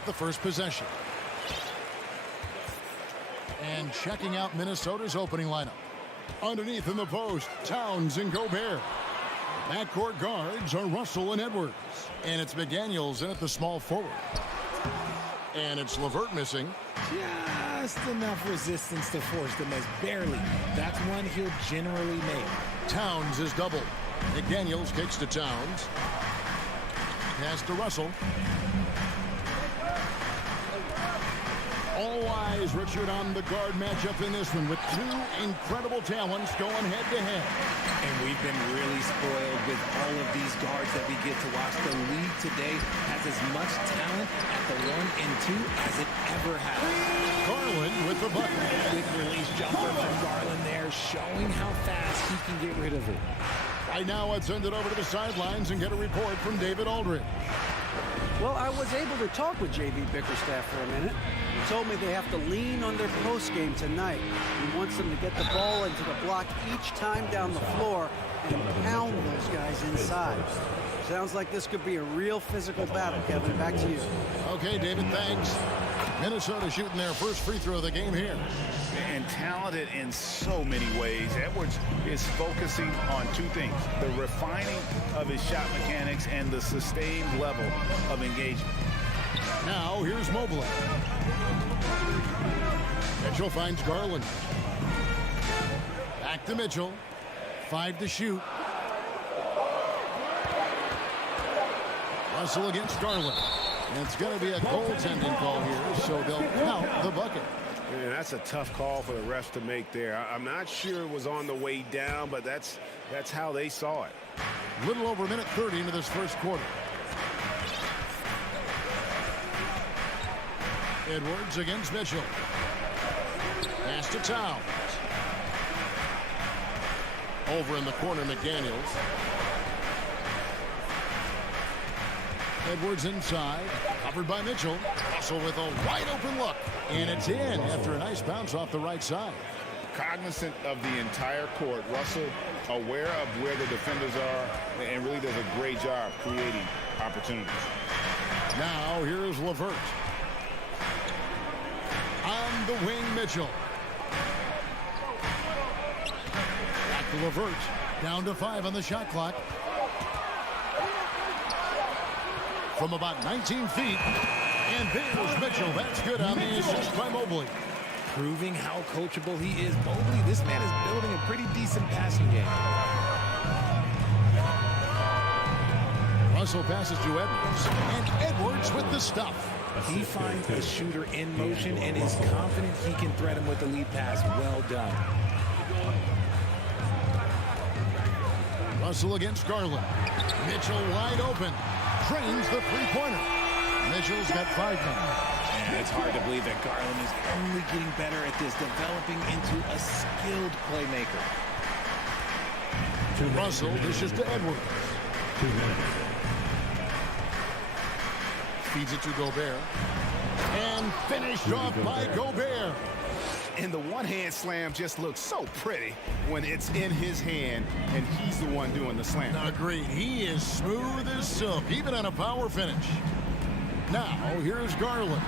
get the first possession. And checking out Minnesota's opening lineup. Underneath in the post, Towns and Gobert. Backcourt guards are Russell and Edwards. And it's McDaniels in at the small forward. And it's LeVert missing. Just enough resistance to force the miss. Barely. That's one he'll generally make. Towns is doubled. McDaniels kicks to Towns. Pass to Russell. All eyes, Richard, on the guard matchup in this one with two incredible talents going head-to-head. And we've been really spoiled with all of these guards that we get to watch. The league today has as much talent at the 1 and 2 as it ever has. Garland with the bucket. Quick release jumper from Garland there, showing how fast he can get rid of it. Right now, let's send it over to the sidelines and get a report from David Aldridge. Well, I was able to talk with J.B. Bickerstaff for a minute. He told me they have to lean on their post game tonight. He wants them to get the ball into the block each time down the floor and pound those guys inside. Sounds like this could be a real physical battle, Kevin. Back to you. Okay, David, thanks. Minnesota shooting their first free throw of the game here. And talented in so many ways. Edwards is focusing on two things: the refining of his shot mechanics and the sustained level of engagement. Now, here's Mobley. Mitchell finds Garland. Back to Mitchell. 5 to shoot. Russell against Garland. And it's going to be a goaltending call here, so they'll count the bucket. Yeah, that's a tough call for the refs to make there. I'm not sure it was on the way down, but that's how they saw it. Little over a minute 30 into this first quarter. Edwards against Mitchell. Pass to Towns. Over in the corner, McDaniels. Edwards inside, covered by Mitchell. Russell with a wide open look. And it's in after a nice bounce off the right side. Cognizant of the entire court, Russell aware of where the defenders are and really does a great job creating opportunities. Now here's LeVert. On the wing, Mitchell. Back to LeVert. Down to 5 on the shot clock. From about 19 feet. And there's Mitchell. That's good on the assist by Mobley. Proving how coachable he is. Mobley, this man is building a pretty decent passing game. Russell passes to Edwards. And Edwards with the stuff. He finds the shooter in motion and is confident he can thread him with the lead pass. Well done. Russell against Garland. Mitchell wide open. Trains the three-pointer. Mitchell's got 5 now. And it's hard to believe that Garland is only getting better at this, developing into a skilled playmaker. Russell dishes to Edwards. 2 minutes. Feeds it to Gobert. And finished off by Gobert. And the one-hand slam just looks so pretty when it's in his hand and he's the one doing the slam. Agreed. He is smooth as silk, even on a power finish. Now, here's Garland.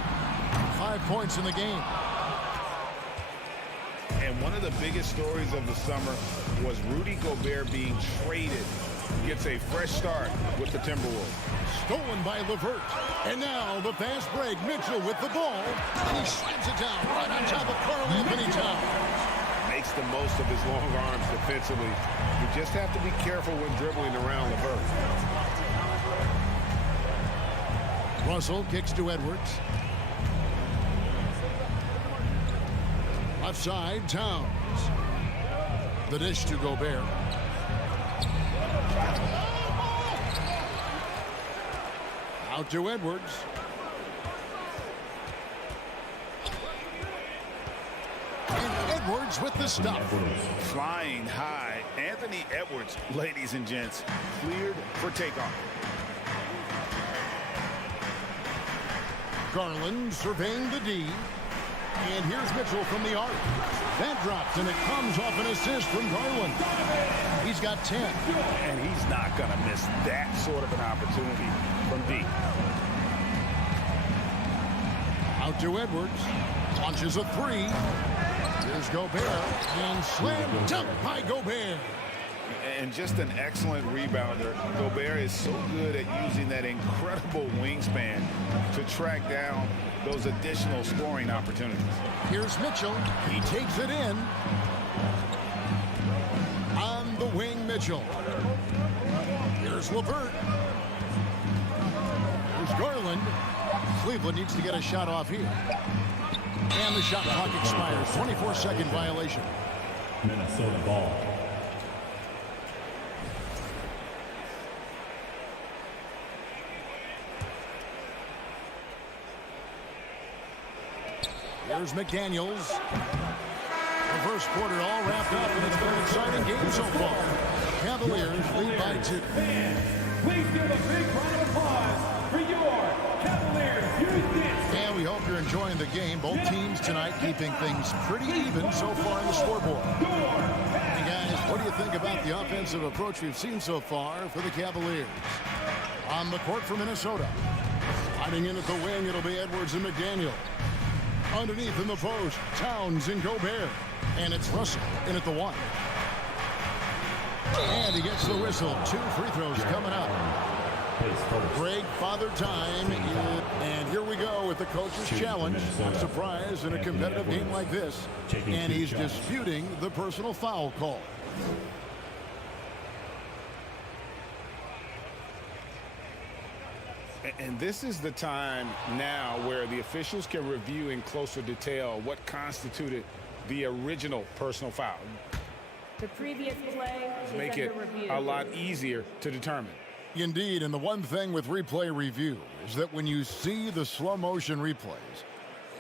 5 points in the game. And one of the biggest stories of the summer was Rudy Gobert being traded. Gets a fresh start with the Timberwolves. Stolen by LeVert. And now the fast break. Mitchell with the ball. And he slams it down right on top of Karl Anthony Towns. Makes the most of his long arms defensively. You just have to be careful when dribbling around LeVert. Russell kicks to Edwards. Left side, Towns. The dish to Gobert. Out to Edwards. And Edwards with the stuff. Flying high. Anthony Edwards, ladies and gents, cleared for takeoff. Garland surveying the D. And here's Mitchell from the arc. That drops, and it comes off an assist from Garland. He's got 10. And he's not going to miss that sort of an opportunity from D. Out to Edwards. Launches a three. Here's Gobert. And slam dunk by Gobert. And just an excellent rebounder. Gobert is so good at using that incredible wingspan to track down those additional scoring opportunities. Here's Mitchell. He takes it in. On the wing, Mitchell. Here's LeVert. Here's Garland. Cleveland needs to get a shot off here. And the shot clock expires. 24-second violation. Minnesota ball. Here's McDaniels. The first quarter all wrapped up, and it's been an exciting game so far. Cavaliers lead by 2. Please give a big round of applause for your Cavaliers. And we hope you're enjoying the game. Both teams tonight keeping things pretty even so far on the scoreboard. And guys, what do you think about the offensive approach we've seen so far for the Cavaliers? On the court for Minnesota. Sliding in at the wing, it'll be Edwards and McDaniel. Underneath in the post, Towns and Gobert. And it's Russell in at the 1. And he gets the whistle. 2 free throws coming up. Great father time. And here we go with the coach's challenge. Not surprised in a competitive game like this. And he's disputing the personal foul call. And this is the time now where the officials can review in closer detail what constituted the original personal foul. The previous play is make it under review. A lot easier to determine. Indeed, and the one thing with replay review is that when you see the slow motion replays,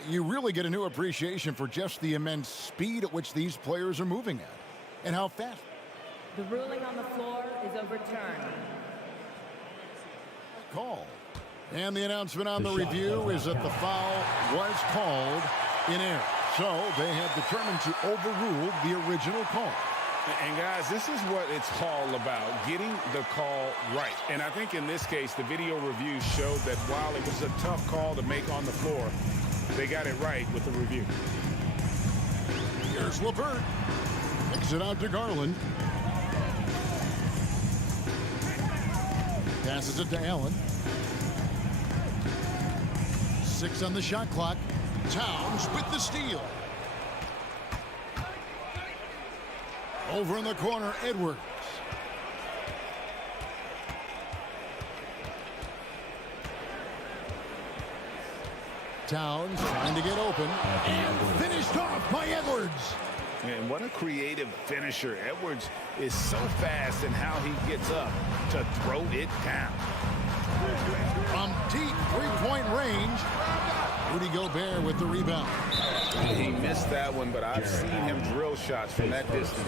you really get a new appreciation for just the immense speed at which these players are moving at and how fast. The ruling on the floor is overturned. Call. And the announcement on the review is that the foul was called in error. So they have determined to overrule the original call. And guys, this is what it's all about, getting the call right. And I think in this case, the video review showed that while it was a tough call to make on the floor, they got it right with the review. Here's LeVert. Kicks it out to Garland. Passes it to Allen. 6 on the shot clock. Towns with the steal. Over in the corner, Edwards. Towns trying to get open. And finished off by Edwards. And what a creative finisher. Edwards is so fast in how he gets up to throw it down. From deep three-point range, Rudy Gobert with the rebound. He missed that one, but I've seen him drill shots from that distance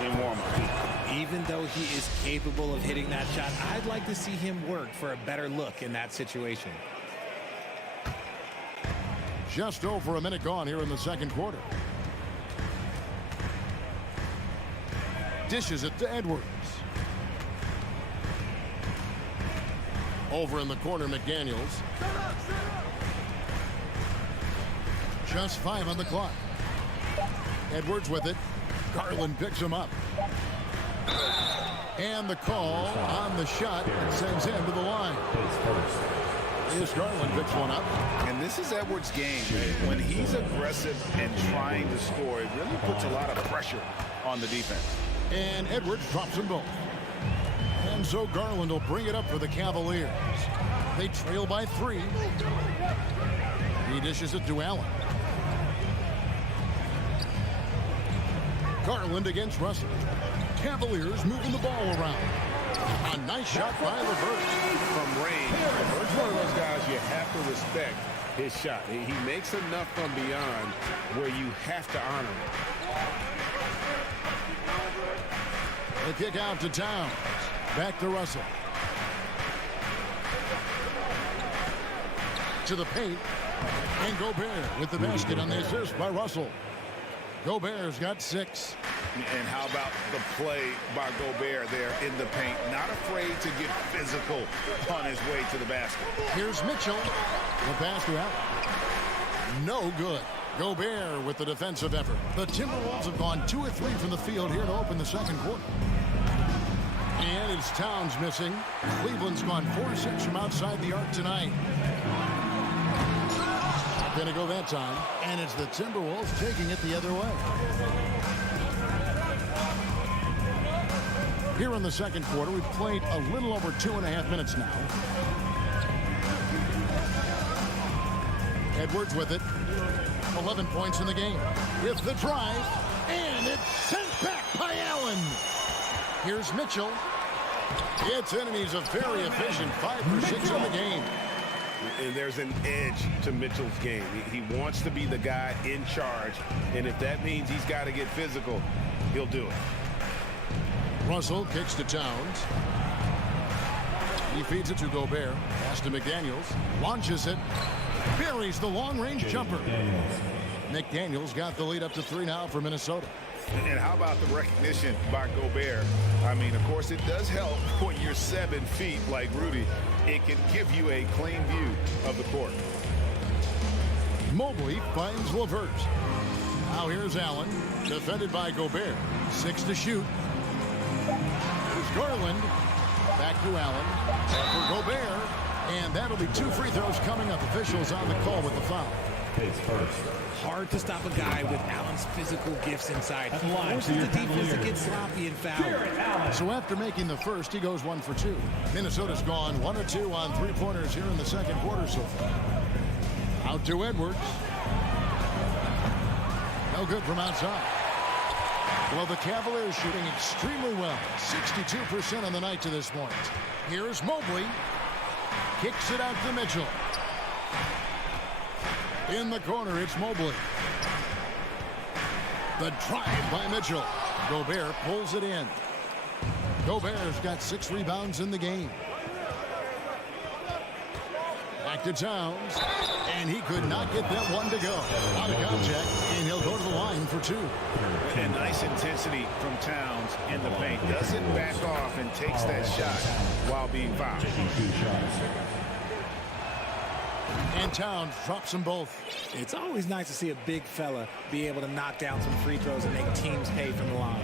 in warm-up. Even though he is capable of hitting that shot, I'd like to see him work for a better look in that situation. Just over a minute gone here in the second quarter. Dishes it to Edwards. Over in the corner, McDaniels. Just 5 on the clock. Edwards with it. Garland picks him up. And the call on the shot sends him to the line. Here's Garland picks one up. And this is Edwards' game. When he's aggressive and trying to score, it really puts a lot of pressure on the defense. And Edwards drops them both. And so Garland will bring it up for the Cavaliers. They trail by 3. He dishes it to Allen. Garland against Russell. Cavaliers moving the ball around. A nice shot by LeVert. From range, LeVert's one of those guys you have to respect his shot. He makes enough from beyond where you have to honor him. The kick out to Towns. Back to Russell. To the paint. And Gobert with the basket on the assist by Russell. Gobert's got 6. And how about the play by Gobert there in the paint? Not afraid to get physical on his way to the basket. Here's Mitchell. The pass to Allen. No good. Gobert with the defensive effort. The Timberwolves have gone 2 of 3 from the field here to open the second quarter. And it's Towns missing. Cleveland's gone 4-6 from outside the arc tonight. Gonna go that time. And it's the Timberwolves taking it the other way. Here in the second quarter, we've played a little over 2.5 minutes now. Edwards with it. 11 points in the game. With the drive. And it's sent back by Allen. Here's Mitchell. It's enemies of very efficient 5 for 6 in the game. And there's an edge to Mitchell's game. He wants to be the guy in charge. And if that means he's got to get physical, he'll do it. Russell kicks to Towns. He feeds it to Gobert. Pass to McDaniels. Launches it. Buries the long-range jumper. McDaniels got the lead up to 3 now for Minnesota. And how about the recognition by Gobert? I mean, of course, it does help when you're 7 feet like Rudy. It can give you a clean view of the court. Mobley finds LeVert. Now here's Allen, defended by Gobert. 6 to shoot. Here's Garland. Back to Allen. For Gobert. And that'll be 2 free throws coming up. Officials on the call with the foul. Hard to stop a guy with Allen's physical gifts inside. He forces the defense to get sloppy and foul. So after making the first, he goes 1 for 2. Minnesota's gone 1 of 2 on 3-pointers here in the second quarter so far. Out to Edwards. No good from outside. Well, the Cavaliers shooting extremely well. 62% on the night to this point. Here's Mobley. Kicks it out to Mitchell. In the corner, it's Mobley. The drive by Mitchell. Gobert pulls it in. Gobert's got 6 rebounds in the game. Back to Towns. And he could not get that one to go. Out of contact, and he'll go to the line for 2. And nice intensity from Towns in the paint. Doesn't back off and takes that shot while being fouled. And Towns drops them both. It's always nice to see a big fella be able to knock down some free throws and make teams pay from the line.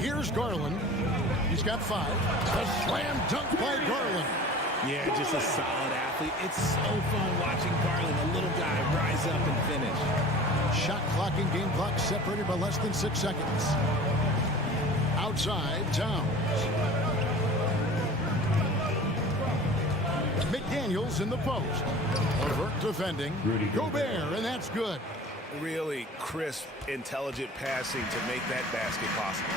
Here's Garland. He's got 5. A slam dunk by Garland. Yeah, just a solid athlete. It's so fun watching Garland, a little guy, rise up and finish. Shot clock and game clock separated by less than 6 seconds. Outside, Towns. McDaniels in the post. LeVert defending. Gobert, and that's good. Really crisp, intelligent passing to make that basket possible.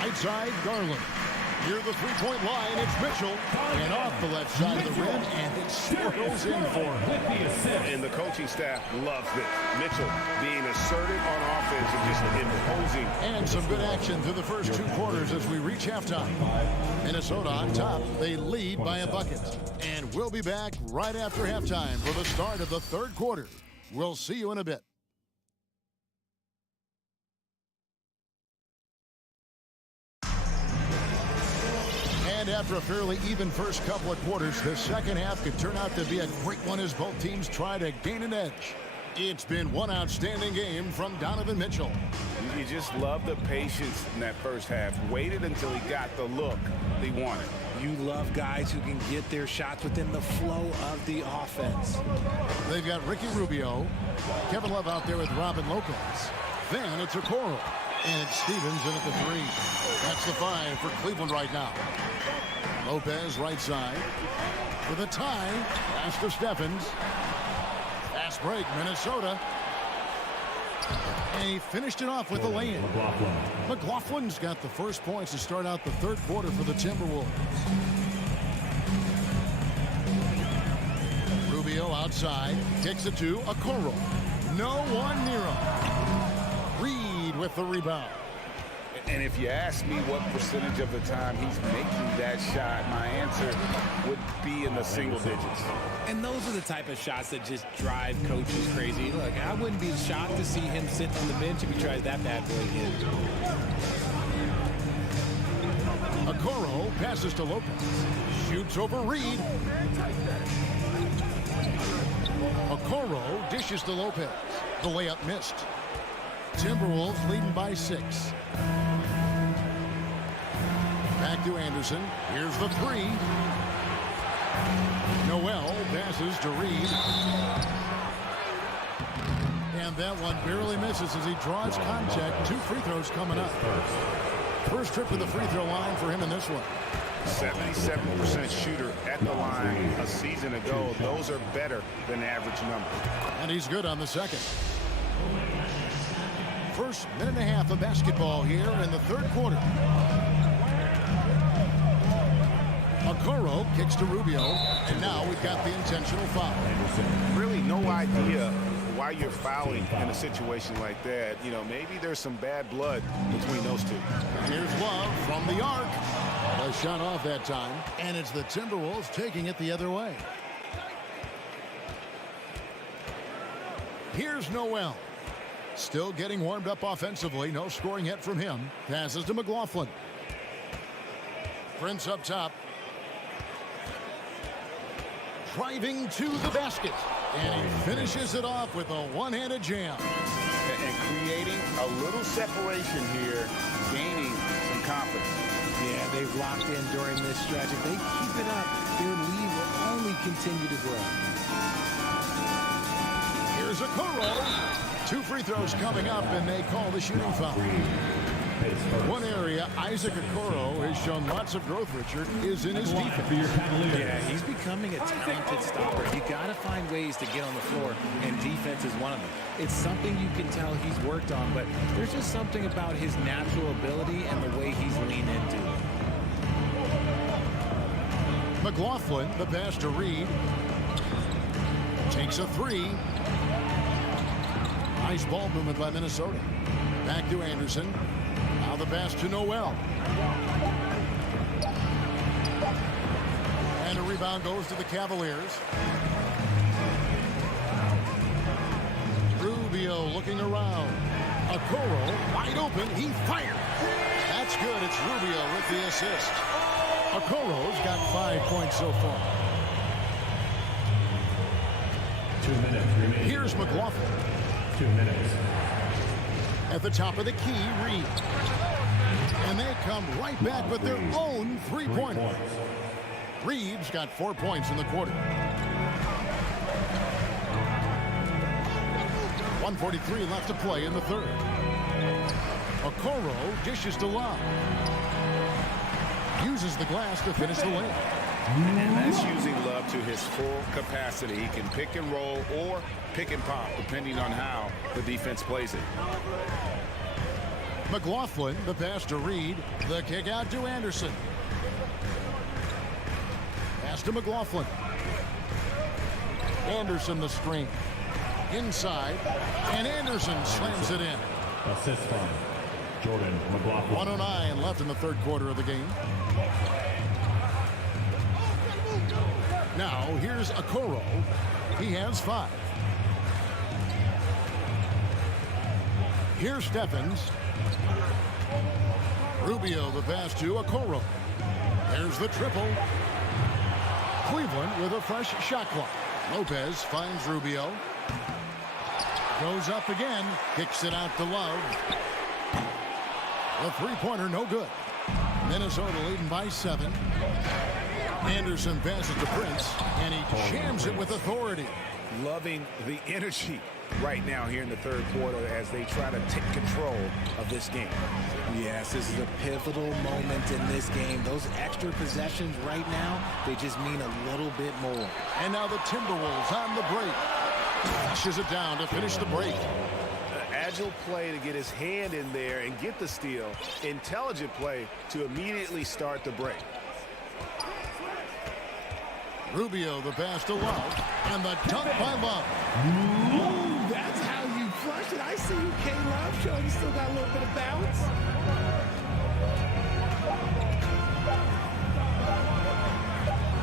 Outside, Garland. Near the 3-point line, it's Mitchell. And off the left side of the rim, and it swirls in for him. And the coaching staff loves it. Mitchell being assertive on offense and just imposing. And some good action through the first 2 quarters as we reach halftime. Minnesota on top. They lead by a bucket. And we'll be back right after halftime for the start of the third quarter. We'll see you in a bit. And after a fairly even first couple of quarters, the second half could turn out to be a great one as both teams try to gain an edge. It's been one outstanding game from Donovan Mitchell. You just love the patience in that first half. Waited until he got the look he wanted. You love guys who can get their shots within the flow of the offense. They've got Ricky Rubio, Kevin Love out there with Robin Lopez. Then it's Okoro, and it's Stevens in at the 3. That's the 5 for Cleveland right now. Lopez right side with a tie. Pass to Stephens. Fast break, Minnesota. And he finished it off with a lay-in. McLaughlin's got the first points to start out the third quarter for the Timberwolves. Rubio outside. Kicks it to Okoro. No one near him. Reed with the rebound. And if you ask me what percentage of the time he's making that shot, my answer would be in the single digits. And those are the type of shots that just drive coaches crazy. Look, I wouldn't be shocked to see him sit on the bench if he tries that bad boy again. Okoro passes to Lopez. Shoots over Reed. Okoro dishes to Lopez. The layup missed. Timberwolves leading by 6. Back to Anderson. Here's the 3. Noel passes to Reed. And that one barely misses as he draws contact. 2 free throws coming up. First trip to the free throw line for him in this one. 77% shooter at the line a season ago. Those are better than average numbers. And he's good on the second. First minute and a half of basketball here in the third quarter. Okoro kicks to Rubio, and now we've got the intentional foul. Really no idea why you're fouling in a situation like that. You know, maybe there's some bad blood between those two. And here's Love from the arc. A shot off that time, and it's the Timberwolves taking it the other way. Here's Noel. Still getting warmed up offensively. No scoring yet from him. Passes to McLaughlin. Prince up top. Driving to the basket. And he finishes it off with a one-handed jam. And creating a little separation here, gaining some confidence. Yeah, they've locked in during this stretch. If they keep it up, their lead will only continue to grow. Here's Okoro. 2 free throws coming up, and they call the shooting foul. One area Isaac Okoro has shown lots of growth, Richard, is in his defense. Yeah, he's becoming a talented stopper. You got to find ways to get on the floor, and defense is one of them. It's something you can tell he's worked on, but there's just something about his natural ability and the way he's leaned into it. McLaughlin, the pass to Reed. Takes a 3. Nice ball movement by Minnesota. Back to Anderson. Now the pass to Noel. And a rebound goes to the Cavaliers. Rubio looking around. Okoro wide open. He fired. That's good. It's Rubio with the assist. Okoro's got 5 points so far. 2 minutes remaining. Here's McLaughlin. 2 minutes. At the top of the key, Reed. And they come right back with their own 3-pointer. Reed's got 4 points in the quarter. 1:43 left to play in the third. Okoro dishes to Love. Uses the glass to finish the lane. And that's using Love to his full capacity. He can pick and roll or pick and pop, depending on how the defense plays it. McLaughlin, the pass to Reed. The kick out to Anderson. Pass to McLaughlin. Anderson the screen. Inside. And Anderson slams it in. Assist from Jordan McLaughlin. 1:09 left in the third quarter of the game. Now, here's Okoro. He has 5. Here's Stephens. Rubio, the pass to Okoro. There's the triple. Cleveland with a fresh shot clock. Lopez finds Rubio. Goes up again. Kicks it out to Love. The 3-pointer, no good. Minnesota leading by 7. Anderson passes to Prince, and he jams it with authority. Loving the energy right now here in the third quarter as they try to take control of this game. Yes, this is a pivotal moment in this game. Those extra possessions right now, they just mean a little bit more. And now the Timberwolves on the break. Flushes it down to finish the break. Agile play to get his hand in there and get the steal. Intelligent play to immediately start the break. Rubio, the pass to Love, and the dunk by Love. Ooh, that's how you flush it. I see you, K-Love, showing you still got a little bit of bounce.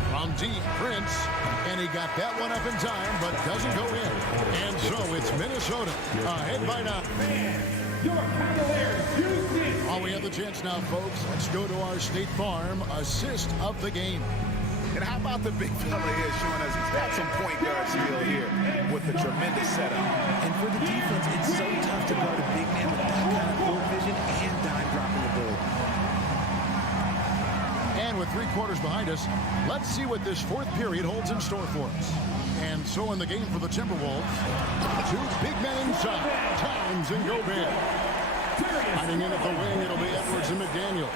From deep, Prince, and he got that one up in time, but doesn't go in. And so it's Minnesota ahead by 9. your Cavaliers use this. Oh, we have the chance now, folks. Let's go to our State Farm assist of the game. And how about the big fella here showing us he's got some point guard skill here with the tremendous setup. And for the defense, it's so tough to guard a big man with that kind of court vision and dime dropping ability. And with 3 quarters behind us, let's see what this 4th period holds in store for us. And so in the game for the Timberwolves, 2 big men inside, Towns and Gobert. Hiding in at the wing, it'll be Edwards and McDaniel.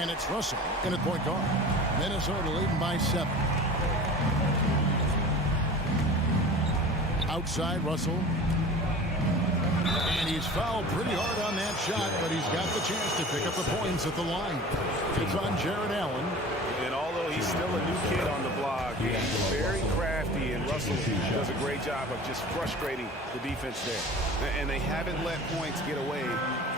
And it's Russell in at point guard. Minnesota leading by 7. Outside, Russell. And he's fouled pretty hard on that shot, but he's got the chance to pick up the points at the line. It's on Jared Allen. And although he's still a new kid on the block, he's very crafty, and Russell does a great job of just frustrating the defense there. And they haven't let points get away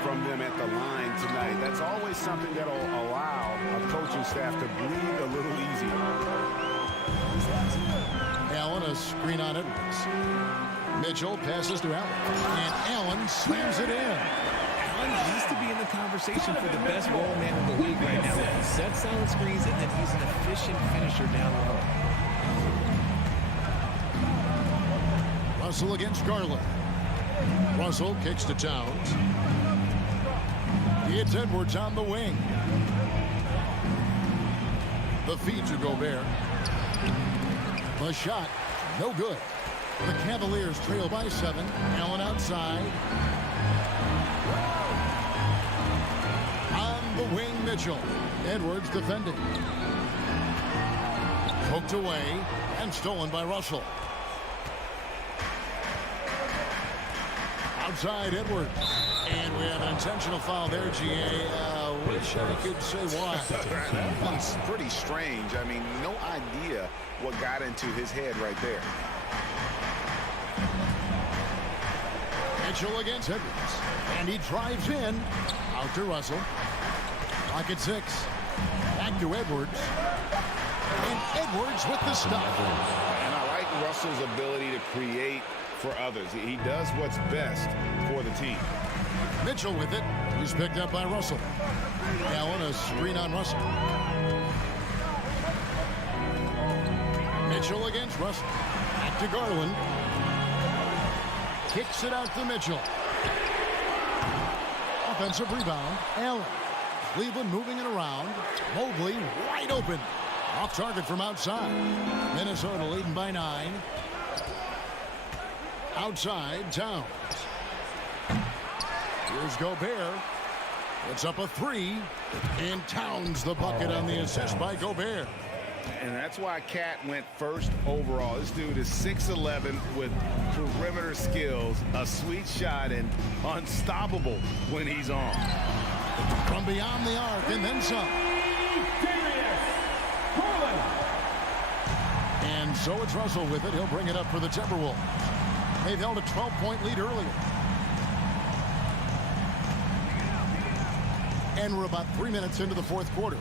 from them at the line tonight. That's always something that will allow a coaching staff to breathe a little easier. Allen, a screen on Edwards. Mitchell passes to Allen. And Allen slams it in. Allen used to be in the conversation for the best roll man in the league right now. He sets solid screens, and then he's an efficient finisher down low. Russell against Garland. Russell kicks to Towns. It's Edwards on the wing. The feed to Gobert. The shot, no good. The Cavaliers trail by 7. Allen outside. On the wing, Mitchell. Edwards defending. Poked away and stolen by Russell. Outside, Edwards. And we have an intentional foul there, GA. Wish I could say why. That one's pretty strange. I mean, no idea what got into his head right there. Mitchell against Edwards. And he drives in. Out to Russell. Clock at 6. Back to Edwards. And Edwards with the stop. And I like Russell's ability to create for others. He does what's best for the team. Mitchell with it. He's picked up by Russell. Allen, a screen on Russell. Mitchell against Russell. Back to Garland. Kicks it out to Mitchell. Offensive rebound. Allen. Cleveland moving it around. Mobley wide open. Off target from outside. Minnesota leading by 9. Outside, Towns. Here's Gobert. It's up a 3. And Towns the bucket on the assist by Gobert. And that's why Cat went first overall. This dude is 6'11" with perimeter skills, a sweet shot, and unstoppable when he's on. From beyond the arc and then some. And so it's Russell with it. He'll bring it up for the Timberwolves. They've held a 12-point lead earlier. And we're about 3 minutes into the 4th quarter.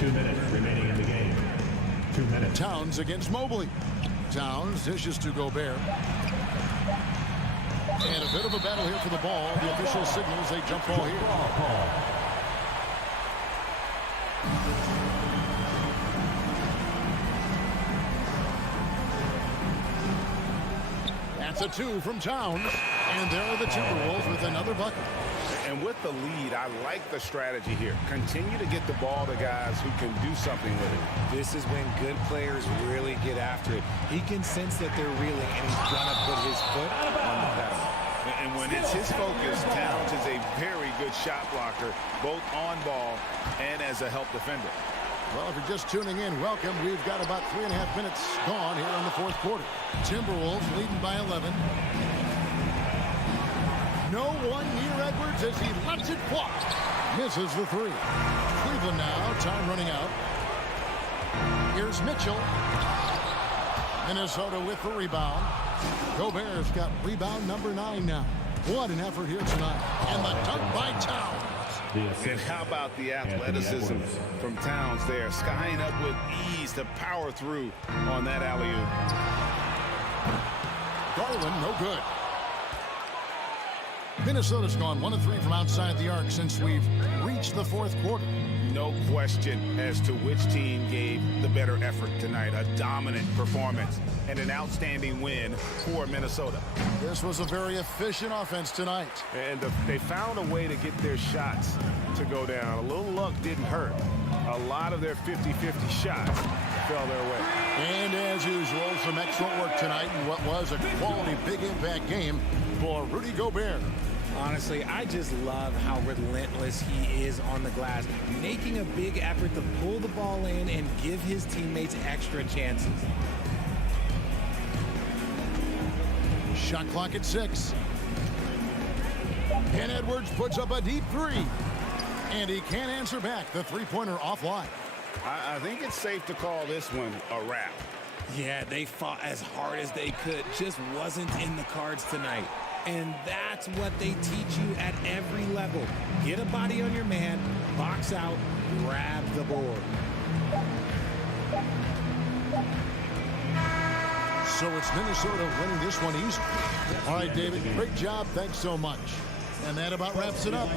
2 minutes remaining in the game. 2 minutes. Towns against Mobley. Towns dishes to Gobert. And a bit of a battle here for the ball. The official signals a jump ball here. That's a 2 from Towns. And there are the Timberwolves with another bucket. And with the lead, I like the strategy here. Continue to get the ball to guys who can do something with it. This is when good players really get after it. He can sense that they're reeling, and he's gonna put his foot on the pedal. And when it's his focus, Towns is a very good shot blocker, both on ball and as a help defender. Well, if you're just tuning in, welcome. We've got about 3.5 minutes gone here in the 4th quarter. Timberwolves leading by 11. No one near Edwards as he lets it fly. Misses the 3. Cleveland now, time running out. Here's Mitchell. Minnesota with the rebound. Gobert's got rebound number 9 now. What an effort here tonight. And the dunk by Towns. And how about the athleticism from Towns there, skying up with ease to power through on that alley-oop. Garland, no good. Minnesota's gone 1 of 3 from outside the arc since we've reached the fourth quarter. No question as to which team gave the better effort tonight. A dominant performance and an outstanding win for Minnesota. This was a very efficient offense tonight. And they found a way to get their shots to go down. A little luck didn't hurt. A lot of their 50-50 shots fell their way. And as usual, some excellent work tonight in what was a quality big impact game for Rudy Gobert. Honestly, I just love how relentless he is on the glass, making a big effort to pull the ball in and give his teammates extra chances. Shot clock at 6. And Edwards puts up a deep 3. And he can't answer back. The three-pointer offline. I think it's safe to call this one a wrap. Yeah, they fought as hard as they could. Just wasn't in the cards tonight. And that's what they teach you at every level. Get a body on your man, box out, grab the board. So it's Minnesota winning this one easily. All right, David, great job. Thanks so much. And that about wraps it up.